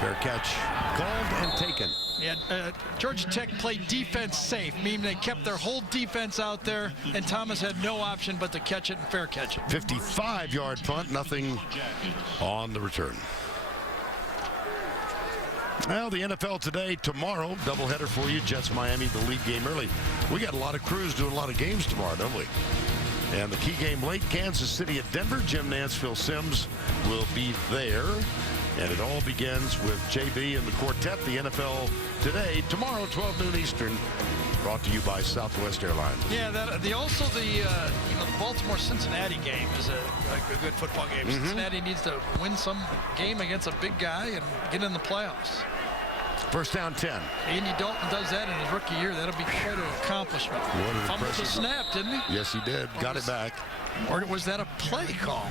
Fair catch. Called and taken. Yeah, Georgia Tech played defense safe, meaning they kept their whole defense out there, and Thomas had no option but to catch it and fair catch it. 55-yard punt, nothing on the return. Well, the NFL today, tomorrow, doubleheader for you. Jets, Miami, the league game early. We got a lot of crews doing a lot of games tomorrow, don't we? And the key game late, Kansas City at Denver. Jim Nance, Phil Simms will be there. And it all begins with JB and the quartet. The NFL today, tomorrow, 12 noon Eastern, brought to you by Southwest Airlines. Yeah, the Baltimore-Cincinnati game is a good football game. Mm-hmm. Cincinnati needs to win some game against a big guy and get in the playoffs. First down, 10. Andy Dalton does that in his rookie year. That'll be quite an accomplishment. Fumbled the snap, didn't he? Yes, he did. Got it back. Or was that a play call?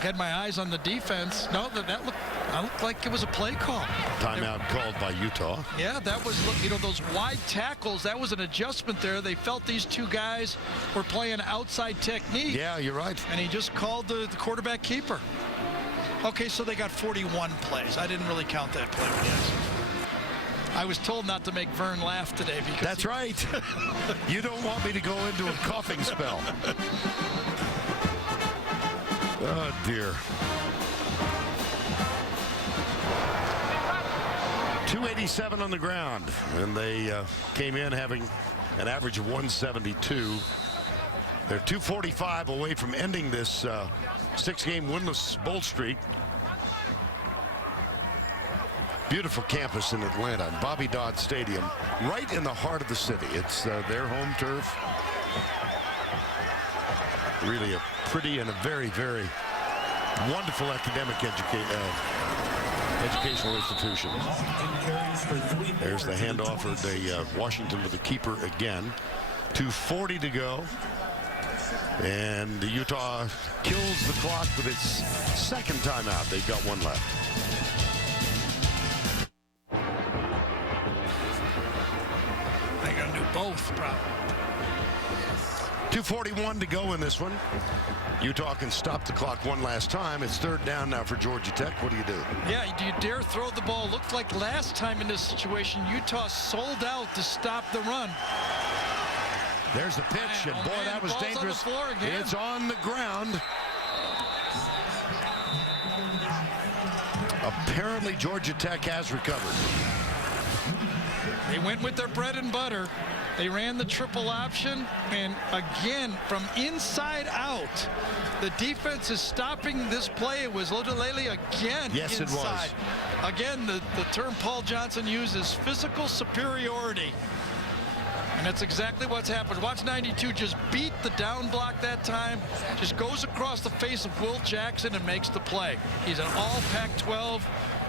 Had my eyes on the defense. No, that looked like it was a play call. Timeout called by Utah. Yeah, that was, those wide tackles, that was an adjustment there. They felt these 2 guys were playing outside technique. Yeah, you're right. And he just called the quarterback keeper. Okay, so they got 41 plays. I didn't really count that play. Yes. I was told not to make Vern laugh today because that's right. You don't want me to go into a coughing spell. Oh, dear. 287 on the ground, and they came in having an average of 172. They're 245 away from ending this 6-game winless bowl streak. Beautiful campus in Atlanta, Bobby Dodd Stadium, right in the heart of the city. It's their home turf. Really a pretty and a very, very wonderful academic educational institution. There's the handoff for the Washington with the keeper again. 2:40 to go. And the Utah kills the clock with its second timeout. They've got one left. Both, probably. 2:41 to go in this one. Utah can stop the clock one last time. It's third down now for Georgia Tech. What do you do? Yeah, do you dare throw the ball? Looked like last time in this situation, Utah sold out to stop the run. There's the pitch, and boy, that was dangerous. It's on the ground. Apparently, Georgia Tech has recovered. They went with their bread and butter. They ran the triple option, and again, from inside out, the defense is stopping this play. It was Lodolele again yes, inside. It was. Again, the term Paul Johnson uses, physical superiority. And that's exactly what's happened. Watch 92 just beat the down block that time, just goes across the face of Will Jackson and makes the play. He's an all Pac-12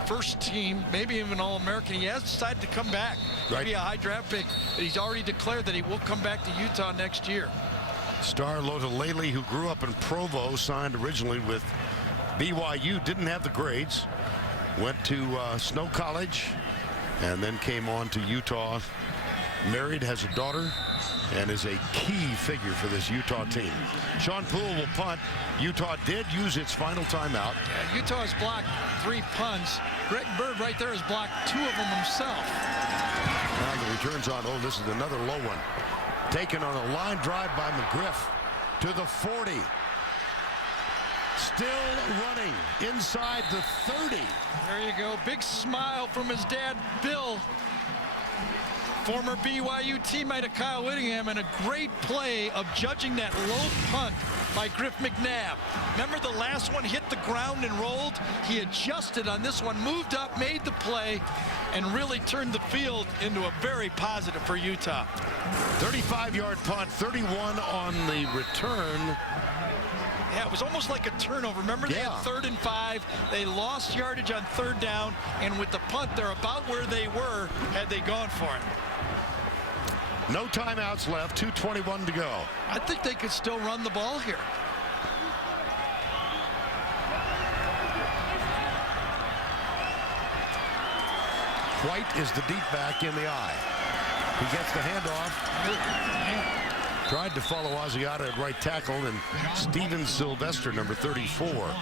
first team, maybe even All-American. He has decided to come back. Right. Maybe a high draft pick, but he's already declared that he will come back to Utah next year. Star Lodolele, who grew up in Provo, signed originally with BYU, didn't have the grades, went to Snow College, and then came on to Utah. Married, has a daughter, and is a key figure for this Utah team. Sean Poole will punt. Utah did use its final timeout. Yeah, Utah has blocked 3 punts. Greg Bird right there has blocked 2 of them himself. Now the returns on, oh, this is another low one. Taken on a line drive by McGriff to the 40. Still running inside the 30. There you go. Big smile from his dad, Bill. Former BYU teammate of Kyle Whittingham, and a great play of judging that low punt by Griff McNabb. Remember the last one hit the ground and rolled? He adjusted on this one, moved up, made the play, and really turned the field into a very positive for Utah. 35-yard punt, 31 on the return. Yeah, it was almost like a turnover. Remember, they had 3rd and 5. They lost yardage on 3rd down, and with the punt, they're about where they were had they gone for it. No timeouts left, 2:21 to go. I think they could still run the ball here. White is the deep back in the eye. He gets the handoff. Tried to follow Asiata at right tackle, and Steven Sylvester, number 34,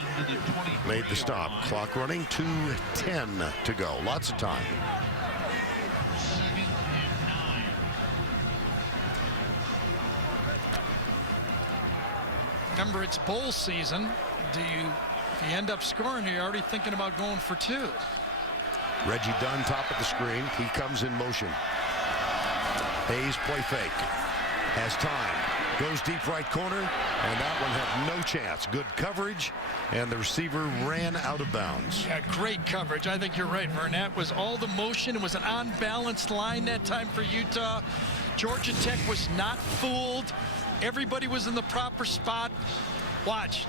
made the stop. Clock running, 2:10 to go. Lots of time. Remember, it's bowl season. If you end up scoring, you're already thinking about going for 2. Reggie Dunn, top of the screen. He comes in motion. Hayes, play fake. Has time. Goes deep right corner, and that one had no chance. Good coverage, and the receiver ran out of bounds. Yeah, great coverage. I think you're right, Vern. That was all the motion. It was an unbalanced line that time for Utah. Georgia Tech was not fooled. Everybody was in the proper spot. Watch.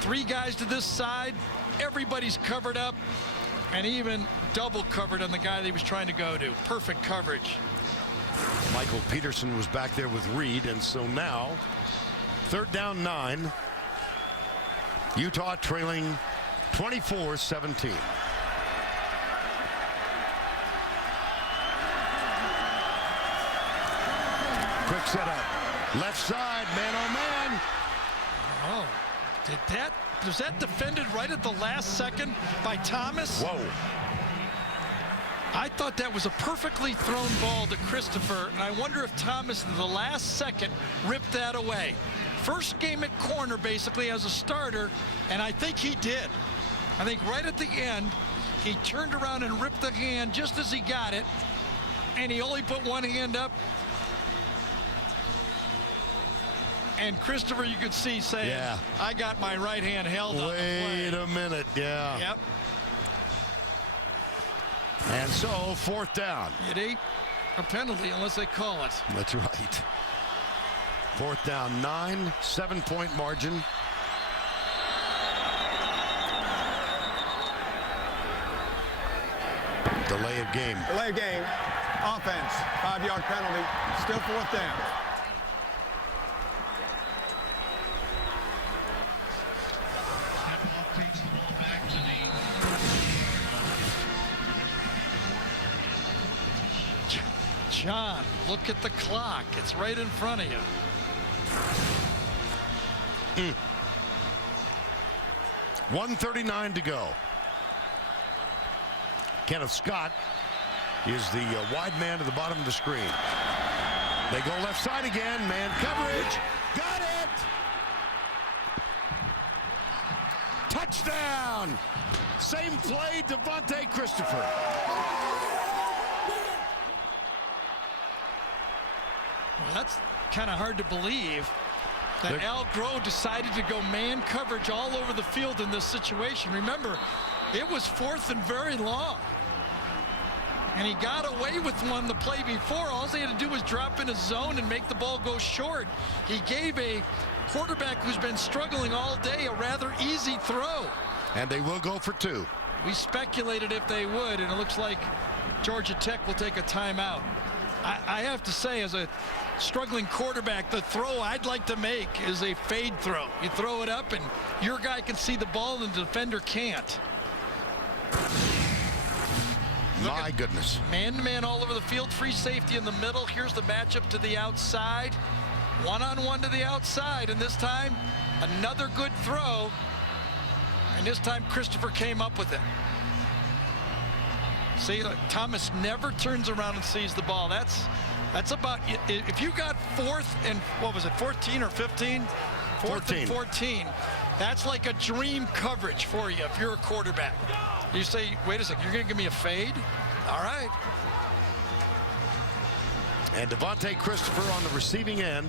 3 guys to this side. Everybody's covered up, and even double covered on the guy that he was trying to go to. Perfect coverage. Michael Peterson was back there with Reed, and so now 3rd down 9. Utah trailing 24-17. Quick setup. Left side, man-oh-man. Oh, was that defended right at the last second by Thomas? Whoa. I thought that was a perfectly thrown ball to Christopher, and I wonder if Thomas, in the last second, ripped that away. First game at corner, basically, as a starter, and I think he did. I think right at the end, he turned around and ripped the hand just as he got it, and he only put one hand up. And Christopher, you could see saying, yeah, I got my right hand held on the play. Wait a minute, yeah. Yep. And so, 4th down. It ain't a penalty unless they call it. That's right. 4th down 9, 7-point margin. Delay of game. Delay of game. Offense. 5-yard penalty. Still 4th down. John, look at the clock. It's right in front of you. 1:39 to go. Kenneth Scott is the wide man to the bottom of the screen. They go left side again. Man coverage. Got it. Touchdown. Same play, Devontae Christopher. Well, that's kind of hard to believe that Al Groh decided to go man coverage all over the field in this situation. Remember, it was 4th and very long. And he got away with one the play before. All he had to do was drop in a zone and make the ball go short. He gave a quarterback who's been struggling all day a rather easy throw. And they will go for 2. We speculated if they would, and it looks like Georgia Tech will take a timeout. I have to say, as a struggling quarterback, the throw I'd like to make is a fade throw. You throw it up, and your guy can see the ball, and the defender can't. My goodness. Man-to-man all over the field, free safety in the middle. Here's the matchup to the outside. One-on-one to the outside, and this time, another good throw. And this time, Christopher came up with it. See, look, Thomas never turns around and sees the ball. That's about, if you got 4th and, what was it, 14 or 15? 4th and 14. That's like a dream coverage for you if you're a quarterback. You say, wait a second, you're going to give me a fade? All right. And Devontae Christopher on the receiving end.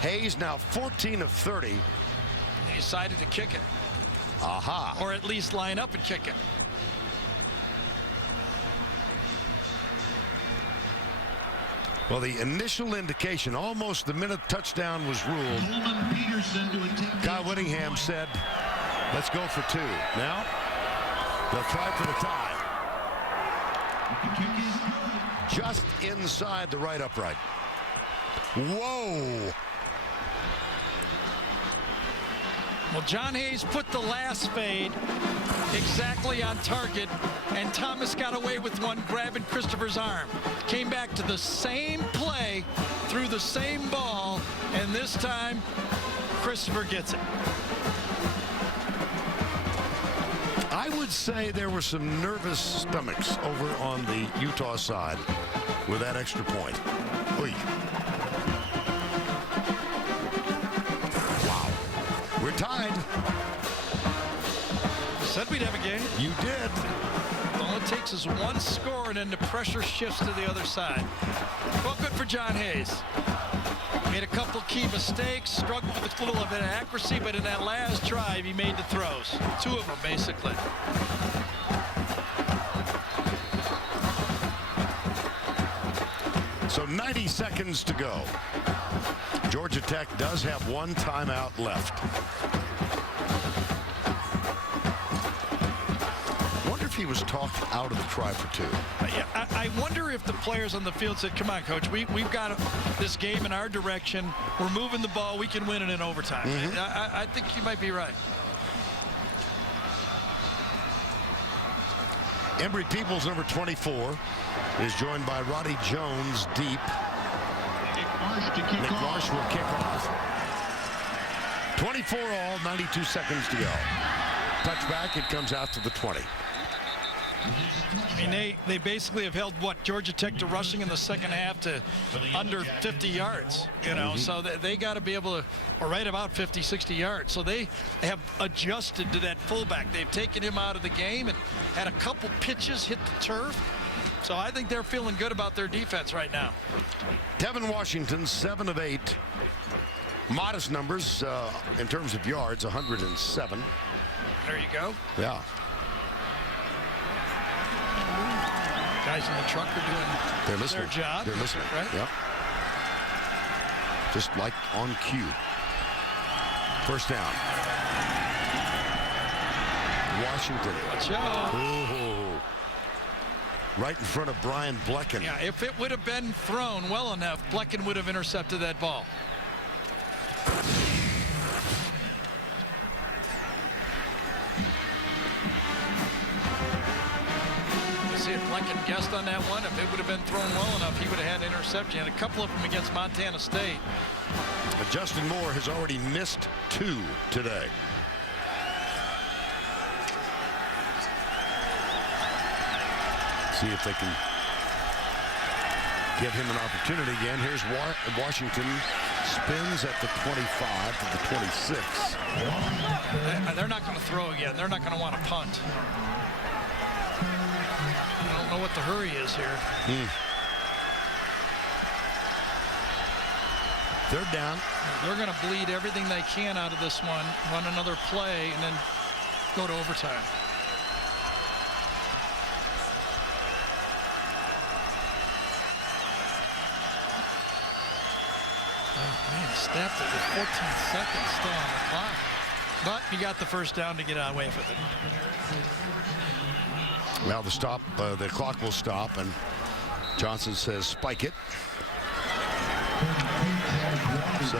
Hayes now 14 of 30. He decided to kick it. Aha. Or at least line up and kick it. Well, the initial indication, almost the minute touchdown was ruled, Kyle Whittingham said, let's go for 2. Now, they'll try for the tie. Just inside the right upright. Whoa. Well, John Hayes put the last fade exactly on target, and Thomas got away with one, grabbing Christopher's arm. Came back to the same play, threw the same ball, and this time, Christopher gets it. I would say there were some nervous stomachs over on the Utah side with that extra point. Oy. Wow. We're tied. Said we'd have a game. You did. All it takes is one score, and then the pressure shifts to the other side. Well, good for John Hayes. Made a couple key mistakes, struggled with a little bit of accuracy, but in that last drive, he made the throws. 2 of them, basically. So 90 seconds to go. Georgia Tech does have one timeout left. He was talked out of the try for 2. I wonder if the players on the field said, come on, coach, we've got this game in our direction. We're moving the ball. We can win it in overtime. I think you might be right. Embry Peoples, number 24, is joined by Roddy Jones deep. Nick Marsh will kick off. 24 all, 92 seconds to go. Touchback, it comes out to the 20. I mean, they basically have held, what, Georgia Tech to rushing in the second half to under 50 yards, you know, so they got to be able to, or right about 50, 60 yards. So they have adjusted to that fullback. They've taken him out of the game and had a couple pitches hit the turf. So I think they're feeling good about their defense right now. Tevin Washington, 7 of 8. Modest numbers in terms of yards, 107. There you go. Yeah. Guys in the truck are doing their job. They're listening. Right? Yeah. Just like on cue. First down. Washington. Watch out. Ooh. Right in front of Brian Blecken. Yeah, if it would have been thrown well enough, Blecken would have intercepted that ball. see if Blecken guessed on that one. If it would have been thrown well enough, he would have had interception. And a couple of them against Montana State. But Justin Moore has already missed 2 today. See if they can give him an opportunity again. Here's Washington, spins at the 25 to the 26. They're not going to throw again. They're not going to want to punt. I don't know what the hurry is here. 3rd down. They're going to bleed everything they can out of this one, run another play, and then go to overtime. Snapped it with 14 seconds still on the clock. But you got the first down to get away with it. Well, the clock will stop, and Johnson says spike it. So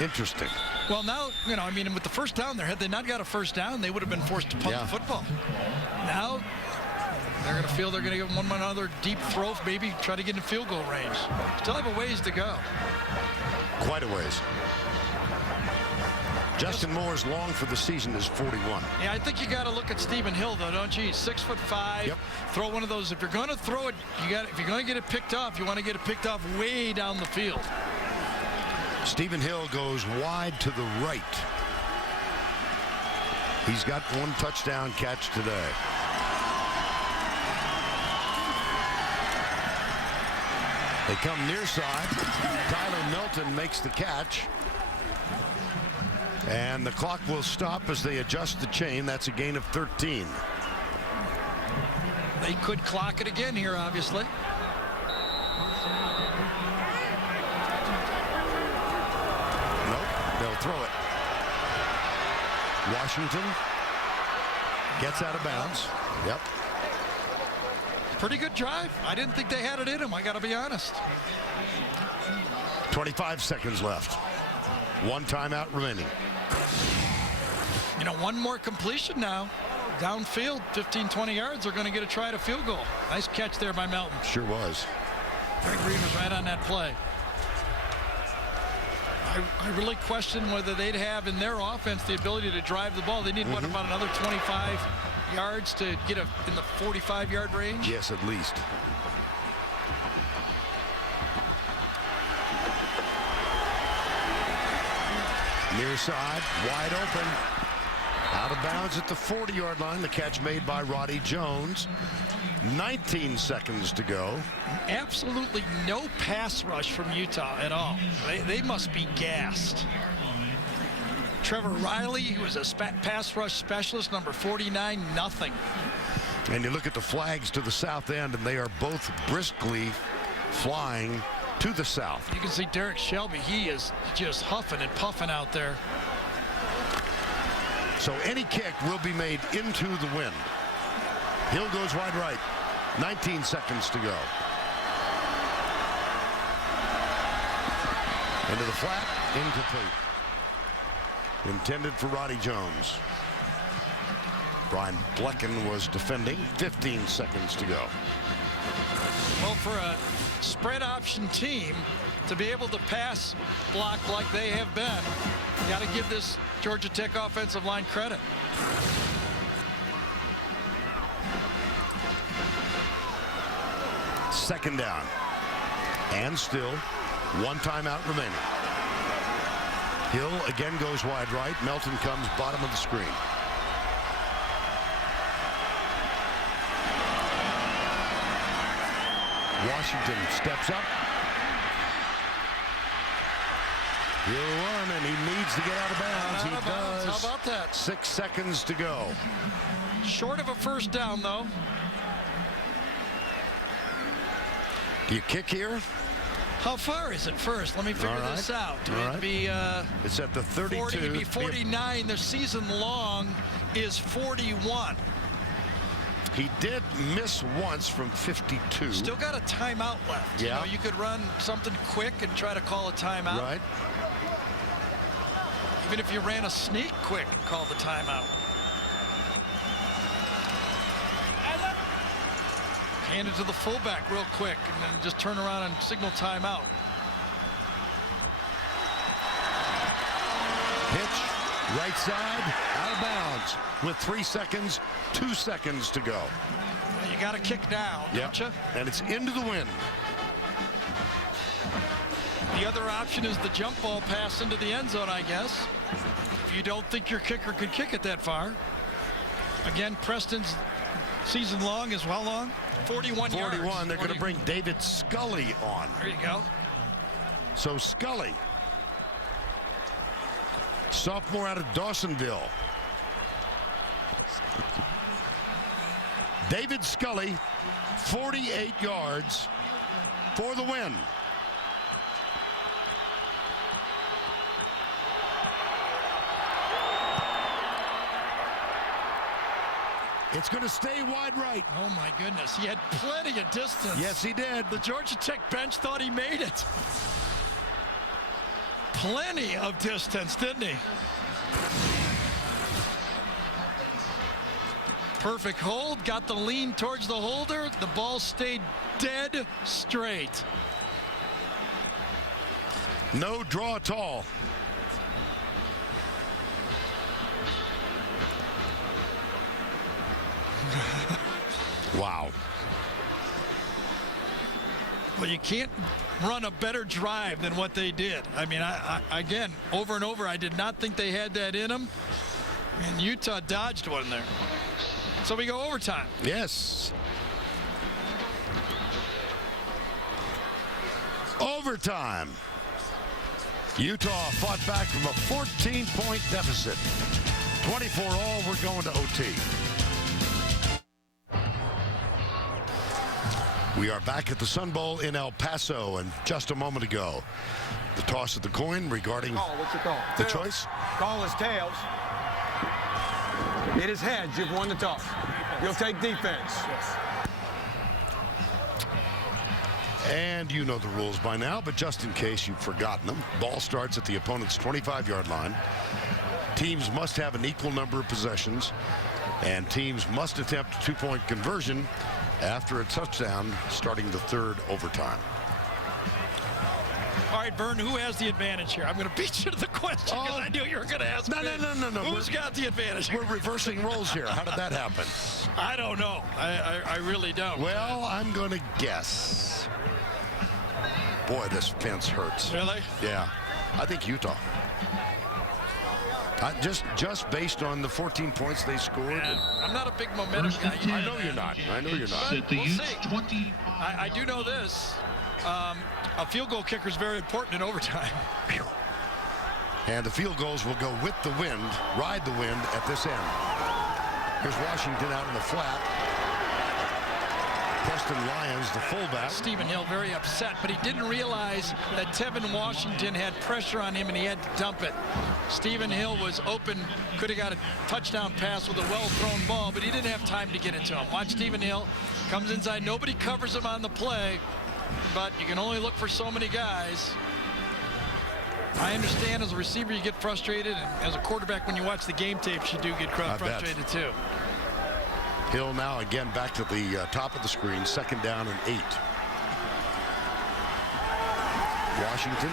interesting. Well, now, I mean, with the first down there, had they not got a first down, they would have been forced to punt the football. Now, they're going to feel they're going to give them one another deep throw, maybe try to get in field goal range. Still have a ways to go. Quite a ways. Justin Moore's long for the season is 41. Yeah, I think you got to look at Stephen Hill, though, don't you? He's 6'5". Yep. Throw one of those. If you're going to throw it, if you're going to get it picked off, you want to get it picked off way down the field. Stephen Hill goes wide to the right. He's got 1 touchdown catch today. They come near side. Tyler Melton makes the catch. And the clock will stop as they adjust the chain. That's a gain of 13. They could clock it again here, obviously. Nope, they'll throw it. Washington gets out of bounds. Yep. Pretty good drive. I didn't think they had it in them, I got to be honest. 25 seconds left. 1 timeout remaining. One more completion now. Downfield, 15, 20 yards. They're going to get a try at a field goal. Nice catch there by Melton. Sure was. Greg Reed was right on that play. I really question whether they'd have in their offense the ability to drive the ball. They need, what, about another 25 yards to get in the 45-yard range? Yes, at least. Near side, wide open. Out of bounds at the 40-yard line. The catch made by Roddy Jones. 19 seconds to go. Absolutely no pass rush from Utah at all. They must be gassed. Trevor Riley, who was a pass rush specialist, number 49, nothing. And you look at the flags to the south end, and they are both briskly flying to the south. You can see Derek Shelby. He is just huffing and puffing out there. So any kick will be made into the wind. Hill goes wide right. 19 seconds to go. Into the flat, incomplete. Intended for Roddy Jones. Brian Blecken was defending. 15 seconds to go. Well, for a spread option team to be able to pass block like they have been, you got to give this Georgia Tech offensive line credit. Second down. And still 1 timeout remaining. Hill again goes wide right. Melton comes bottom of the screen. Washington steps up. He'll run, and he needs to get out of bounds. He does. How about that? 6 seconds to go. Short of a first down, though. Do you kick here? How far is it first? Let me figure this out. It'd be it's at the 32. 40, it'd be 49. The season long is 41. He did miss once from 52. Still got a timeout left. Yeah. You could run something quick and try to call a timeout. Right. Even if you ran a sneak quick and called the timeout. Hand it to the fullback real quick and then just turn around and signal timeout. Pitch, right side, out of bounds with 3 seconds, 2 seconds to go. Well, you got to kick now, don't you? And it's into the wind. The other option is the jump ball pass into the end zone, I guess. If you don't think your kicker could kick it that far. Again, Preston's season long is how long? 41 yards. 41. They're going to bring David Scully on. There you go. So Scully, sophomore out of Dawsonville. David Scully, 48 yards for the win. It's going to stay wide right. Oh, my goodness. He had plenty of distance. Yes, he did. The Georgia Tech bench thought he made it. Plenty of distance, didn't he? Perfect hold. Got the lean towards the holder. The ball stayed dead straight. No draw at all. Wow. Well, you can't run a better drive than what they did. I mean, I again, over and over, I did not think they had that in them. And Utah dodged one there. So we go overtime. Yes. Overtime. Utah fought back from a 14-point deficit. 24 all, we're going to OT. We are back at the Sun Bowl in El Paso, and just a moment ago, the toss of the coin regarding What's the call? the Tails. choice. Call is tails. It is heads. You've won the toss. You'll take defense. And you know the rules by now, but just in case you've forgotten them, ball starts at the opponent's 25-yard line. Teams must have an equal number of possessions, and teams must attempt a two-point conversion after a touchdown starting the third overtime. All right, Vern, who has the advantage here? I'm going to beat you to the question because I knew you were going to ask me. No. Who's got the advantage? We're reversing roles here. How did that happen? I don't know. I really don't. Well, I'm going to guess. Boy, this fence hurts. Really? Yeah. I think Utah. Just based on the 14 points they scored. I'm not a big momentum guy. I know you're not. I know you're not. But we'll see. I do know this. A field goal kicker is very important in overtime. And the field goals will go with the wind, ride the wind at this end. Here's Washington out in the flat. Preston Lyons, the fullback. Stephen Hill very upset, but he didn't realize that Tevin Washington had pressure on him and he had to dump it. Stephen Hill was open, could have got a touchdown pass with a well-thrown ball, but he didn't have time to get it to him. Watch Stephen Hill, comes inside, nobody covers him on the play, but you can only look for so many guys. I understand as a receiver you get frustrated, and as a quarterback when you watch the game tapes you do get frustrated too. Hill now again back to the top of the screen, second down and 8. Washington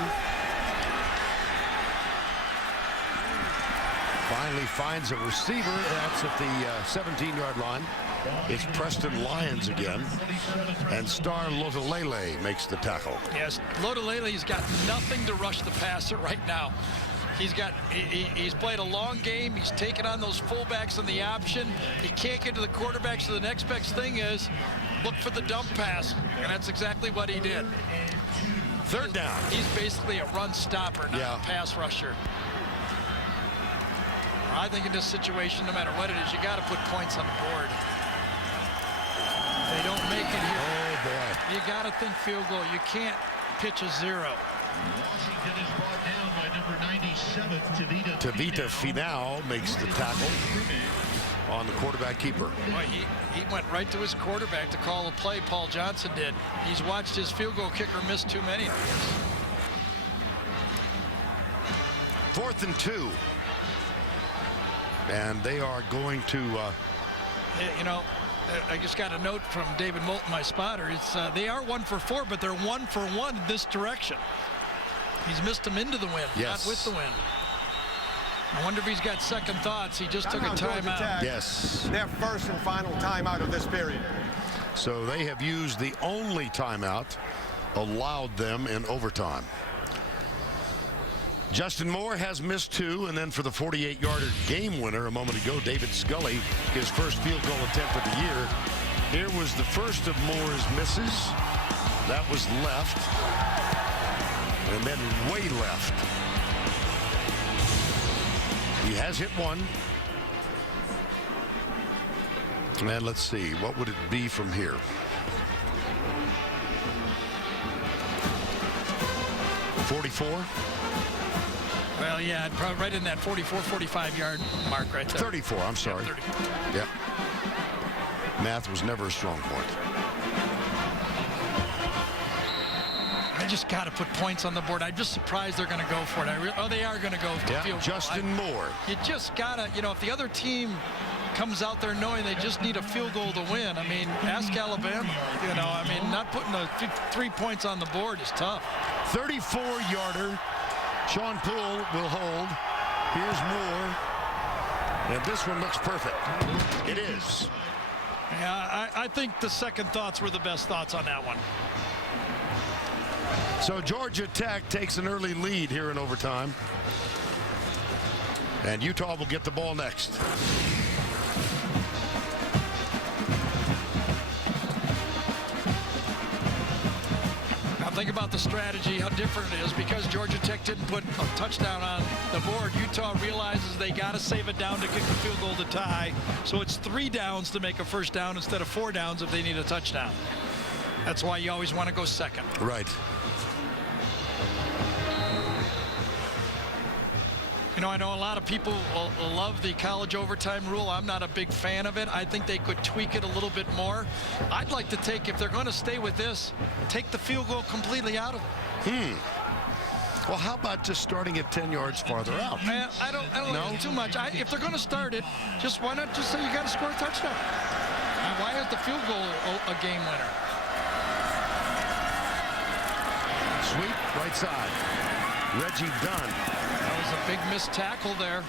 finally finds a receiver. That's at the 17-yard line. It's Preston Lyons again, and Star Lotulelei makes the tackle. Yes, Lotulelei's got nothing to rush the passer right now. He's played a long game. He's taken on those fullbacks in the option. He can't get to the quarterback, so the next best thing is look for the dump pass, and that's exactly what he did. Third down. He's basically a run stopper, not a pass rusher. I think in this situation, no matter what it is, you got to put points on the board. They don't make it here. Oh, boy. You got to think field goal. You can't pitch a 0. Washington is brought down by number 97, Tavita Finau makes the tackle on the quarterback keeper. Boy, he went right to his quarterback to call a play. Paul Johnson did. He's watched his field goal kicker miss too many of these. 4th and 2. And they are going to... You know, I just got a note from David Moulton, my spotter. It's they are 1 for 4, but they're 1 for 1 in this direction. He's missed them into the wind, not with the wind. I wonder if he's got second thoughts. He just took a timeout. Yes. Their first and final timeout of this period. So they have used the only timeout allowed them in overtime. Justin Moore has missed 2, and then for the 48-yarder game winner a moment ago, David Scully, his first field goal attempt of the year. Here was the first of Moore's misses. That was left, and then way left. He has hit one. And let's see, what would it be from here? .44. Well, yeah, probably right in that 44, 45-yard mark right there. 34, I'm sorry. Yeah. Math was never a strong point. I just got to put points on the board. I'm just surprised they're going to go for it. They are going to go for the field goal. Justin Moore. You just got to, if the other team comes out there knowing they just need a field goal to win, I mean, ask Alabama. Not putting the 3 points on the board is tough. 34-yarder. Sean Poole will hold. Here's Moore. And this one looks perfect. It is. Yeah, I think the second thoughts were the best thoughts on that one. So Georgia Tech takes an early lead here in overtime. And Utah will get the ball next. Think about the strategy, how different it is, because Georgia Tech didn't put a touchdown on the board. Utah realizes they got to save it down to kick the field goal to tie. So it's 3 downs to make a first down instead of 4 downs if they need a touchdown. That's why you always want to go second. Right. I know a lot of people love the college overtime rule. I'm not a big fan of it. I think they could tweak it a little bit more. I'd like to take, if they're going to stay with this, take the field goal completely out of it. Well, how about just starting it 10 yards farther out? I don't know too much. If they're going to start it, why not just say you got to score a touchdown? Why is the field goal a game winner? Sweep right side. Reggie Dunn. That was a big missed tackle there.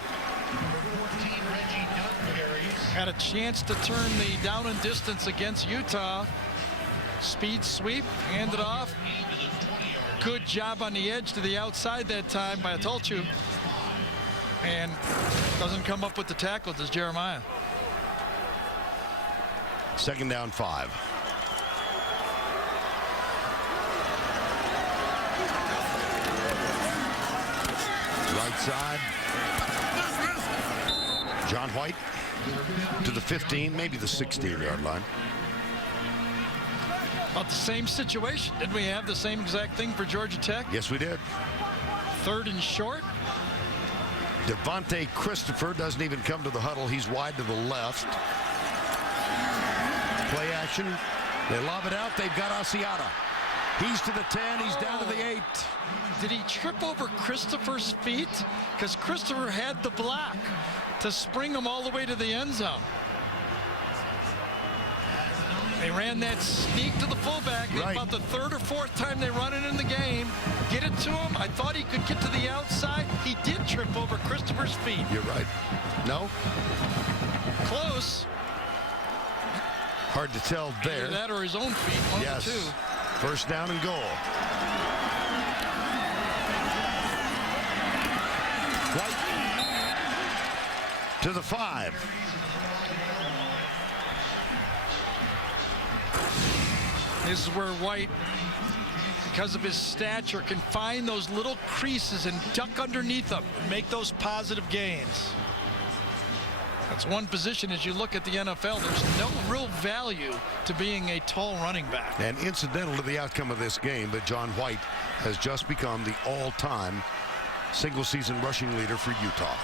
Had a chance to turn the down and distance against Utah. Speed sweep, hand it off. Good job on the edge to the outside that time by Atolchu. And doesn't come up with the tackle, does Jeremiah. 2nd down 5. Right side. John White to the 15, maybe the 16-yard line. About the same situation. Didn't we have the same exact thing for Georgia Tech? Yes, we did. 3rd and short. Devontae Christopher doesn't even come to the huddle. He's wide to the left. Play action. They lob it out. They've got Asiata. He's to the 10. He's down to the 8. Did he trip over Christopher's feet? Because Christopher had the block to spring him all the way to the end zone. They ran that sneak to the fullback. Right. About the 3rd or 4th time they run it in the game. Get it to him. I thought he could get to the outside. He did trip over Christopher's feet. You're right. No? Close. Hard to tell there. Either that or his own feet. One of the two. 1st down and goal. White to the 5. This is where White, because of his stature, can find those little creases and duck underneath them and make those positive gains. That's one position as you look at the NFL. There's no real value to being a tall running back. And incidental to the outcome of this game, that John White has just become the all-time single-season rushing leader for Utah.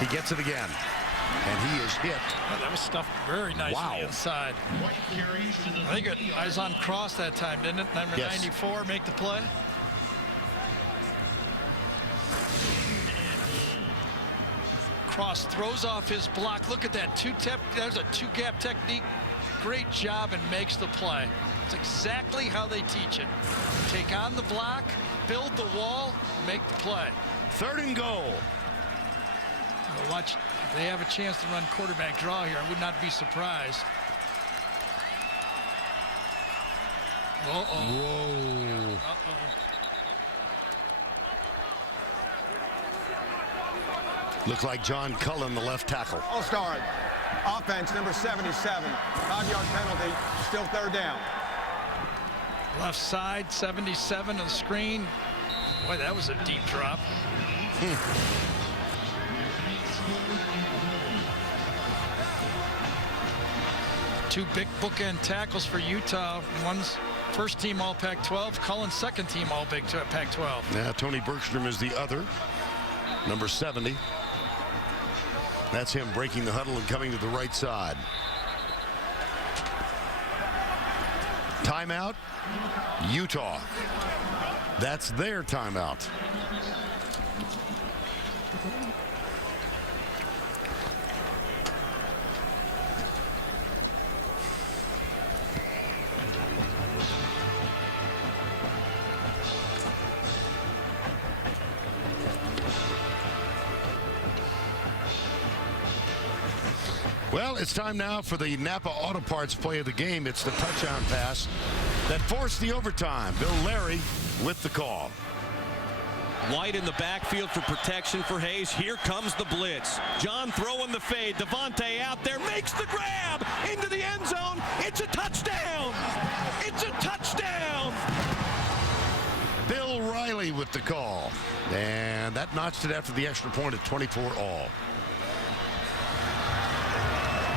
He gets it again, and he is hit. Oh, that was stuffed very nicely inside. I think it was on Cross that time, didn't it? Number 94 make the play. Cross throws off his block. Look at that there's a two-gap technique. Great job and makes the play. It's exactly how they teach it. Take on the block, build the wall, make the play. 3rd and goal. Well, watch, if they have a chance to run quarterback draw here, I would not be surprised. Uh-oh. Whoa. Uh-oh. Looks like John Cullen, the left tackle. I'll start. Offense, number 77. 5-yard penalty, still 3rd down. Left side, 77 on the screen. Boy, that was a deep drop. Two big bookend tackles for Utah. One's first team All Pac-12. Cullen second team All Big Pac-12. Yeah, Tony Bergstrom is the other. Number 70. That's him breaking the huddle and coming to the right side. Timeout, Utah. That's their timeout. Well, it's time now for the Napa Auto Parts play of the game. It's the touchdown pass that forced the overtime. Bill Larry with the call. White in the backfield for protection for Hayes. Here comes the blitz. John throwing the fade. Devontae out there, makes the grab into the end zone. It's a touchdown. It's a touchdown. Bill Riley with the call. And that notched it after the extra point at 24-all.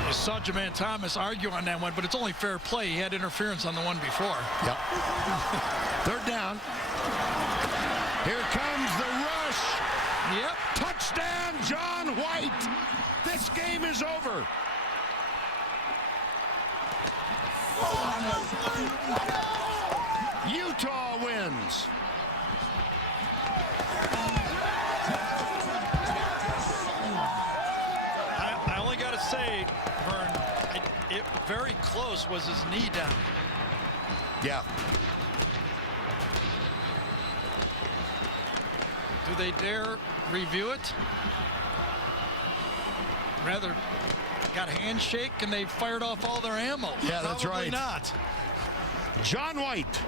You saw Jermaine Thomas argue on that one, but it's only fair play. He had interference on the one before. Yep. 3rd down. Here comes the rush. Yep. Touchdown, John White. This game is over. Utah wins. I only got to say, Vern, it very close was his knee down. Yeah. Do they dare review it? Rather got a handshake and they fired off all their ammo. Yeah, that's Probably right. not. John White,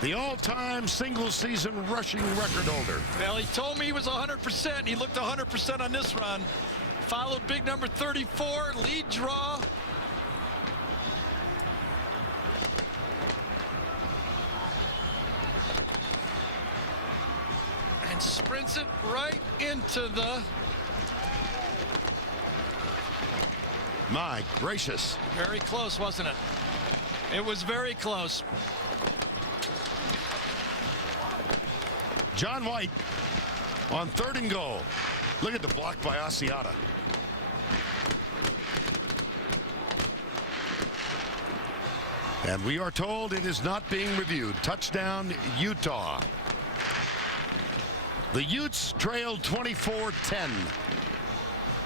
the all-time single-season rushing record holder. Well, he told me he was 100%. He looked 100% on this run. Followed big number 34, lead draw. And sprints it right into the... My gracious. Very close, wasn't it? It was very close. John White on 3rd and goal. Look at the block by Asiata. And we are told it is not being reviewed. Touchdown, Utah. The Utes trailed 24-10.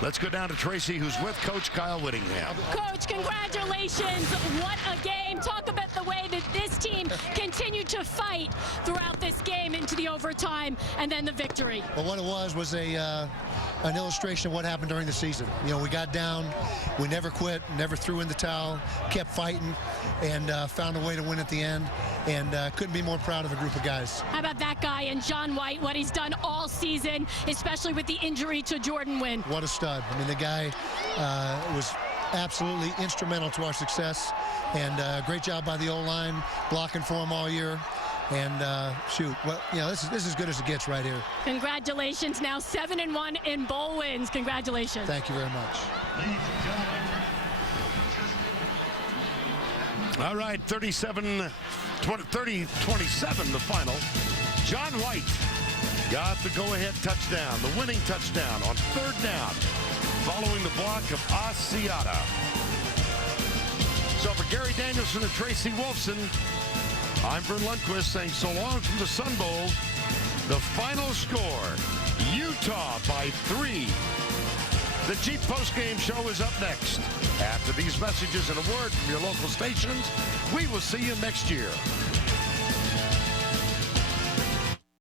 Let's go down to Tracy, who's with Coach Kyle Whittingham. Coach, congratulations. What a game. Talk about the way that this team continued to fight throughout this game into the overtime and then the victory. Well, what it was an illustration of what happened during the season. You know, we got down, we never quit, never threw in the towel, kept fighting, and found a way to win at the end, and couldn't be more proud of a group of guys. How about that guy and John White, what he's done all season, especially with the injury to Jordan Wynn. What a stud. I mean, the guy was absolutely instrumental to our success, and great job by the O-line, blocking for him all year. And shoot, well, you know, this is as good as it gets right here. Congratulations. Now 7-1 in bowl wins. Congratulations. Thank you very much. All right, 30-27 the final. John White got the go-ahead touchdown, the winning touchdown on 3rd down, following the block of Asiata. So for Gary Danielson and Tracy Wolfson, I'm Vern Lundquist saying so long from the Sun Bowl. The final score, Utah by 3. The Jeep postgame show is up next. After these messages and a word from your local stations, we will see you next year.